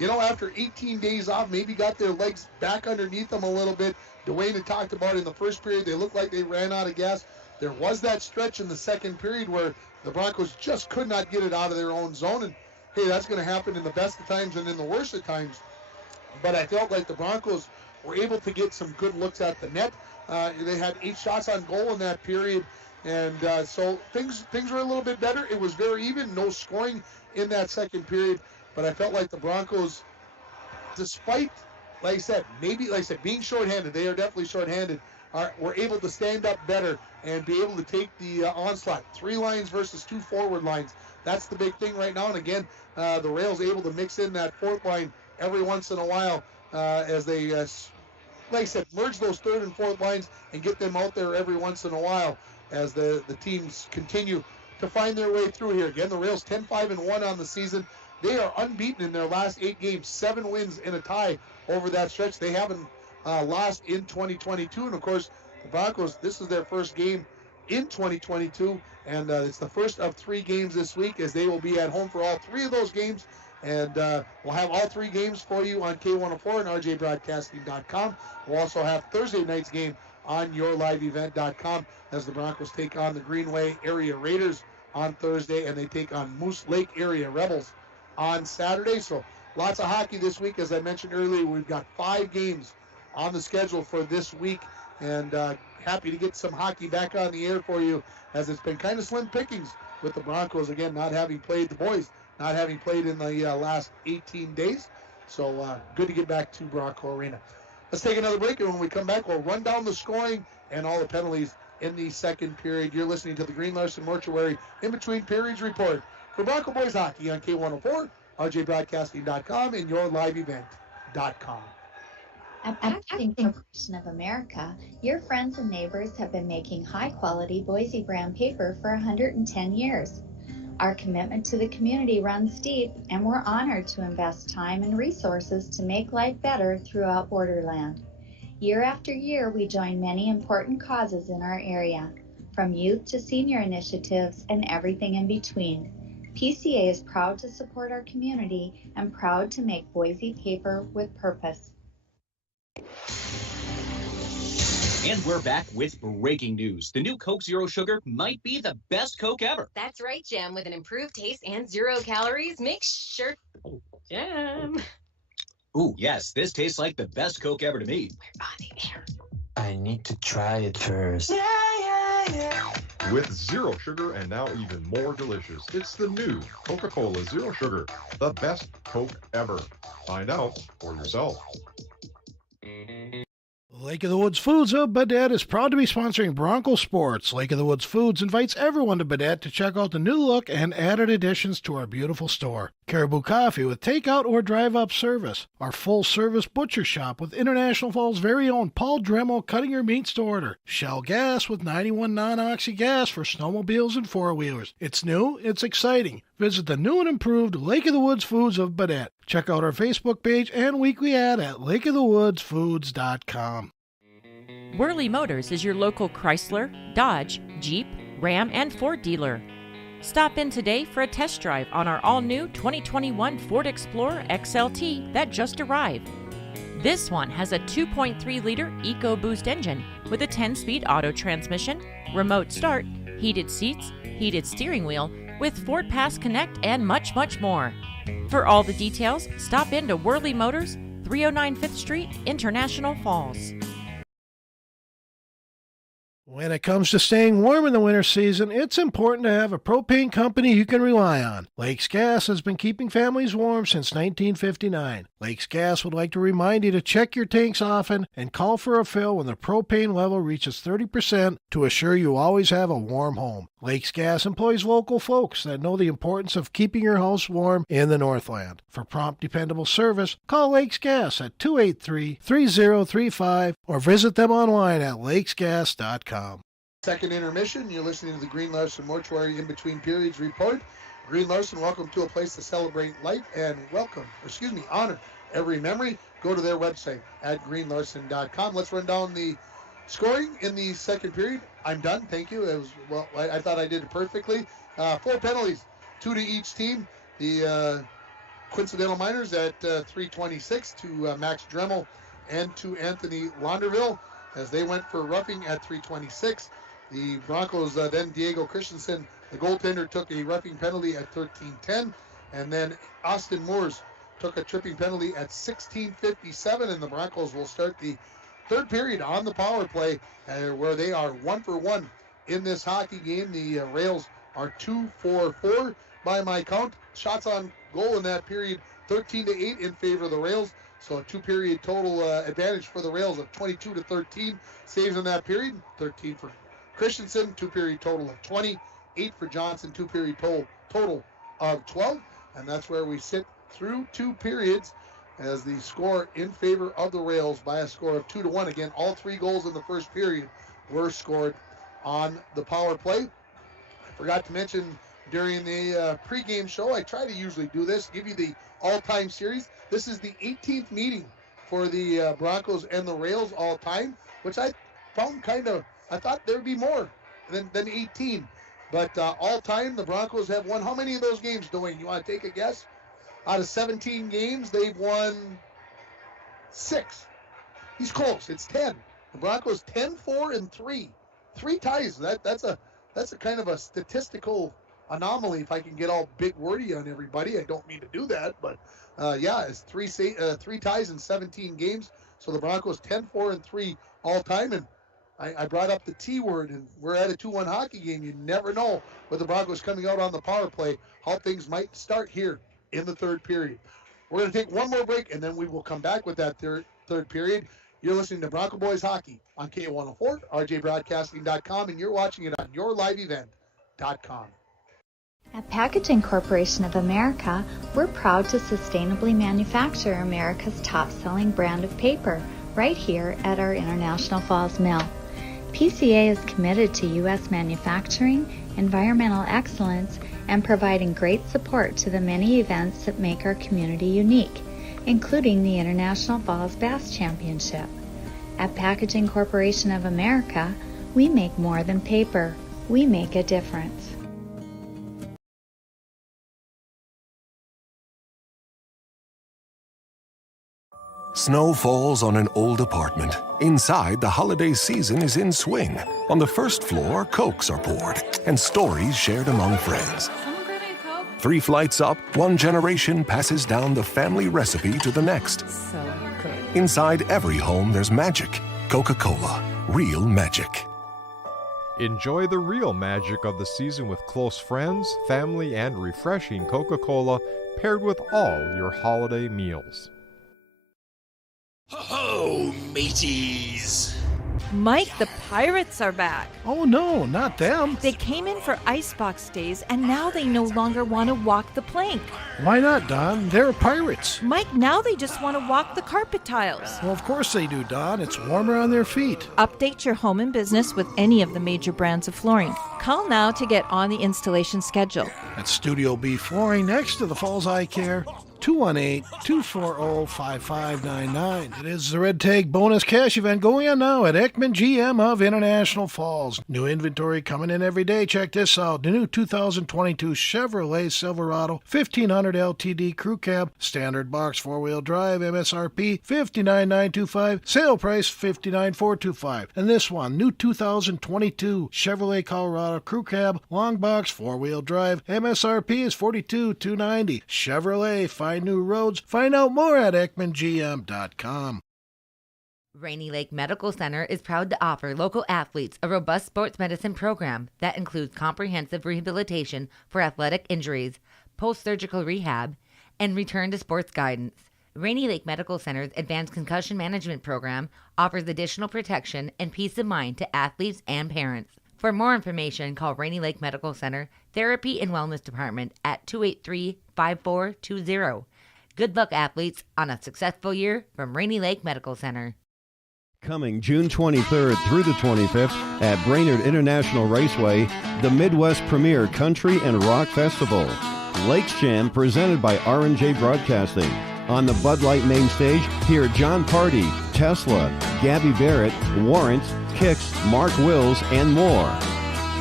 after 18 days off, maybe got their legs back underneath them a little bit. Dwayne had talked about in the first period, they looked like they ran out of gas. There was that stretch in the second period where the Broncos just could not get it out of their own zone. And, hey, that's going to happen in the best of times and in the worst of times. But I felt like the Broncos were able to get some good looks at the net. They had 8 shots on goal in that period. And so things were a little bit better. It was very even, no scoring in that second period. But I felt like the Broncos, despite, like I said, being shorthanded, they are definitely shorthanded, were able to stand up better and be able to take the onslaught. 3 lines versus 2 forward lines. That's the big thing right now. And again, the Rails able to mix in that 4th line every once in a while as they, like I said, merge those 3rd and 4th lines and get them out there every once in a while as the teams continue to find their way through here. Again, the Rails 10-5-1 on the season. They are unbeaten in their last 8 games, 7 wins and a tie over that stretch. They haven't lost in 2022. And of course, the Broncos, this is their first game in 2022, and it's the first of 3 games this week as they will be at home for all 3 of those games. And we'll have all 3 games for you on K104 and rjbroadcasting.com. We'll also have Thursday night's game on yourliveevent.com as the Broncos take on the Greenway Area Raiders on Thursday, and they take on Moose Lake Area Rebels on Saturday. So lots of hockey this week. As I mentioned earlier, we've got 5 games on the schedule for this week, and happy to get some hockey back on the air for you, as it's been kind of slim pickings with the Broncos, again, not having played in the last 18 days. So good to get back to Bronco Arena. Let's take another break, and when we come back, we'll run down the scoring and all the penalties in the second period. You're listening to the Green Larson Mortuary In Between Periods Report for Bronco Boys Hockey on K104, rjbroadcasting.com, and yourliveevent.com. At Packaging Corporation of America, your friends and neighbors have been making high-quality Boise brand paper for 110 years. Our commitment to the community runs deep, and we're honored to invest time and resources to make life better throughout Borderland. Year after year, we join many important causes in our area, from youth to senior initiatives and everything in between. PCA is proud to support our community and proud to make Boise paper with purpose. And we're back with breaking news. The new Coke Zero Sugar might be the best Coke ever. That's right, Jim. With an improved taste and 0 calories, make sure... Jim. Ooh, yes, this tastes like the best Coke ever to me. We're on the air. I need to try it first. With 0 sugar and now even more delicious, it's the new Coca-Cola Zero Sugar, the best Coke ever. Find out for yourself. Lake of the Woods Foods of Baudette is proud to be sponsoring Bronco Sports. Lake of the Woods Foods invites everyone to Baudette to check out the new look and added additions to our beautiful store. Caribou Coffee with takeout or drive-up service. Our full-service butcher shop with International Falls' very own Paul Dremel cutting your meats to order. Shell Gas with 91 non-oxy gas for snowmobiles and four-wheelers. It's new, it's exciting. Visit the new and improved Lake of the Woods Foods of Baudette. Check out our Facebook page and weekly ad at lakeofthewoodsfoods.com. Worley Motors is your local Chrysler, Dodge, Jeep, Ram, and Ford dealer. Stop in today for a test drive on our all-new 2021 Ford Explorer XLT that just arrived. This one has a 2.3-liter EcoBoost engine with a 10-speed auto transmission, remote start, heated seats, heated steering wheel, with Ford Pass Connect and much, much more. For all the details, stop in to Worley Motors, 309 5th Street, International Falls. When it comes to staying warm in the winter season, it's important to have a propane company you can rely on. Lakes Gas has been keeping families warm since 1959. Lakes Gas would like to remind you to check your tanks often and call for a fill when the propane level reaches 30% to assure you always have a warm home. Lakes Gas employs local folks that know the importance of keeping your house warm in the Northland. For prompt, dependable service, call Lakes Gas at 283-3035 or visit them online at lakesgas.com. Second intermission, you're listening to the Green Larson Mortuary In Between Periods Report. Green Larson, welcome to a place to celebrate life and honor every memory. Go to their website at greenlarson.com. Let's run down the scoring in the second period. I'm done, thank you. I thought I did it perfectly. 4 penalties, 2 to each team. The Coincidental Miners at 326 to Max Dremel and to Anthony Launderville as they went for roughing at 326. The Broncos, then Diego Christensen, the goaltender, took a roughing penalty at 13:10, and then Austin Moores took a tripping penalty at 16:57, and the Broncos will start the third period on the power play where they are 1 for 1 in this hockey game. The Rails are 2-4-4 by my count. Shots on goal in that period, 13-8 in favor of the Rails. So a two-period total advantage for the Rails of 22-13. Saves in that period, 13 for Christensen, two-period total of 20, 8 for Johnson, two-period total of 12. And that's where we sit through two periods as the score in favor of the Rails by a score of 2-1. Again, all three goals in the first period were scored on the power play. I forgot to mention during the pregame show, I try to usually do this, give you the all-time series. This is the 18th meeting for the Broncos and the Rails all-time, which I found I thought there would be more than 18. But all-time, the Broncos have won how many of those games, Dwayne? You want to take a guess? Out of 17 games, they've won 6. He's close. It's 10. The Broncos 10-4-3. 3 ties. That's a kind of a statistical anomaly. If I can get all big wordy on everybody, I don't mean to do that, but it's 3 ties in 17 games. So the Broncos 10-4-3 all time, and I brought up the T word, and we're at a 2-1 hockey game. You never know with the Broncos coming out on the power play how things might start here in the third period. We're going to take one more break, and then we will come back with that third period. You're listening to Bronco Boys Hockey on K104, rjbroadcasting.com, and you're watching it on yourliveevent.com. At Packaging Corporation of America, we're proud to sustainably manufacture America's top-selling brand of paper right here at our International Falls Mill. PCA is committed to U.S. manufacturing, environmental excellence, and providing great support to the many events that make our community unique, including the International Falls Bass Championship. At Packaging Corporation of America, we make more than paper. We make a difference. Snow falls on an old apartment. Inside, the holiday season is in swing. On the first floor, Cokes are poured and stories shared among friends. 3 flights up, one generation passes down the family recipe to the next. So good. Inside every home, there's magic. Coca-Cola, real magic. Enjoy the real magic of the season with close friends, family, and refreshing Coca-Cola paired with all your holiday meals. Ho-ho, mateys! Mike, the Pirates are back. Oh no, not them. They came in for icebox days, and now they no longer want to walk the plank. Why not, Don? They're pirates. Mike, now they just want to walk the carpet tiles. Well, of course they do, Don. It's warmer on their feet. Update your home and business with any of the major brands of flooring. Call now to get on the installation schedule. At Studio B Flooring next to the Falls Eye Care. 218-240-5599. It is the Red Tag Bonus Cash event going on now at Ekman GM of International Falls. New inventory coming in every day. Check this out. The new 2022 Chevrolet Silverado 1500 LTD Crew Cab. Standard box 4-wheel drive. MSRP $59,925. Sale price $59,425. And this one, new 2022 Chevrolet Colorado Crew Cab. Long box 4-wheel drive. MSRP is $42,290. Chevrolet, find new roads. Find out more at EkmanGM.com. Rainy Lake Medical Center is proud to offer local athletes a robust sports medicine program that includes comprehensive rehabilitation for athletic injuries, post-surgical rehab, and return to sports guidance. Rainy Lake Medical Center's advanced concussion management program offers additional protection and peace of mind to athletes and parents. For more information, call Rainy Lake Medical Center Therapy and Wellness Department at 283-5420. Good luck, athletes, on a successful year from Rainy Lake Medical Center. Coming June 23rd through the 25th at Brainerd International Raceway, the Midwest premier country and rock festival. Lakes Jam presented by R&J Broadcasting. On the Bud Light main stage, hear John Party, Tesla, Gabby Barrett, Warrant, Kicks, Mark Wills, and more.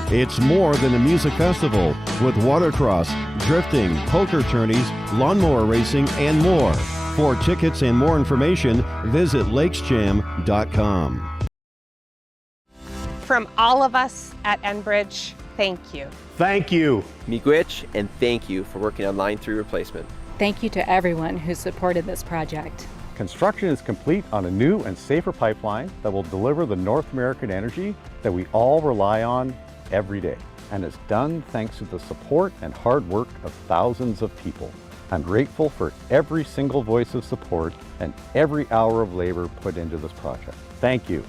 It's more than a music festival with watercross, drifting, poker tourneys, lawnmower racing, and more. For tickets and more information, visit lakesjam.com. From all of us at Enbridge, thank you. Thank you. Miigwech, and thank you for working on Line 3 replacement. Thank you to everyone who supported this project. Construction is complete on a new and safer pipeline that will deliver the North American energy that we all rely on every day, and it's done thanks to the support and hard work of thousands of people. I'm grateful for every single voice of support and every hour of labor put into this project. Thank you.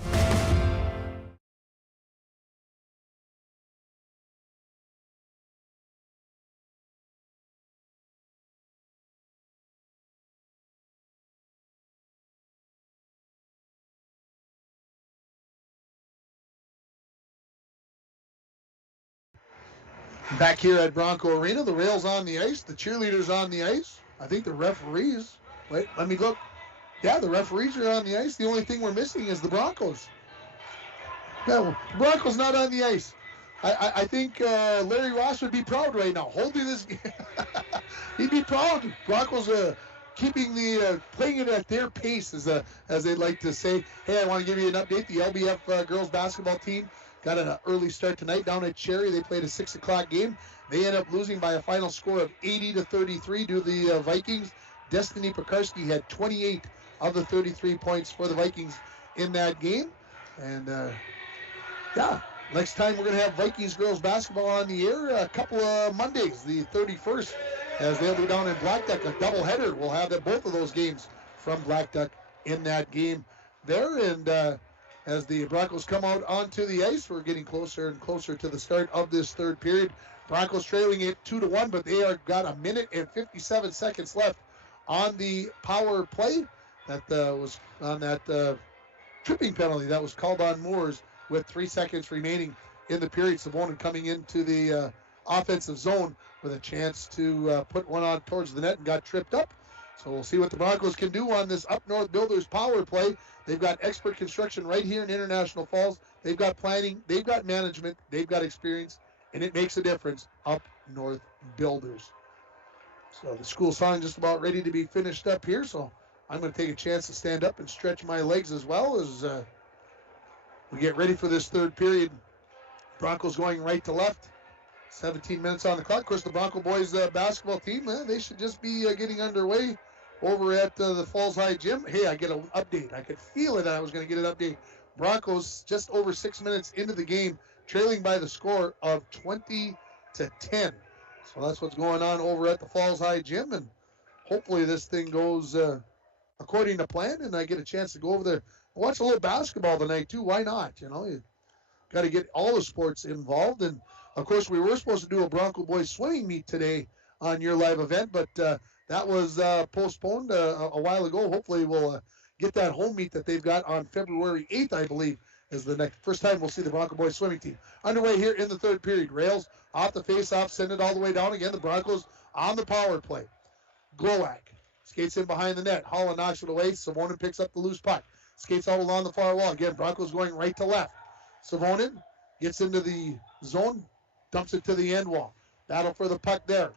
Back here at Bronco Arena, the rails on the ice, the cheerleaders on the ice. I think the referees. Wait, let me look. Yeah, the referees are on the ice. The only thing we're missing is the Broncos. No, Broncos not on the ice. I think Larry Ross would be proud right now. Holding this, he'd be proud. Broncos keeping playing it at their pace, as they like to say. Hey, I want to give you an update. The LBF girls basketball team got an early start tonight down at Cherry. They played a 6 o'clock game. They end up losing by a final score of 80-33 to the Vikings. Destiny Pekarski had 28 of the 33 points for the Vikings in that game. And yeah, next time we're going to have Vikings girls basketball on the air a couple of Mondays, the 31st, as they'll be down in Black Duck, a doubleheader. We'll have both of those games from Black Duck in that game there. And as the Broncos come out onto the ice, we're getting closer and closer to the start of this third period. Broncos trailing it 2-1, but they are got a minute and 57 seconds left on the power play. That was on that tripping penalty that was called on Moores with 3 seconds remaining in the period. Savonin coming into the offensive zone with a chance to put one on towards the net and got tripped up. So we'll see what the Broncos can do on this Up North Builders power play. They've got expert construction right here in International Falls. They've got planning, they've got management, they've got experience, and it makes a difference. Up North Builders. So the school song just about ready to be finished up here, so I'm going to take a chance to stand up and stretch my legs as well as we get ready for this third period. Broncos going right to left. 17 minutes on the clock. Of course, the Bronco boys basketball team, they should just be getting underway over at the Falls High Gym. Hey, I get an update. I could feel it. I was going to get an update. Broncos just over 6 minutes into the game, trailing by the score of 20-10. So that's what's going on over at the Falls High Gym, and hopefully this thing goes according to plan, and I get a chance to go over there and watch a little basketball tonight too. Why not? You got to get all the sports involved. And of course, we were supposed to do a Bronco boys swimming meet today on your live event, but that was postponed a while ago. Hopefully we'll get that home meet that they've got on February 8th, I believe, is the first time we'll see the Bronco boys swimming team. Underway here in the third period. Rails off the face-off, send it all the way down again. The Broncos on the power play. Glowak skates in behind the net. Holland knocks it away. Savonin picks up the loose puck. Skates all along the far wall. Again, Broncos going right to left. Savonin gets into the zone, dumps it to the end wall. Battle for the puck there.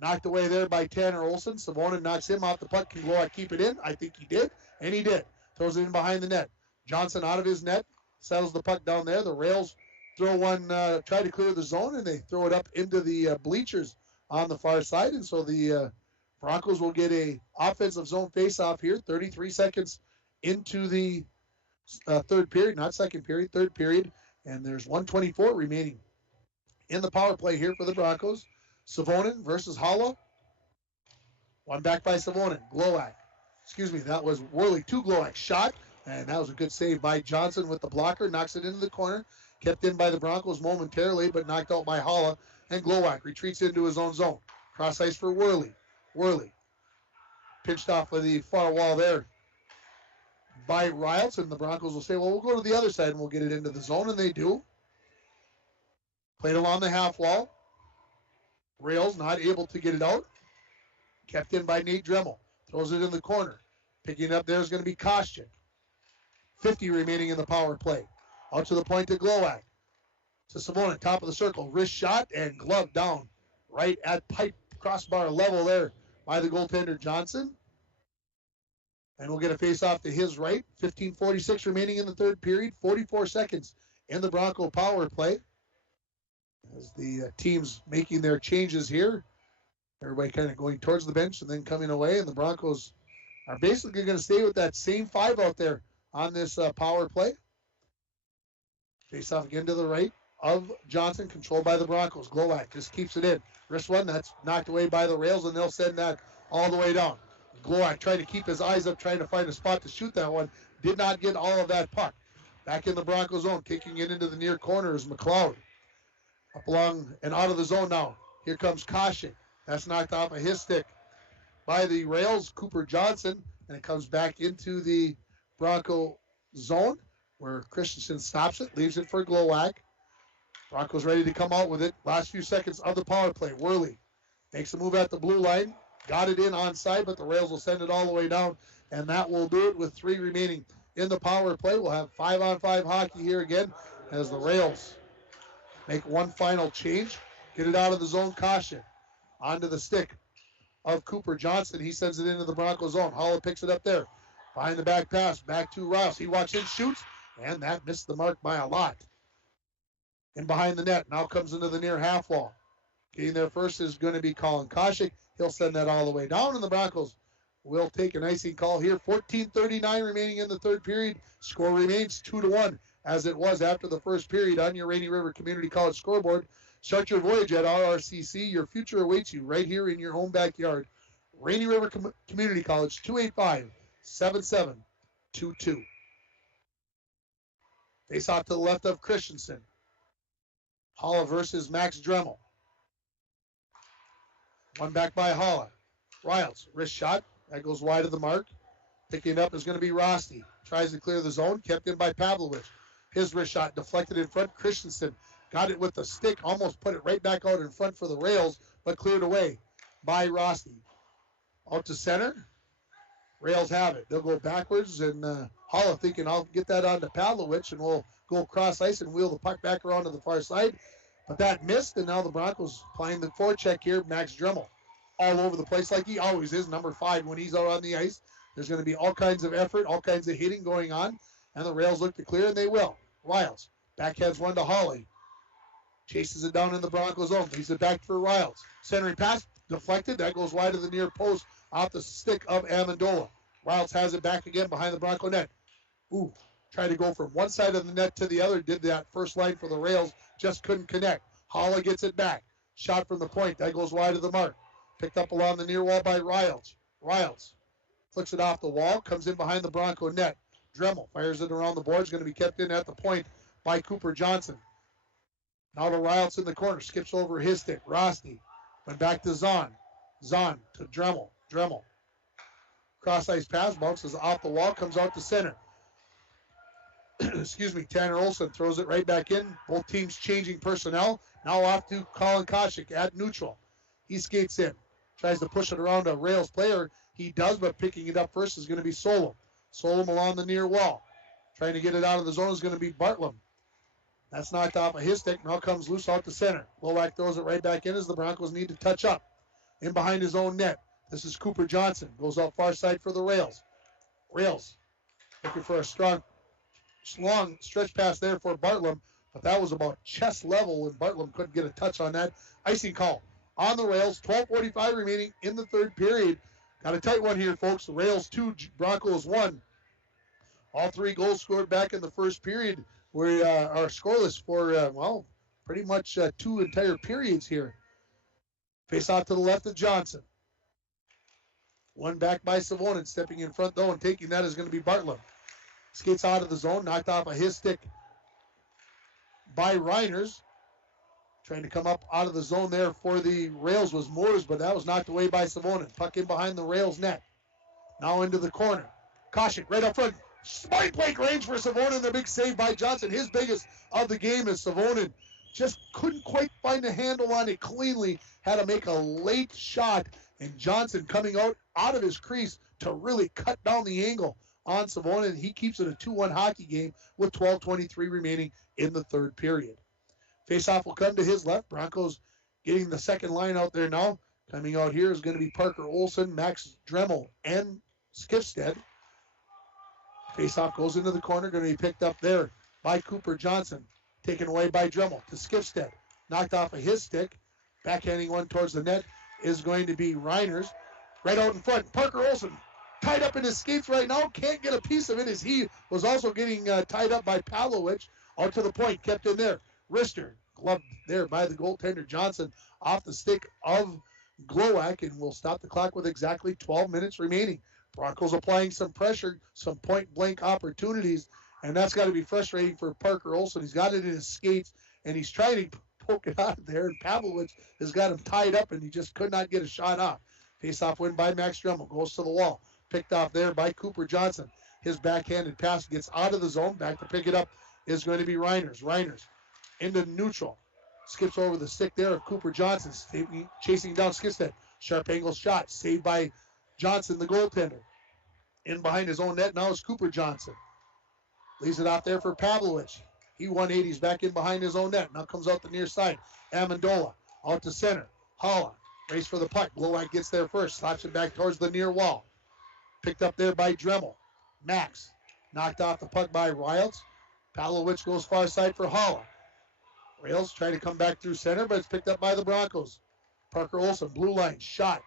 Knocked away there by Tanner Olson. Savonin knocks him off the puck. Can Glowak keep it in? I think he did, and he did. Throws it in behind the net. Johnson out of his net. Settles the puck down there. The Rails throw one, try to clear the zone, and they throw it up into the bleachers on the far side. And so the Broncos will get a offensive zone face-off here. 33 seconds into the third period, not second period, third period. And there's 1:24 remaining in the power play here for the Broncos. Savonin versus Holla. One back by Savonin. Glowak. Excuse me, that was Worley to Glowak. Shot, and that was a good save by Johnson with the blocker. Knocks it into the corner. Kept in by the Broncos momentarily, but knocked out by Holla. And Glowak retreats into his own zone. Cross ice for Worley. Worley. Pinched off of the far wall there by Riles, and the Broncos will say, well, we'll go to the other side and we'll get it into the zone, and they do. Played along the half wall. Rails not able to get it out. Kept in by Nate Dremel. Throws it in the corner. Picking up there is going to be Koscheck. 50 remaining in the power play. Out to the point to Glowak. To Savonin, top of the circle. Wrist shot and glove down right at pipe crossbar level there by the goaltender Johnson. And we'll get a face-off to his right. 15:46 remaining in the third period. 44 seconds in the Bronco power play. As the teams making their changes here. Everybody kind of going towards the bench and then coming away. And the Broncos are basically going to stay with that same five out there on this power play. Face-off again to the right. of Johnson, controlled by the Broncos. Glowak just keeps it in. Wrist one, that's knocked away by the Rails, and they'll send that all the way down. Glowak trying to keep his eyes up, trying to find a spot to shoot that one. Did not get all of that puck. Back in the Broncos zone, kicking it into the near corner is McLeod. Up along and out of the zone now. Here comes Koshik. That's knocked off of his stick by the Rails, Cooper Johnson, and it comes back into the Bronco zone where Christensen stops it, leaves it for Glowak. Broncos ready to come out with it. Last few seconds of the power play. Worley makes a move at the blue line. Got it in onside, but the Rails will send it all the way down, and that will do it with 3 remaining in the power play. We'll have 5-on-5 hockey here again as the Rails make one final change. Get it out of the zone. Caution. Onto the stick of Cooper Johnson. He sends it into the Broncos zone. Holla picks it up there. Behind the back pass. Back to Riles. He walks in, shoots, and that missed the mark by a lot. And behind the net. Now comes into the near half wall. Getting there first is going to be Colin Koshik. He'll send that all the way down, and the Broncos will take an icing call here. 14:39 remaining in the third period. Score remains 2-1 as it was after the first period on your Rainy River Community College scoreboard. Start your voyage at RRCC. Your future awaits you right here in your home backyard. Rainy River Community College, 285-7722. Face off to the left of Christensen. Holla versus Max Dremel. One back by Holla. Riles, wrist shot. That goes wide of the mark. Picking it up is going to be Rosti. Tries to clear the zone. Kept in by Pavlovich. His wrist shot deflected in front. Christensen got it with the stick. Almost put it right back out in front for the Rails, but cleared away by Rosti. Out to center. Rails have it. They'll go backwards, and Holla thinking, I'll get that on to Pavlovich, and we'll go across ice and wheel the puck back around to the far side. But that missed, and now the Broncos playing the forecheck here. Max Dremel all over the place like he always is, number 5 when he's out on the ice. There's going to be all kinds of effort, all kinds of hitting going on, and the Rails look to clear, and they will. Riles backheads one to Holly. Chases it down in the Broncos zone. Leaves it back for Riles. Centering pass, deflected. That goes wide of the near post off the stick of Amendola. Riles has it back again behind the Bronco net. Ooh, tried to go from one side of the net to the other. Did that first line for the Rails. Just couldn't connect. Holla gets it back. Shot from the point. That goes wide of the mark. Picked up along the near wall by Riles. Riles flicks it off the wall. Comes in behind the Bronco net. Dremel fires it around the boards. Going to be kept in at the point by Cooper Johnson. Now to Riles in the corner. Skips over his stick. Rosti. Went back to Zahn. Zahn to Dremel. Dremel. Cross ice pass. Bounces off the wall. Comes out to center. Excuse me. Tanner Olson throws it right back in. Both teams changing personnel. Now off to Colin Koshik at neutral. He skates in. Tries to push it around a Rails player. He does, but picking it up first is going to be Solom. Solom along the near wall. Trying to get it out of the zone is going to be Bartlam. That's knocked off of his stick. Now comes loose out to center. Lowak throws it right back in as the Broncos need to touch up. In behind his own net. This is Cooper Johnson. Goes out far side for the Rails. Rails looking for a long stretch pass there for Bartlam, but that was about chest level, and Bartlam couldn't get a touch on that. Icing call on the Rails. 12:45 remaining in the third period. Got a tight one here, folks. The Rails 2, Broncos 1. All 3 goals scored back in the first period. We are scoreless for, pretty much 2 entire periods here. Face off to the left of Johnson. One back by Savonin. Stepping in front, though, and taking that is going to be Bartlam. Skates out of the zone. Knocked off of his stick by Reiners. Trying to come up out of the zone there for the Rails was Moores, but that was knocked away by Savonin. Puck in behind the Rails net. Now into the corner. Koshik right up front. Spike break range for Savonin. The big save by Johnson. His biggest of the game is Savonin. Just couldn't quite find a handle on it cleanly. Had to make a late shot. And Johnson coming out of his crease to really cut down the angle on Savonin. He keeps it a 2-1 hockey game with 12:23 remaining in the third period. Faceoff will come to his left. Broncos getting the second line out there now. Coming out here is going to be Parker Olson, Max Dremel, and Skifstead. Faceoff goes into the corner. Going to be picked up there by Cooper Johnson. Taken away by Dremel to Skifstead. Knocked off of his stick. Backhanding one towards the net is going to be Reiners. Right out in front. Parker Olson tied up in his skates right now. Can't get a piece of it as he was also getting tied up by Pavlovich. Out to the point. Kept in there. wrister. Gloved there by the goaltender Johnson off the stick of Glowak, and will stop the clock with exactly 12 minutes remaining. Broncos applying some pressure, some point-blank opportunities, and that's got to be frustrating for Parker Olson. He's got it in his skates, and he's trying to poke it out of there, and Pavlovich has got him tied up, and he just could not get a shot off. Face-off win by Max Dremel. Goes to the wall. Picked off there by Cooper Johnson. His backhanded pass gets out of the zone. Back to pick it up is going to be Reiners. Reiners into neutral. Skips over the stick there of Cooper Johnson. Chasing down Skisted. Sharp angle shot. Saved by Johnson, the goaltender. In behind his own net now is Cooper Johnson. Leaves it out there for Pavlovich. He 180s back in behind his own net. Now comes out the near side. Amendola out to center. Holla. Race for the puck. Glowak gets there first. Slaps it back towards the near wall. Picked up there by Dremel. Max. Knocked off the puck by Riles. Pavlovich goes far side for Holla. Rails trying to come back through center, but it's picked up by the Broncos. Parker Olson, blue line, shot.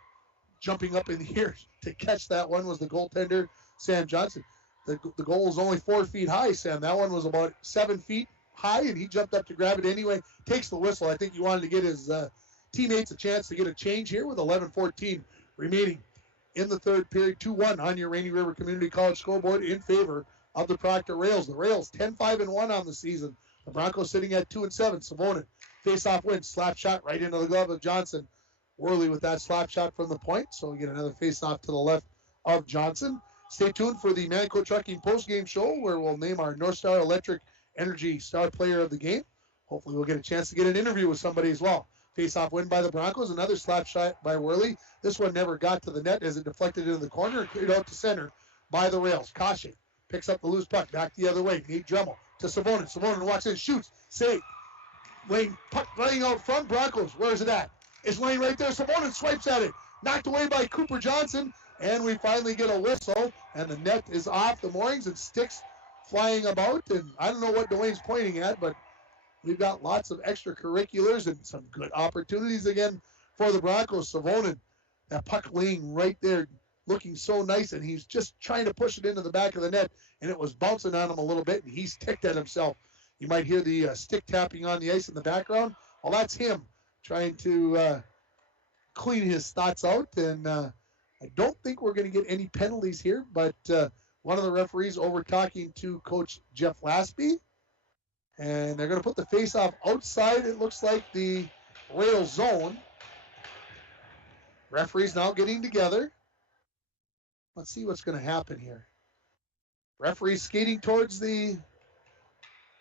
Jumping up in the air to catch that one was the goaltender, Sam Johnson. The goal was only 4 feet high, Sam. That one was about 7 feet high, and he jumped up to grab it anyway. Takes the whistle. I think he wanted to get his teammates a chance to get a change here with 11:14 remaining in the third period. 2-1 on your Rainy River Community College scoreboard in favor of the Proctor Rails. The Rails 10-5-1 on the season. The Broncos sitting at 2-7. Savonin, face-off win, slap shot right into the glove of Johnson. Worley with that slap shot from the point, so we get another face-off to the left of Johnson. Stay tuned for the Manico Trucking post-game show, where we'll name our North Star Electric Energy Star Player of the Game. Hopefully we'll get a chance to get an interview with somebody as well. Face-off win by the Broncos. Another slap shot by Worley. This one never got to the net as it deflected into the corner and cleared out to center by the Rails. Koshik picks up the loose puck back the other way. Nate Dremel to Savonin. Savonin walks in, shoots, save. Lane, puck laying out front. Broncos, where is it at? It's laying right there. Savonin swipes at it. Knocked away by Cooper Johnson. And we finally get a whistle. And the net is off the moorings and sticks flying about. And I don't know what Dwayne's pointing at, but we've got lots of extracurriculars and some good opportunities again for the Broncos. Savonin, that puck laying right there, looking so nice, and he's just trying to push it into the back of the net, and it was bouncing on him a little bit, and he's ticked at himself. You might hear the stick tapping on the ice in the background. Well, that's him trying to clean his thoughts out, and I don't think we're going to get any penalties here, but one of the referees over talking to Coach Jeff Lasby, and they're going to put the face-off outside, it looks like, the rail zone. Referees now getting together. Let's see what's going to happen here. Referee skating towards the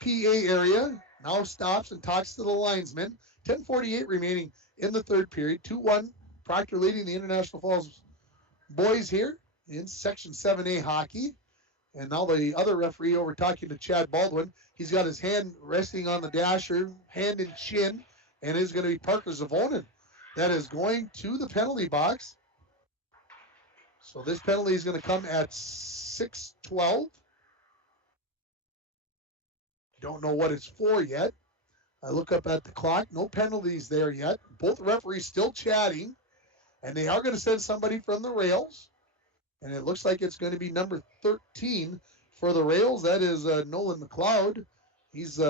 PA area. Now stops and talks to the linesman. 10:48 remaining in the third period. 2-1. Proctor leading the International Falls boys here in Section 7A hockey. And now the other referee over talking to Chad Baldwin. He's got his hand resting on the dasher, hand in chin, and it is going to be Parker Zavonin that is going to the penalty box. So this penalty is going to come at 6:12. Don't know what it's for yet. I look up at the clock. No penalties there yet. Both referees still chatting. And they are going to send somebody from the Rails. And it looks like it's going to be number 13 for the Rails. That is Nolan McLeod. He's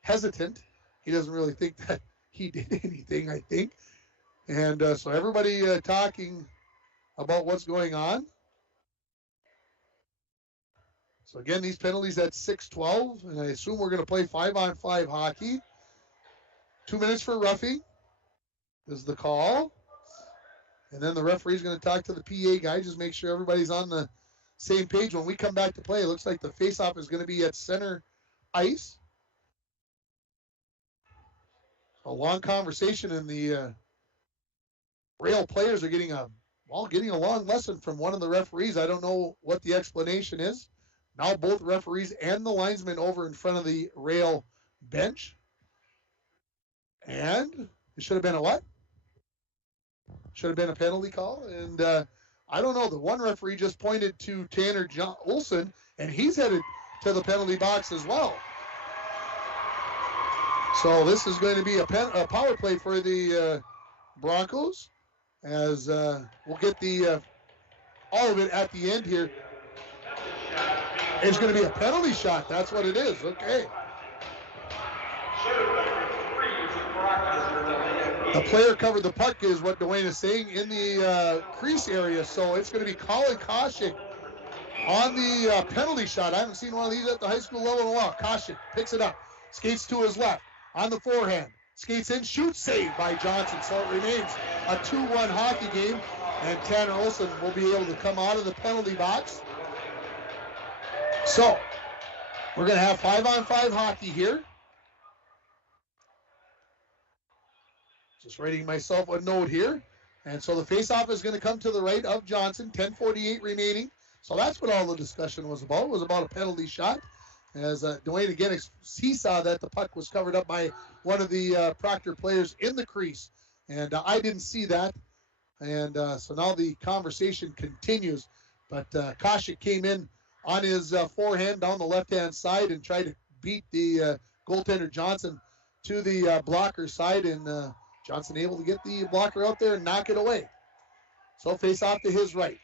hesitant. He doesn't really think that he did anything, I think. And so everybody talking about what's going on. So again, these penalties at 6:12, and I assume we're going to play 5-on-5 hockey. 2 minutes for roughing is the call. And then the referee's going to talk to the PA guy, just make sure everybody's on the same page. When we come back to play, it looks like the faceoff is going to be at center ice. A long conversation, and the Rail players are getting a long lesson from one of the referees. I don't know what the explanation is. Now both referees and the linesmen over in front of the Rail bench. And it should have been a what? Should have been a penalty call. And I don't know. The one referee just pointed to Tanner Olson, and he's headed to the penalty box as well. So this is going to be a power play for the Broncos, as we'll get the all of it at the end here. It's going to be a penalty shot. That's what it is. Okay. The player covered the puck is what Dwayne is saying in the crease area, so it's going to be Colin Koshik on the penalty shot. I haven't seen one of these at the high school level in a while. Koshik picks it up, skates to his left on the forehand, skates in, shoots, saved by Johnson. So it remains a 2-1 hockey game, and Tanner Olson will be able to come out of the penalty box. So we're going to have 5-on-5 hockey here. Just writing myself a note here. And so the faceoff is going to come to the right of Johnson, 10:48 remaining. So that's what all the discussion was about. It was about a penalty shot. As Dwayne again, he saw that the puck was covered up by one of the Proctor players in the crease. And I didn't see that. And so now the conversation continues. But Koshik came in on his forehand down the left-hand side and tried to beat the goaltender Johnson to the blocker side. And Johnson able to get the blocker out there and knock it away. So face off to his right.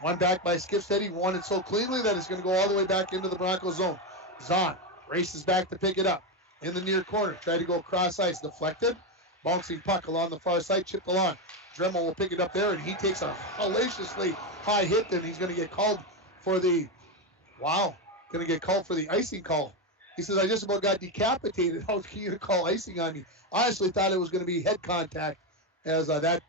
One back by Skipstead. He won it so cleanly that it's going to go all the way back into the Broncos zone. Zahn races back to pick it up in the near corner. Try to go cross ice. Deflected. Bouncing puck along the far side. Chipped along. Dremel will pick it up there, and he takes a hellaciously high hit, and he's going to get called for the, going to get called for the icing call. He says, I just about got decapitated. How can you call icing on me? I honestly thought it was going to be head contact as that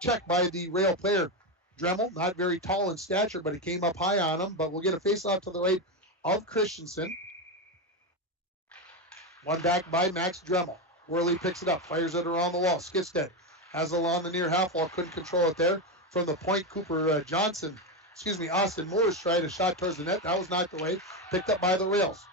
check by the rail player. Dremel, not very tall in stature, but he came up high on him. But we'll get a face-off to the right of Christensen. One back by Max Dremel. Worley picks it up, fires it around the wall. Skipstead has it along the near half wall, couldn't control it there. From the point, Austin Moores tried a shot towards the net. That was knocked away. Picked up by the rails.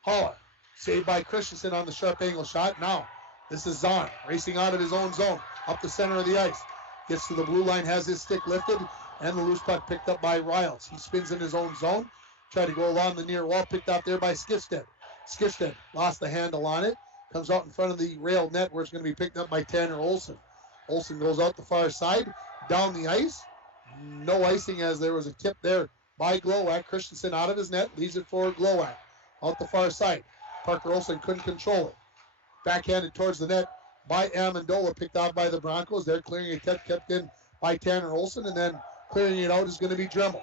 Holla, saved by Christensen on the sharp angle shot. Now, this is Zahn racing out of his own zone, up the center of the ice. Gets to the blue line, has his stick lifted, and the loose puck picked up by Riles. He spins in his own zone. Tried to go along the near wall, picked up there by Skipstead. Skipstead lost the handle on it. Comes out in front of the rail net where it's going to be picked up by Tanner Olson. Olson goes out the far side, down the ice. No icing as there was a tip there by Glowacz. Christensen out of his net, leaves it for Glowacz. Out the far side. Parker Olson couldn't control it. Backhanded towards the net by Amendola, picked out by the Broncos. They're clearing it, kept in by Tanner Olson, and then clearing it out is going to be Dremel.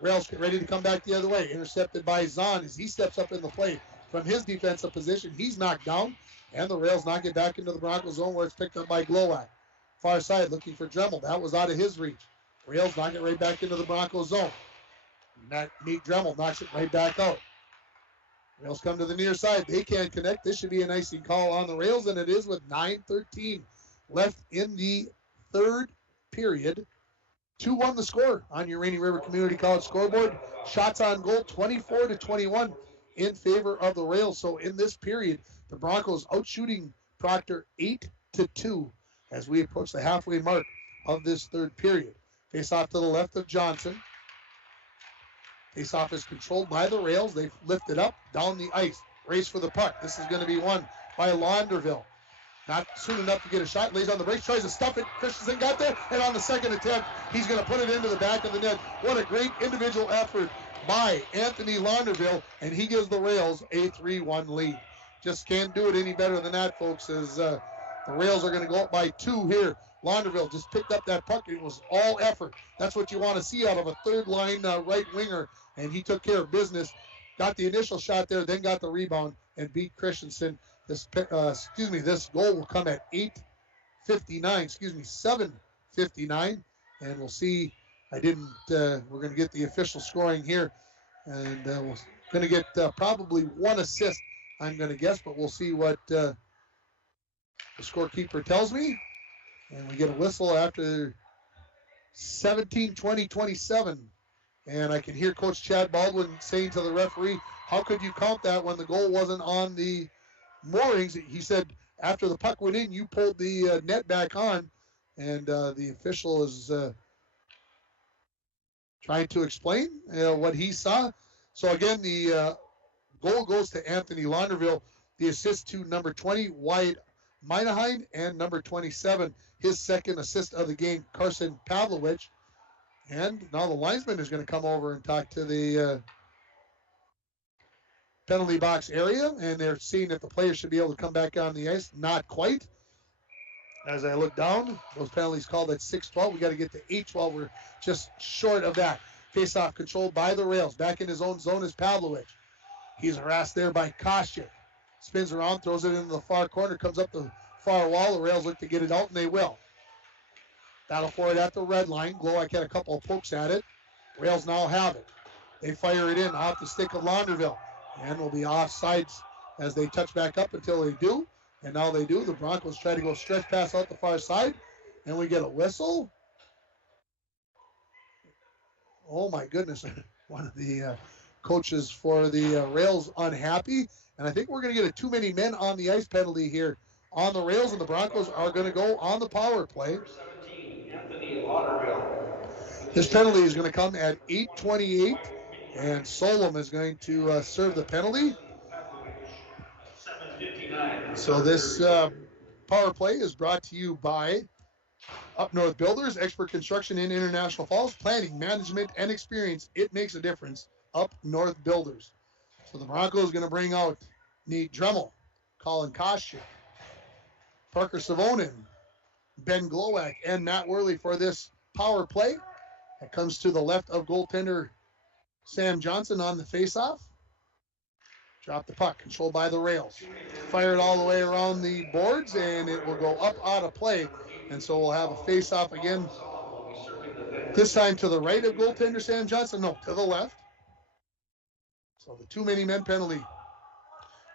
Rails get ready to come back the other way. Intercepted by Zahn as he steps up in the play. From his defensive position, he's knocked down, and the Rails knock it back into the Broncos zone where it's picked up by Glowacz. Far side looking for Dremel. That was out of his reach. Rails knock it right back into the Broncos zone. Neat Dremel knocks it right back out. Rails come to the near side. They can't connect. This should be an icing call on the Rails, and it is with 9:13 left in the third period. 2-1 the score on your Rainy River Community College scoreboard. Shots on goal, 24-21 in favor of the Rails. So in this period, the Broncos outshooting Proctor 8-2 as we approach the halfway mark of this third period. Face off to the left of Johnson. Face off is controlled by the Rails. They lift it up down the ice. Race for the puck. This is going to be won by Launderville. Not soon enough to get a shot. Lays on the brakes, tries to stuff it. Christensen got there, and on the second attempt, he's going to put it into the back of the net. What a great individual effort by Anthony Launderville, and he gives the Rails a 3-1 lead. Just can't do it any better than that, folks, as the Rails are going to go up by 2 here. Launderville just picked up that puck. It was all effort. That's what you want to see out of a third-line right winger, and he took care of business. Got the initial shot there, then got the rebound and beat Christensen. This goal will come at 7:59, and we'll see. We're going to get the official scoring here, and we're going to get probably one assist, I'm going to guess, but we'll see what the scorekeeper tells me. And we get a whistle after 17-20-27. And I can hear Coach Chad Baldwin saying to the referee, how could you count that when the goal wasn't on the moorings? He said, after the puck went in, you pulled the net back on. And the official is trying to explain what he saw. So again, the goal goes to Anthony Launderville. The assist to number 20, Wyatt Minaheim, and number 27, his second assist of the game, Carson Pavlovich. And now the linesman is going to come over and talk to the penalty box area, and they're seeing if the players should be able to come back on the ice. Not quite. As I look down, those penalties called at 6-12. We got to get to 8-12. We're just short of that. Face-off controlled by the Rails. Back in his own zone is Pavlovich. He's harassed there by Kostyuk. Spins around, throws it into the far corner, comes up the far wall. The Rails look to get it out, and they will. Battle for it at the red line. Glowacz had a couple of pokes at it. Rails now have it. They fire it in off the stick of Launderville, and will be offsides as they touch back up until they do. And now they do. The Broncos try to go stretch pass out the far side, and we get a whistle. Oh, my goodness. One of the coaches for the Rails unhappy. And I think we're going to get a too many men on the ice penalty here on the Rails, and the Broncos are going to go on the power play. This penalty is going to come at 8:28, and Solom is going to serve the penalty. So this power play is brought to you by Up North Builders, expert construction in International Falls, planning, management, and experience. It makes a difference. Up North Builders. So the Broncos are going to bring out Nate Dremel, Colin Kostyuk, Parker Savonin, Ben Glowacz, and Matt Worley for this power play. That comes to the left of goaltender Sam Johnson on the faceoff. Drop the puck, controlled by the Rails. Fire it all the way around the boards, and it will go up out of play. And so we'll have a face-off again, this time to the right of goaltender Sam Johnson. No, to the left. So the too many men penalty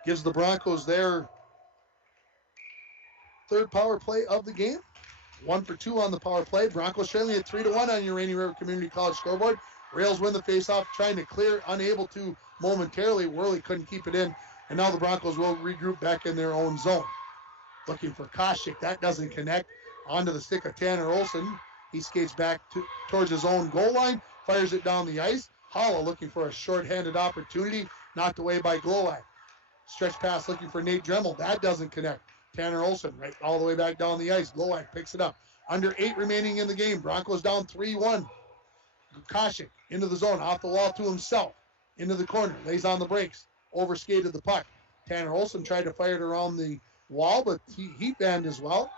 gives the Broncos their third power play of the game. 1 for 2 on the power play. Broncos trailing at 3-1 on your Rainy River Community College scoreboard. Rails win the faceoff, trying to clear, unable to momentarily. Worley couldn't keep it in, and now the Broncos will regroup back in their own zone. Looking for Kostyuk. That doesn't connect. Onto the stick of Tanner Olson. He skates back towards his own goal line, fires it down the ice. Holla looking for a short-handed opportunity, knocked away by Glowacz. Stretch pass looking for Nate Dremel. That doesn't connect. Tanner Olson right all the way back down the ice. Glowacz picks it up. Under 8 remaining in the game. Broncos down 3-1. Kostyuk into the zone, off the wall to himself. Into the corner, lays on the brakes. Overskated the puck. Tanner Olson tried to fire it around the wall, but he banned as well.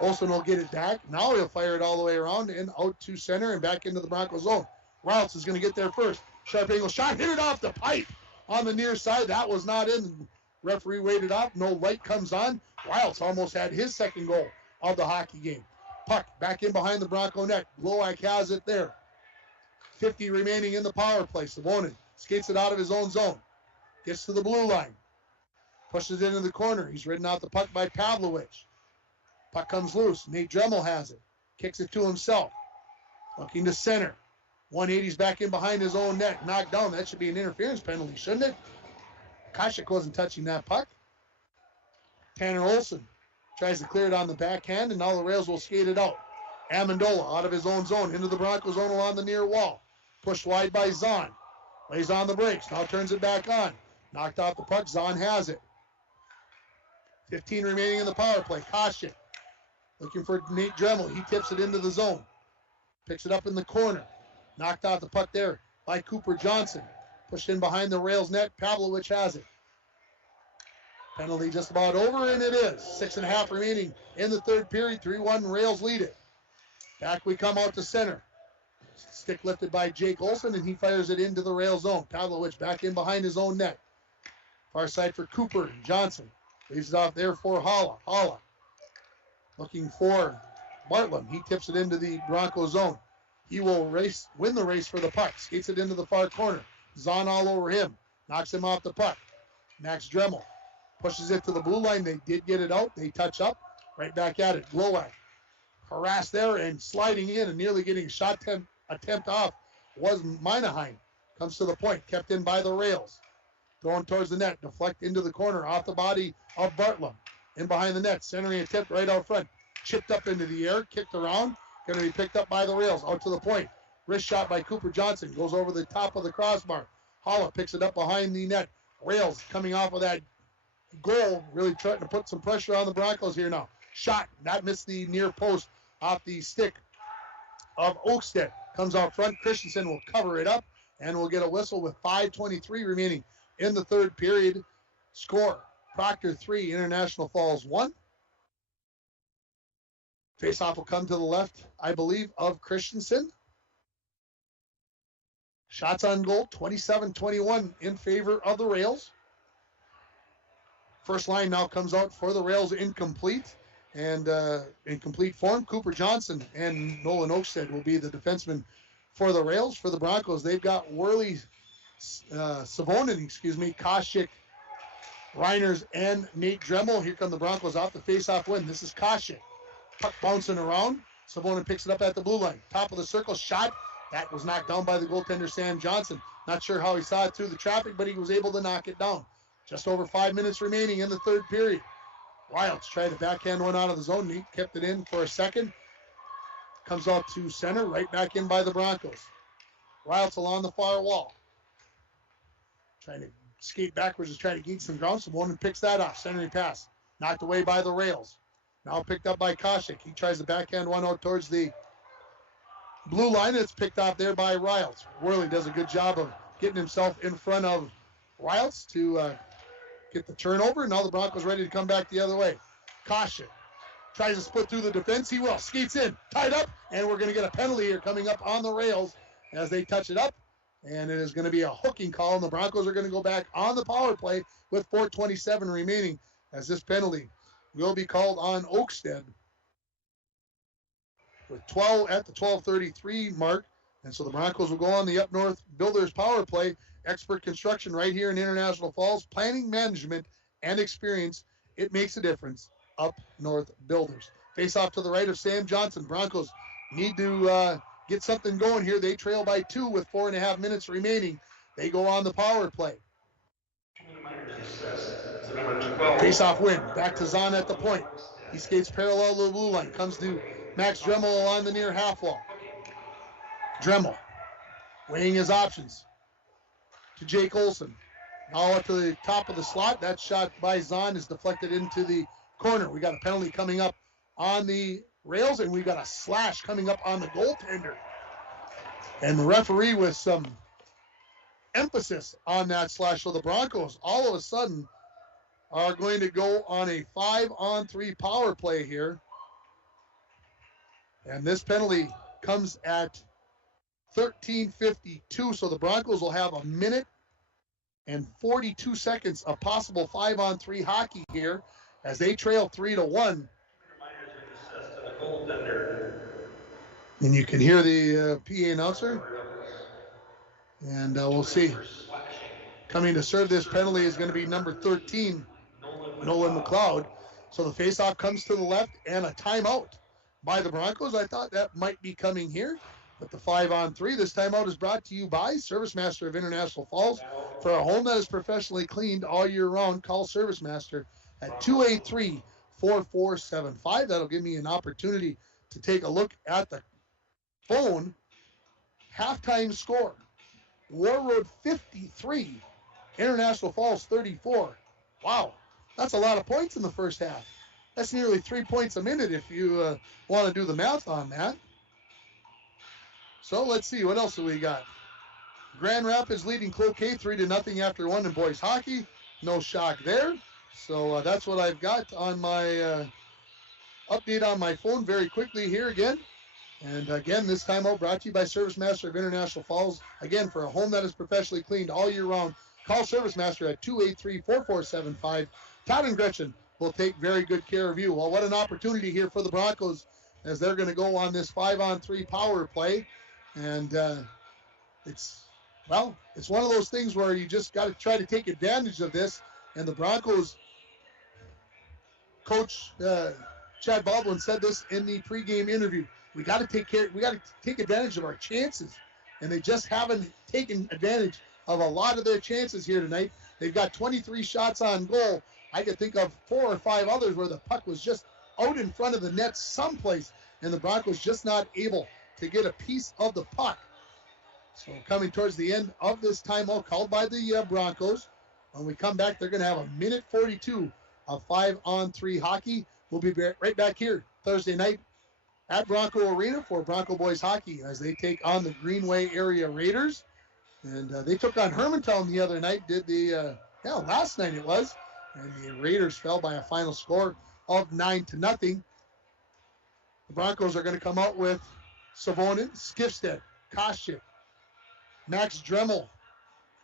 Olson will get it back. Now he'll fire it all the way around and out to center and back into the Broncos zone. Routes is going to get there first. Sharp angle shot, hit it off the pipe on the near side. That was not in. Referee waited off. No light comes on. Wilds almost had his second goal of the hockey game. Puck back in behind the Bronco net. Glowacz has it there. 50 remaining in the power play. Savonin skates it out of his own zone. Gets to the blue line. Pushes it into the corner. He's ridden out the puck by Pavlovich. Puck comes loose. Nate Dremel has it. Kicks it to himself. Looking to center. 180's back in behind his own net. Knocked down. That should be an interference penalty, shouldn't it? Kostyuk wasn't touching that puck. Tanner Olson tries to clear it on the backhand, and now the Rails will skate it out. Amendola out of his own zone into the Broncos zone along the near wall. Pushed wide by Zahn. Lays on the brakes. Now turns it back on. Knocked off the puck. Zahn has it. 15 remaining in the power play. Kostyuk looking for Nate Dremel. He tips it into the zone. Picks it up in the corner. Knocked out the puck there by Cooper Johnson. Pushed in behind the Rails net. Pavlovich has it. Penalty just about over, and it is. 6.5 remaining in the third period. 3-1, Rails lead it. Back we come out to center. Stick lifted by Jake Olson, and he fires it into the Rails zone. Pavlovich back in behind his own net. Far side for Cooper and Johnson. Leaves it off there for Holla. Holla looking for Bartlam. He tips it into the Bronco zone. He will win the race for the puck. Skates it into the far corner. Zahn all over him. Knocks him off the puck. Max Dremel pushes it to the blue line. They did get it out. They touch up. Right back at it. Glowacz harassed there and sliding in and nearly getting a shot attempt off was Minaheim. Comes to the point. Kept in by the Rails. Going towards the net. Deflect into the corner off the body of Bartlam. In behind the net. Centering a tip right out front. Chipped up into the air. Kicked around. Going to be picked up by the Rails. Out to the point. Wrist shot by Cooper Johnson. Goes over the top of the crossbar. Holla picks it up behind the net. Rails coming off of that goal. Really trying to put some pressure on the Broncos here now. Shot. That missed the near post off the stick of Oakstead. Comes out front. Christensen will cover it up. And we'll get a whistle with 5:23 remaining in the third period. Score, Proctor 3, International Falls 1. Faceoff will come to the left, I believe, of Christensen. Shots on goal, 27-21 in favor of the Rails. First line now comes out for the Rails incomplete. And in complete form, Cooper Johnson and Nolan Oakstead will be the defensemen for the Rails. For the Broncos, they've got Worley, Savonin, Koshik, Reiners, and Nate Dremel. Here come the Broncos off the faceoff win. This is Koshik. Puck bouncing around. Savonin picks it up at the blue line. Top of the circle, shot. That was knocked down by the goaltender, Sam Johnson. Not sure how he saw it through the traffic, but he was able to knock it down. Just over 5 minutes remaining in the third period. Wilds tried to backhand one out of the zone. He kept it in for a second. Comes out to center, right back in by the Broncos. Wilds along the far wall. Trying to skate backwards to try to gain some ground. Savonin picks that off. Centering pass. Knocked away by the Rails. Now picked up by Koshik. He tries to backhand one out towards the blue line. It's picked off there by Riles. Worley does a good job of getting himself in front of Riles to get the turnover. Now the Broncos ready to come back the other way. Koshik tries to split through the defense. He will. Skates in. Tied up. And we're going to get a penalty here coming up on the Rails as they touch it up. And it is going to be a hooking call. And the Broncos are going to go back on the power play with 4:27 remaining as this penalty will be called on Oakstead with 12 at the 12:33 mark. And so the Broncos will go on the Up North Builders power play. Expert construction right here in International Falls. Planning, management, and experience. It makes a difference. Up North Builders. Face off to the right of Sam Johnson. Broncos need to get something going here. They trail by 2 with 4.5 minutes remaining. They go on the power play. Face-off win. Back to Zahn at the point. He skates parallel to the blue line. Comes to Max Dremel along the near half wall. Dremel weighing his options to Jake Olson. Now up to the top of the slot. That shot by Zahn is deflected into the corner. We got a penalty coming up on the Rails, and we got a slash coming up on the goaltender. And the referee with some emphasis on that slash. So the Broncos all of a sudden are going to go on a 5-on-3 power play here. And this penalty comes at 13:52. So the Broncos will have 1 minute and 42 seconds of possible 5-on-3 hockey here as they trail 3-1. And you can hear the PA announcer. And we'll see. Coming to serve this penalty is going to be number 13, Nolan McLeod. So the faceoff comes to the left and a timeout by the Broncos. I thought that might be coming here. But the 5-on-3, this timeout is brought to you by Service Master of International Falls. For a home that is professionally cleaned all year round, call Service Master at 283-4475. That'll give me an opportunity to take a look at the phone. Halftime score. War Road 53, International Falls 34. Wow, that's a lot of points in the first half. That's nearly 3 points a minute if you want to do the math on that. So let's see, what else do we got? Grand Rapids leading Cloquet 3-0 after 1 in boys hockey. No shock there. So that's what I've got on my update on my phone very quickly here again. And again, this timeout brought to you by Service Master of International Falls. Again, for a home that is professionally cleaned all year round, call Service Master at 283-4475. Todd and Gretchen will take very good care of you. Well, what an opportunity here for the Broncos as they're going to go on this 5-on-3 power play. And it's one of those things where you just got to try to take advantage of this. And the Broncos coach, Chad Baldwin, said this in the pregame interview. We got to take advantage of our chances. And they just haven't taken advantage of a lot of their chances here tonight. They've got 23 shots on goal. I could think of 4 or 5 others where the puck was just out in front of the net someplace, and the Broncos just not able to get a piece of the puck. So coming towards the end of this timeout called by the Broncos. When we come back, they're going to have 1:42 of 5-on-3 hockey. We'll be right back here Thursday night at Bronco Arena for Bronco Boys Hockey as they take on the Greenway Area Raiders. And they took on Hermantown the other night, last night it was. And the Raiders fell by a final score of 9-0. The Broncos are going to come out with Savonin, Skifstead, Koschik, Max Dremel,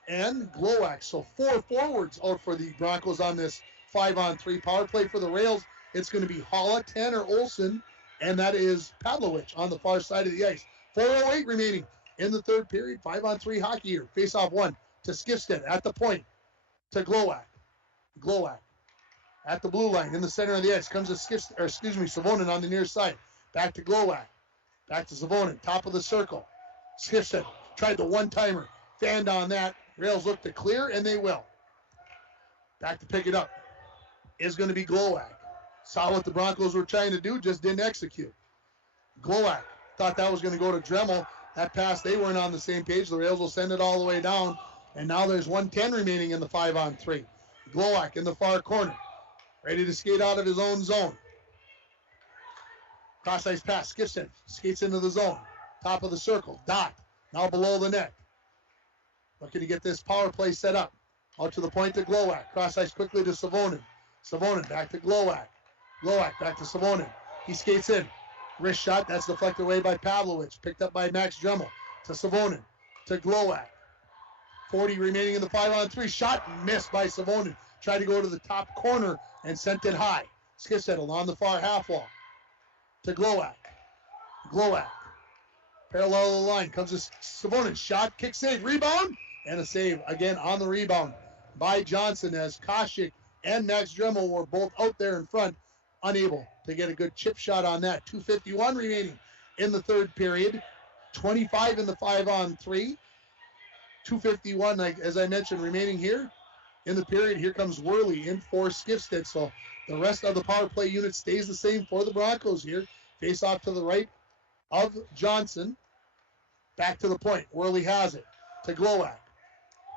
and Glowak. So 4 forwards out for the Broncos on this 5-on-3 power play. For the Rails, it's going to be Holla, Tanner Olson, and that is Pavlovich on the far side of the ice. 4:08 remaining in the third period. 5-on-3 hockey here. Face-off 1 to Skifstead at the point to Glowak. Glowak at the blue line in the center of the ice. Comes to Savonin on the near side. Back to Glowak. Back to Savonin. Top of the circle. Skifstead tried the one-timer. Fanned on that. Rails look to clear, and they will. Back to pick it up is going to be Glowak. Saw what the Broncos were trying to do, just didn't execute. Glowak thought that was going to go to Dremel. That pass, they weren't on the same page. The Rails will send it all the way down. And now there's 1:10 remaining in the 5-on-3. Glowak in the far corner. Ready to skate out of his own zone. Cross ice pass. Skifstead skates into the zone. Top of the circle. Dot. Now below the net. Looking to get this power play set up. Out to the point to Glowak. Cross ice quickly to Savonin. Savonin back to Glowak. Glowak back to Savonin. He skates in. Wrist shot. That's deflected away by Pavlovich. Picked up by Max Dremel. To Savonin. To Glowak. 40 remaining in the 5-on-3. Shot missed by Savonin. Tried to go to the top corner and sent it high. Skifstead along the far half wall. To Glowak. Glowak. Parallel the line. Comes to Savonin. Shot. Kick save. Rebound. And a save again on the rebound by Johnson as Koschik and Max Dremel were both out there in front. Unable to get a good chip shot on that. 2:51 remaining in the third period. 25 in the 5-on-3. 2:51, like as I mentioned, remaining here in the period. Here comes Worley in for Skifstead. So the rest of the power play unit stays the same for the Broncos here. Face off to the right of Johnson. Back to the point. Worley has it to Glowak.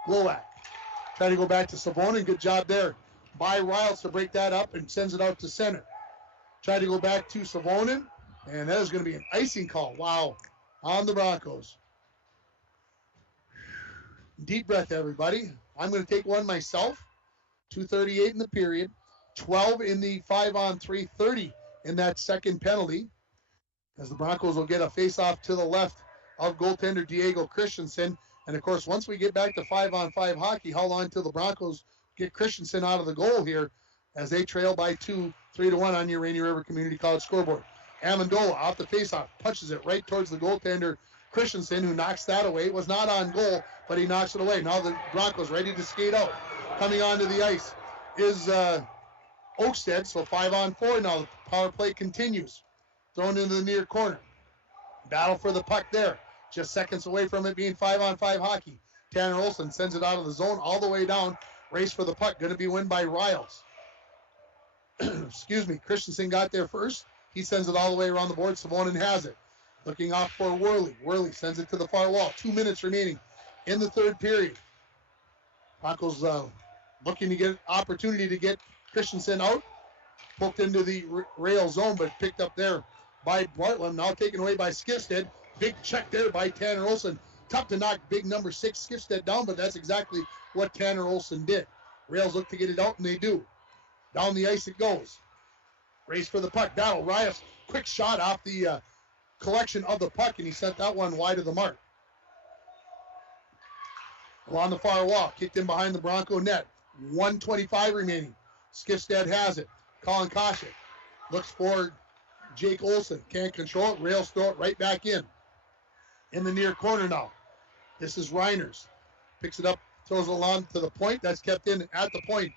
Glowak trying to go back to Savonin. Good job there by Riles to break that up and sends it out to center. Try to go back to Savonin, and that is going to be an icing call. Wow, on the Broncos. Deep breath, everybody. I'm going to take one myself. 2:38 in the period, 12 in the 5-on-3, 30 in that second penalty, as the Broncos will get a face-off to the left of goaltender Diego Christensen. And, of course, once we get back to 5-on-5 hockey, how long until the Broncos get Christensen out of the goal here as they trail by 2, 3-1 on your Rainy River Community College scoreboard. Amendola off the faceoff, punches it right towards the goaltender Christensen, who knocks that away. It was not on goal, but he knocks it away. Now the Broncos ready to skate out. Coming onto the ice is Oakstead, so 5-on-4 now. The power play continues. Thrown into the near corner. Battle for the puck there. Just seconds away from it being 5-on-5 hockey. Tanner Olson sends it out of the zone all the way down. Race for the puck. Going to be won by Riles. Excuse me. Christensen got there first. He sends it all the way around the board. Savonin has it. Looking off for Worley. Worley sends it to the far wall. 2 minutes remaining in the third period. Broncos looking to get opportunity to get Christensen out. Poked into the rail zone, but picked up there by Bartlam. Now taken away by Skifstead. Big check there by Tanner Olson. Tough to knock big number 6 Skifstead down, but that's exactly what Tanner Olson did. Rails look to get it out, and they do. Down the ice it goes. Race for the puck. Battle. Rios, quick shot off the collection of the puck, and he sent that one wide of the mark. Along the far wall. Kicked in behind the Bronco net. 1:25 remaining. Skifstead has it. Colin Koschik looks for Jake Olson. Can't control it. Rails throw it right back in. In the near corner now. This is Reiners. Picks it up, throws it along to the point. That's kept in at the point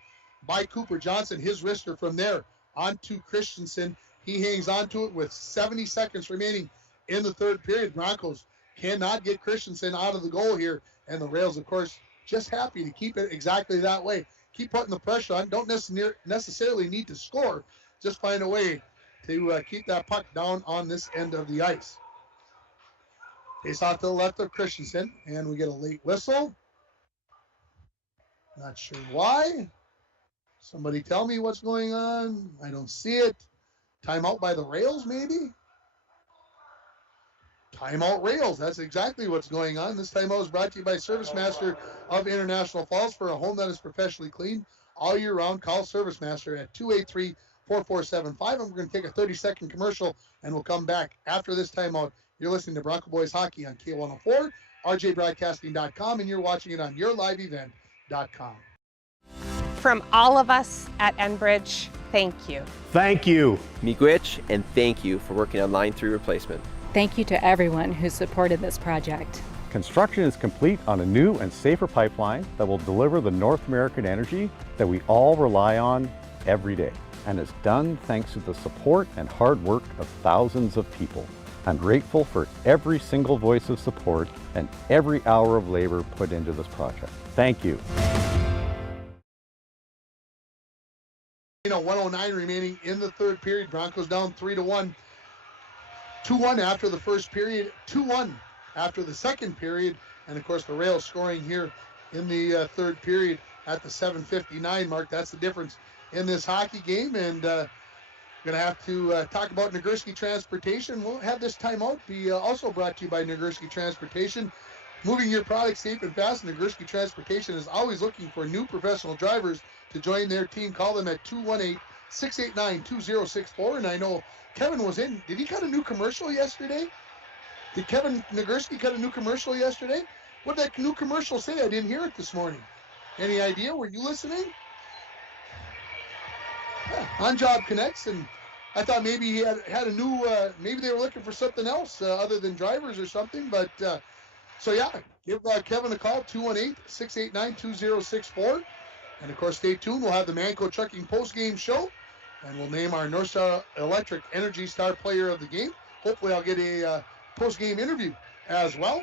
by Cooper Johnson. His wrister from there onto Christensen. He hangs onto it with 70 seconds remaining in the third period. Broncos cannot get Christensen out of the goal here. And the Rails, of course, just happy to keep it exactly that way. Keep putting the pressure on. Don't necessarily need to score. Just find a way to keep that puck down on this end of the ice. Face off to the left of Christensen, and we get a late whistle. Not sure why. Somebody tell me what's going on. I don't see it. Timeout by the Rails, maybe? Timeout Rails. That's exactly what's going on. This timeout is brought to you by Service Master of International Falls. For a home that is professionally cleaned all year round, call Service Master at 283-4475. And we're going to take a 30-second commercial, and we'll come back after this timeout. You're listening to Bronco Boys Hockey on K104, rjbroadcasting.com, and you're watching it on yourliveevent.com. From all of us at Enbridge, thank you. Thank you. Miigwech, and thank you for working on Line 3 replacement. Thank you to everyone who supported this project. Construction is complete on a new and safer pipeline that will deliver the North American energy that we all rely on every day. And is done thanks to the support and hard work of thousands of people. I'm grateful for every single voice of support and every hour of labor put into this project. Thank you. 109 remaining in the third period. Broncos down 3-1. 2-1 after the first period, 2-1 after the second period, and of course the Rails scoring here in the third period at the 7:59 mark. That's the difference in this hockey game, and going to have to talk about Nagurski Transportation. We'll have this timeout be also brought to you by Nagurski Transportation. Moving your product safe and fast, Nagurski Transportation is always looking for new professional drivers to join their team. Call them at 218-689-2064, and I know Kevin was in. Did he cut a new commercial yesterday? Did Kevin Nagurski cut a new commercial yesterday? What did that new commercial say? I didn't hear it this morning. Any idea? Were you listening? Yeah, On Job Connects, and I thought maybe he had a new, maybe they were looking for something else other than drivers or something. But so yeah, give Kevin a call, 218-689-2064. And of course, stay tuned. We'll have the Manco Trucking post-game show, and we'll name our North Star Electric Energy Star Player of the Game. Hopefully, I'll get a post-game interview as well.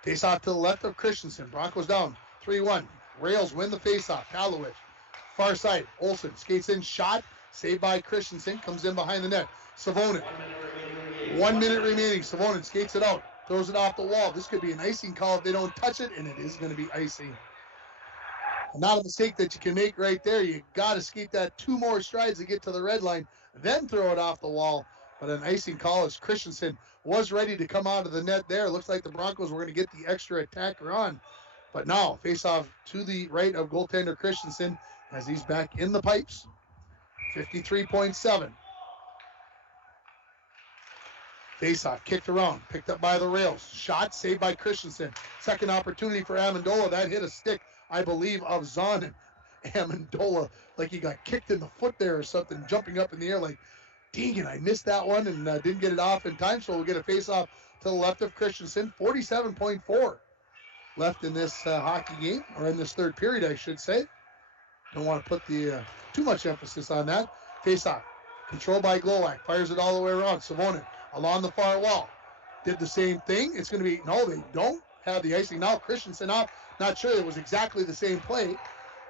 Face off to the left of Christensen. Broncos down 3-1. Rails win the face-off. Palowich, far side. Olsen skates in, shot, saved by Christensen, comes in behind the net. Savonin, 1 minute remaining. Savonin skates it out, throws it off the wall. This could be an icing call if they don't touch it, and it is going to be icing. Not a mistake that you can make right there. You got to skate that 2 more strides to get to the red line, then throw it off the wall. But an icing call as Christensen was ready to come out of the net there. Looks like the Broncos were going to get the extra attacker on. But now, face off to the right of goaltender Christensen as he's back in the pipes. 53.7. Face off, kicked around, picked up by the Rails. Shot, saved by Christensen. Second opportunity for Amendola. That hit a stick, I believe, of Zahn. Amendola, like he got kicked in the foot there or something, jumping up in the air like, dang it, I missed that one and didn't get it off in time, so we'll get a face-off to the left of Christensen. 47.4 left in this hockey game, or in this third period, I should say. Don't want to put the too much emphasis on that. Face-off, controlled by Glowak, fires it all the way around. Savonin along the far wall, did the same thing. It's going to be, no, they don't have the icing. Now Christensen off, not sure it was exactly the same play.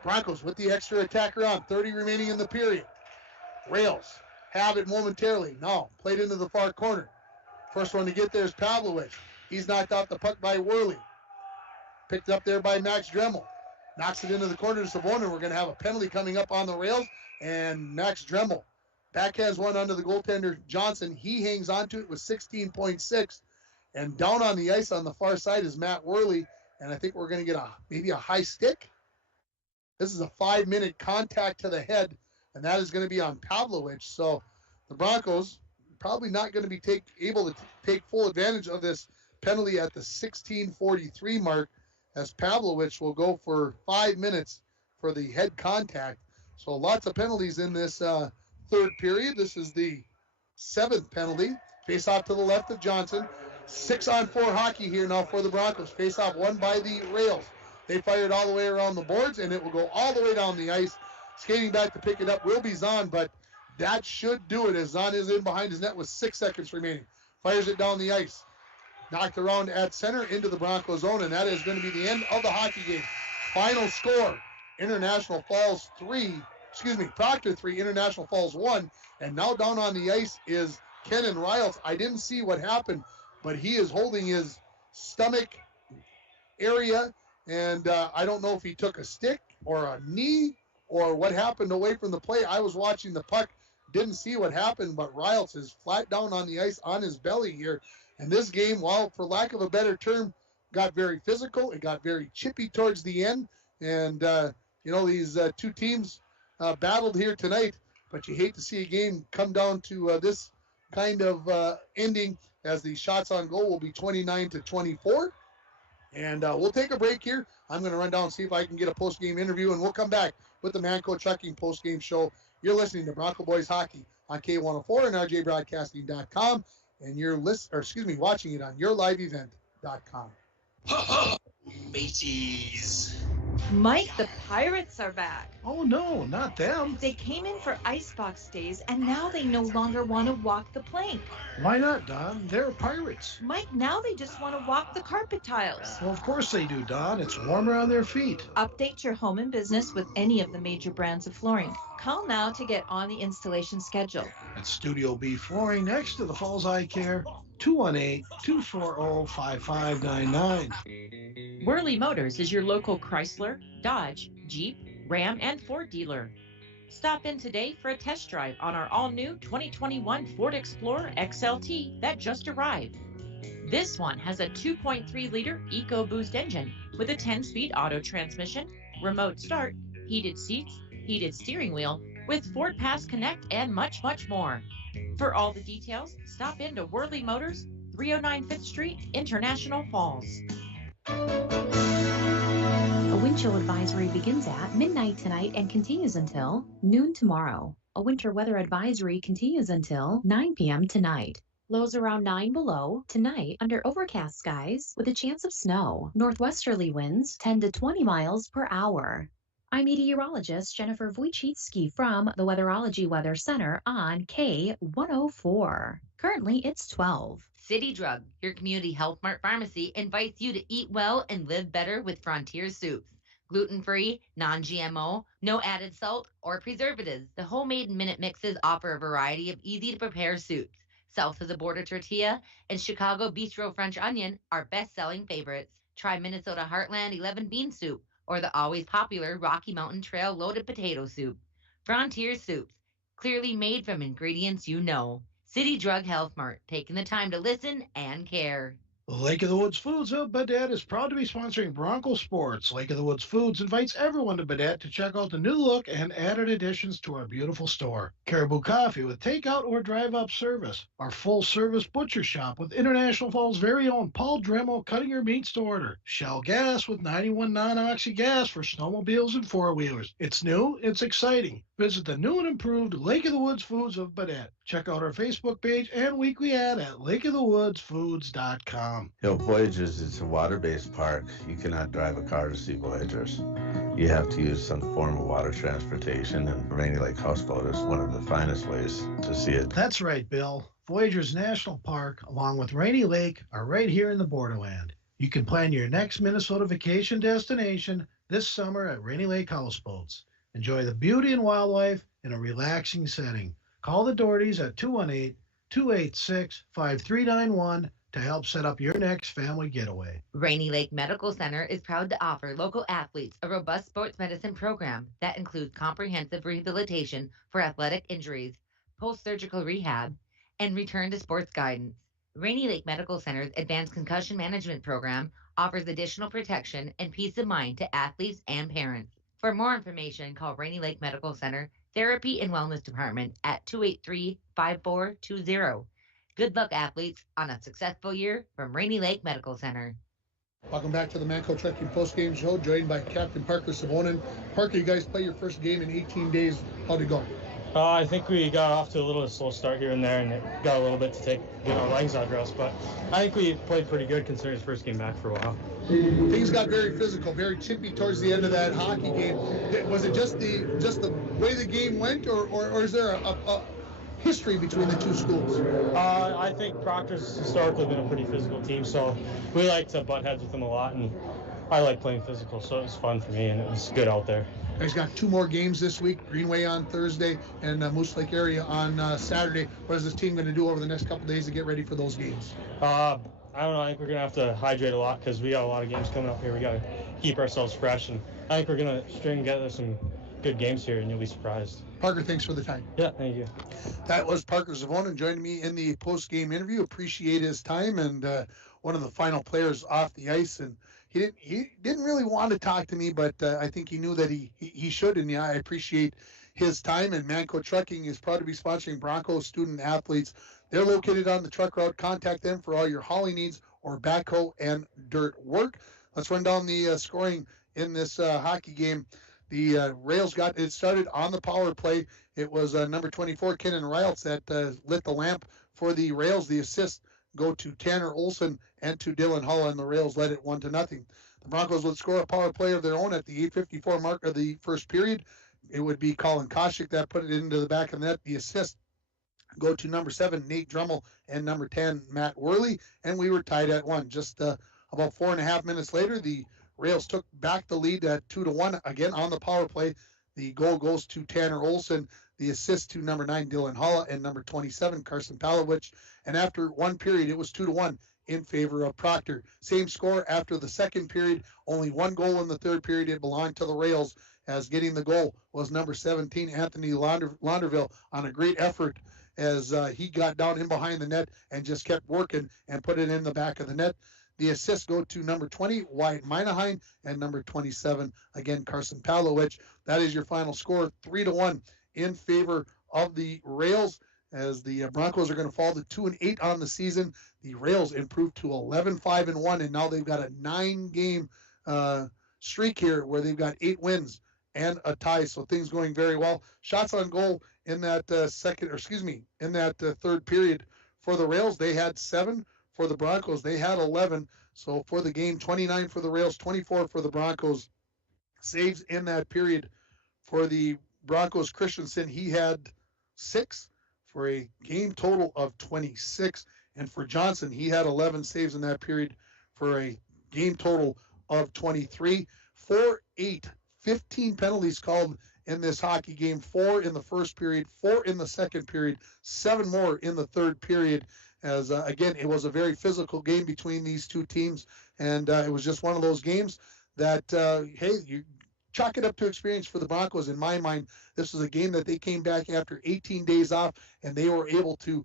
Broncos with the extra attacker on, 30 remaining in the period. Rails have it momentarily. Now, played into the far corner. First one to get there is Pavlovich. He's knocked out the puck by Worley. Picked up there by Max Dremel. Knocks it into the corner to Savonin. We're going to have a penalty coming up on the rails. And Max Dremel backhands one under the goaltender Johnson. He hangs on to it with 16.6. And down on the ice on the far side is Matt Worley. And I think we're going to get maybe a high stick. This is a 5-minute contact to the head, and that is going to be on Pavlovich. So the Broncos probably not going to be able to take full advantage of this penalty at the 16:43 mark, as Pavlovich will go for 5 minutes for the head contact. So lots of penalties in this third period. This is the 7th penalty. Face off to the left of Johnson. 6-on-4 hockey here now for the Broncos. Face off won by the Rails. They fired all the way around the boards, and it will go all the way down the ice. Skating back to pick it up will be Zahn, but that should do it as Zahn is in behind his net with 6 seconds remaining. Fires it down the ice. Knocked around at center into the Bronco zone, and that is going to be the end of the hockey game. Final score, Proctor 3, International Falls 1. And now down on the ice is Kenan Riles. I didn't see what happened, but he is holding his stomach area, and I don't know if he took a stick or a knee or what happened away from the play. I was watching the puck didn't see what happened, but Riles is flat down on the ice on his belly here. And this game, while for lack of a better term, got very physical. It got very chippy towards the end. And, these two teams battled here tonight, but you hate to see a game come down to this kind of ending, as the shots on goal will be 29-24. And we'll take a break here. I'm going to run down and see if I can get a post-game interview, and we'll come back with the Manco Trucking post-game show. You're listening to Bronco Boys Hockey on K104 and RJBroadcasting.com, and you're watching it on YourLiveEvent.com. Mateys. Mike, the Pirates are back. Oh, no, not them. They came in for icebox days, and now they no longer want to walk the plank. Why not, Don? They're pirates. Mike, now they just want to walk the carpet tiles. Well, of course they do, Don. It's warmer on their feet. Update your home and business with any of the major brands of flooring. Call now to get on the installation schedule. At Studio B Flooring next to the Falls Eye Care, 218-240-5599. Worley Motors is your local Chrysler, Dodge, Jeep, Ram, and Ford dealer. Stop in today for a test drive on our all-new 2021 Ford Explorer XLT that just arrived. This one has a 2.3-liter EcoBoost engine with a 10-speed auto transmission, remote start, heated seats, heated steering wheel, with Ford Pass Connect, and much, much more. For all the details, stop into Worley Motors, 309 5th Street, International Falls. A wind chill advisory begins at midnight tonight and continues until noon tomorrow. A winter weather advisory continues until 9 p.m. tonight. Lows around 9 below tonight under overcast skies with a chance of snow. Northwesterly winds 10 to 20 miles per hour. I'm meteorologist Jennifer Wojcicki from the Weatherology Weather Center on K104. Currently, it's 12. City Drug, your community health mart pharmacy, invites you to eat well and live better with Frontier Soups. Gluten-free, non-GMO, no added salt or preservatives. The homemade minute mixes offer a variety of easy-to-prepare soups. South of the Border Tortilla and Chicago Bistro French Onion are best-selling favorites. Try Minnesota Heartland 11 Bean Soup or the always popular Rocky Mountain Trail Loaded Potato Soup. Frontier Soups, clearly made from ingredients you know. City Drug Health Mart, taking the time to listen and care. Lake of the Woods Foods of Baudette is proud to be sponsoring Bronco Sports. Lake of the Woods Foods invites everyone to Baudette to check out the new look and added additions to our beautiful store. Caribou Coffee with takeout or drive-up service. Our full-service butcher shop with International Falls' very own Paul Dremel cutting your meats to order. Shell Gas with 91 non-oxy gas for snowmobiles and four-wheelers. It's new, it's exciting. Visit the new and improved Lake of the Woods Foods of Baudette. Check out our Facebook page and weekly ad at lakeofthewoodsfoods.com. Voyagers is a water-based park. You cannot drive a car to see Voyagers. You have to use some form of water transportation, and Rainy Lake Houseboat is one of the finest ways to see it. That's right, Bill. Voyagers National Park, along with Rainy Lake, are right here in the borderland. You can plan your next Minnesota vacation destination this summer at Rainy Lake Houseboats. Enjoy the beauty and wildlife in a relaxing setting. Call the Dohertys at 218-286-5391 to help set up your next family getaway. Rainy Lake Medical Center is proud to offer local athletes a robust sports medicine program that includes comprehensive rehabilitation for athletic injuries, post-surgical rehab, and return to sports guidance. Rainy Lake Medical Center's advanced concussion management program offers additional protection and peace of mind to athletes and parents. For more information, call Rainy Lake Medical Center Therapy and Wellness Department at 283-5420. Good luck, athletes, on a successful year from Rainy Lake Medical Center. Welcome back to the Manco Trucking postgame show, joined by Captain Parker Savonin. Parker, you guys play your first game in 18 days. How'd it go? I think we got off to a little slow start here and there, and it got a little bit to get our legs out of us. But I think we played pretty good considering his first game back for a while. Things got very physical, very chippy towards the end of that hockey game. Was it just the way the game went, or is there a history between the two schools? I think Proctor's historically been a pretty physical team, so we like to butt heads with them a lot, and I like playing physical, so it was fun for me, and it was good out there. You guys got two more games this week, Greenway on Thursday and Moose Lake area on Saturday. What is this team going to do over the next couple days to get ready for those games? I don't know. I think we're going to have to hydrate a lot because we got a lot of games coming up here. We got to keep ourselves fresh, and I think we're going to string together some good games here, and you'll be surprised. Parker, thanks for the time. Yeah, thank you. That was Parker Zavonin joining me in the post-game interview. Appreciate his time, and one of the final players off the ice. And he didn't really want to talk to me, but I think he knew that he should. And yeah, I appreciate his time. And Manco Trucking is proud to be sponsoring Broncos student athletes. They're located on the truck route. Contact them for all your hauling needs or backhoe and dirt work. Let's run down the scoring in this hockey game. The Rails got it started on the power play. It was number 24, Kenan Riles, that lit the lamp for the Rails. The assist go to Tanner Olson and to Dylan Hull, and the Rails led it 1-0. The Broncos would score a power play of their own at the 8:54 mark of the first period. It would be Colin Koshik that put it into the back of the net. The assist go to number 7, Nate Drummel, and number 10, Matt Worley, and we were tied at 1. Just about 4.5 minutes later, the Rails took back the lead at 2-1, again on the power play. The goal goes to Tanner Olson, the assist to number 9, Dylan Hull, and number 27, Carson Palowich. And after one period, it was 2-1 in favor of Proctor. Same score after the second period, only one goal in the third period. It belonged to the Rails, as getting the goal was number 17, Anthony Launderville, on a great effort as he got down in behind the net and just kept working and put it in the back of the net. The assists go to number 20, Wyatt Minaheim, and number 27, again, Carson Palowich. That is your final score, 3-1 in favor of the Rails, as the Broncos are going to fall to 2-8 on the season. The Rails improved to 11-5-1, and now they've got a 9-game streak here where they've got 8 wins and a tie, so things going very well. Shots on goal in that third period for the Rails, they had 7. For the Broncos, they had 11. So for the game, 29 for the Rails, 24 for the Broncos. Saves in that period for the Broncos, Christensen, he had 6 for a game total of 26. And for Johnson, he had 11 saves in that period for a game total of 23. 4-8, 15 penalties called in this hockey game. 4 in the first period, 4 in the second period, 7 more in the third period. As again, it was a very physical game between these two teams, and it was just one of those games that, hey, you chalk it up to experience for the Broncos. In my mind, this was a game that they came back after 18 days off, and they were able to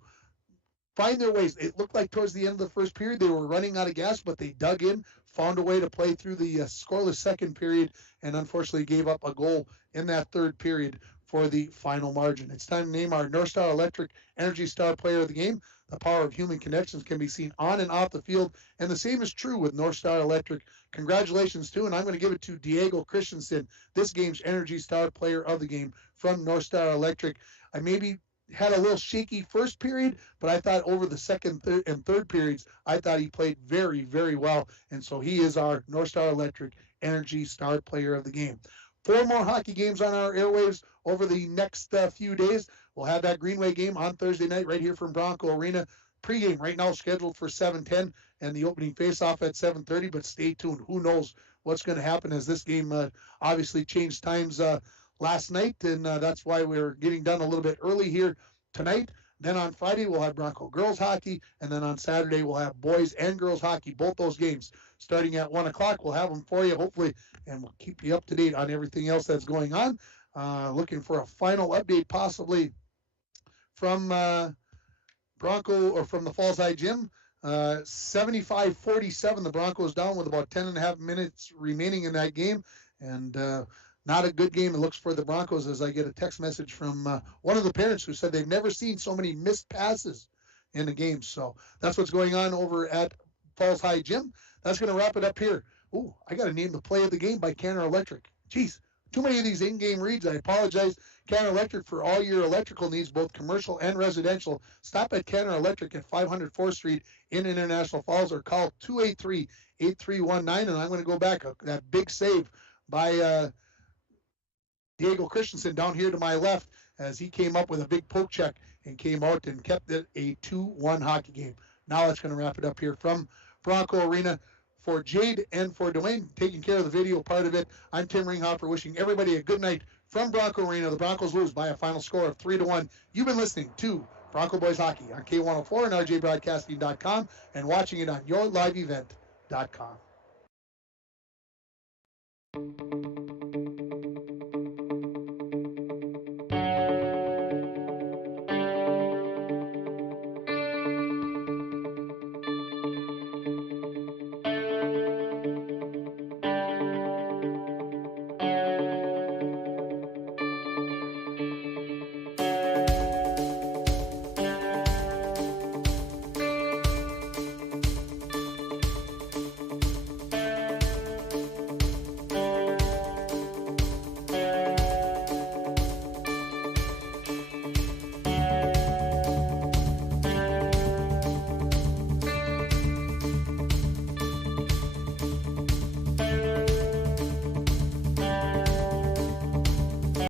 find their ways. It looked like towards the end of the first period, they were running out of gas, but they dug in, found a way to play through the scoreless second period, and unfortunately gave up a goal in that third period for the final margin. It's time to name our Northstar Electric Energy Star Player of the Game. The power of human connections can be seen on and off the field, and the same is true with Northstar Electric. Congratulations to, and I'm going to give it to Diego Christensen, this game's Energy Star Player of the Game from Northstar Electric. I maybe had a little shaky first period, but I thought over the second and third periods, I thought he played very, very well, and so he is our Northstar Electric Energy Star Player of the Game. 4 more hockey games on our airwaves over the next few days. We'll have that Greenway game on Thursday night right here from Bronco Arena. Pre-game right now scheduled for 7:10 and the opening face-off at 7:30, but stay tuned. Who knows what's going to happen, as this game obviously changed times last night, and that's why we're getting done a little bit early here tonight. Then on Friday, we'll have Bronco girls hockey, and then on Saturday, we'll have boys and girls hockey, both those games starting at 1 o'clock. We'll have them for you, hopefully, and we'll keep you up to date on everything else that's going on. Looking for a final update possibly from Bronco or from the Falls High Gym. 75-47, the Broncos down with about 10.5 minutes remaining in that game, and not a good game it looks for the Broncos, as I get a text message from one of the parents who said they've never seen so many missed passes in a game. So that's what's going on over at Falls High Gym. That's going to wrap it up here. Ooh, I got to name the play of the game by Canner Electric. Jeez, too many of these in-game reads. I apologize. Canner Electric, for all your electrical needs, both commercial and residential. Stop at Canner Electric at 500 4th Street in International Falls, or call 283-8319. And I'm going to go back. That big save by Diego Christensen down here to my left, as he came up with a big poke check and came out and kept it a 2-1 hockey game. Now that's going to wrap it up here from Bronco Arena. For Jade and for Dwayne, taking care of the video part of it, I'm Tim Ringhoffer, wishing everybody a good night from Bronco Arena. The Broncos lose by a final score of 3-1. You've been listening to Bronco Boys Hockey on K104 and RJBroadcasting.com, and watching it on yourliveevent.com.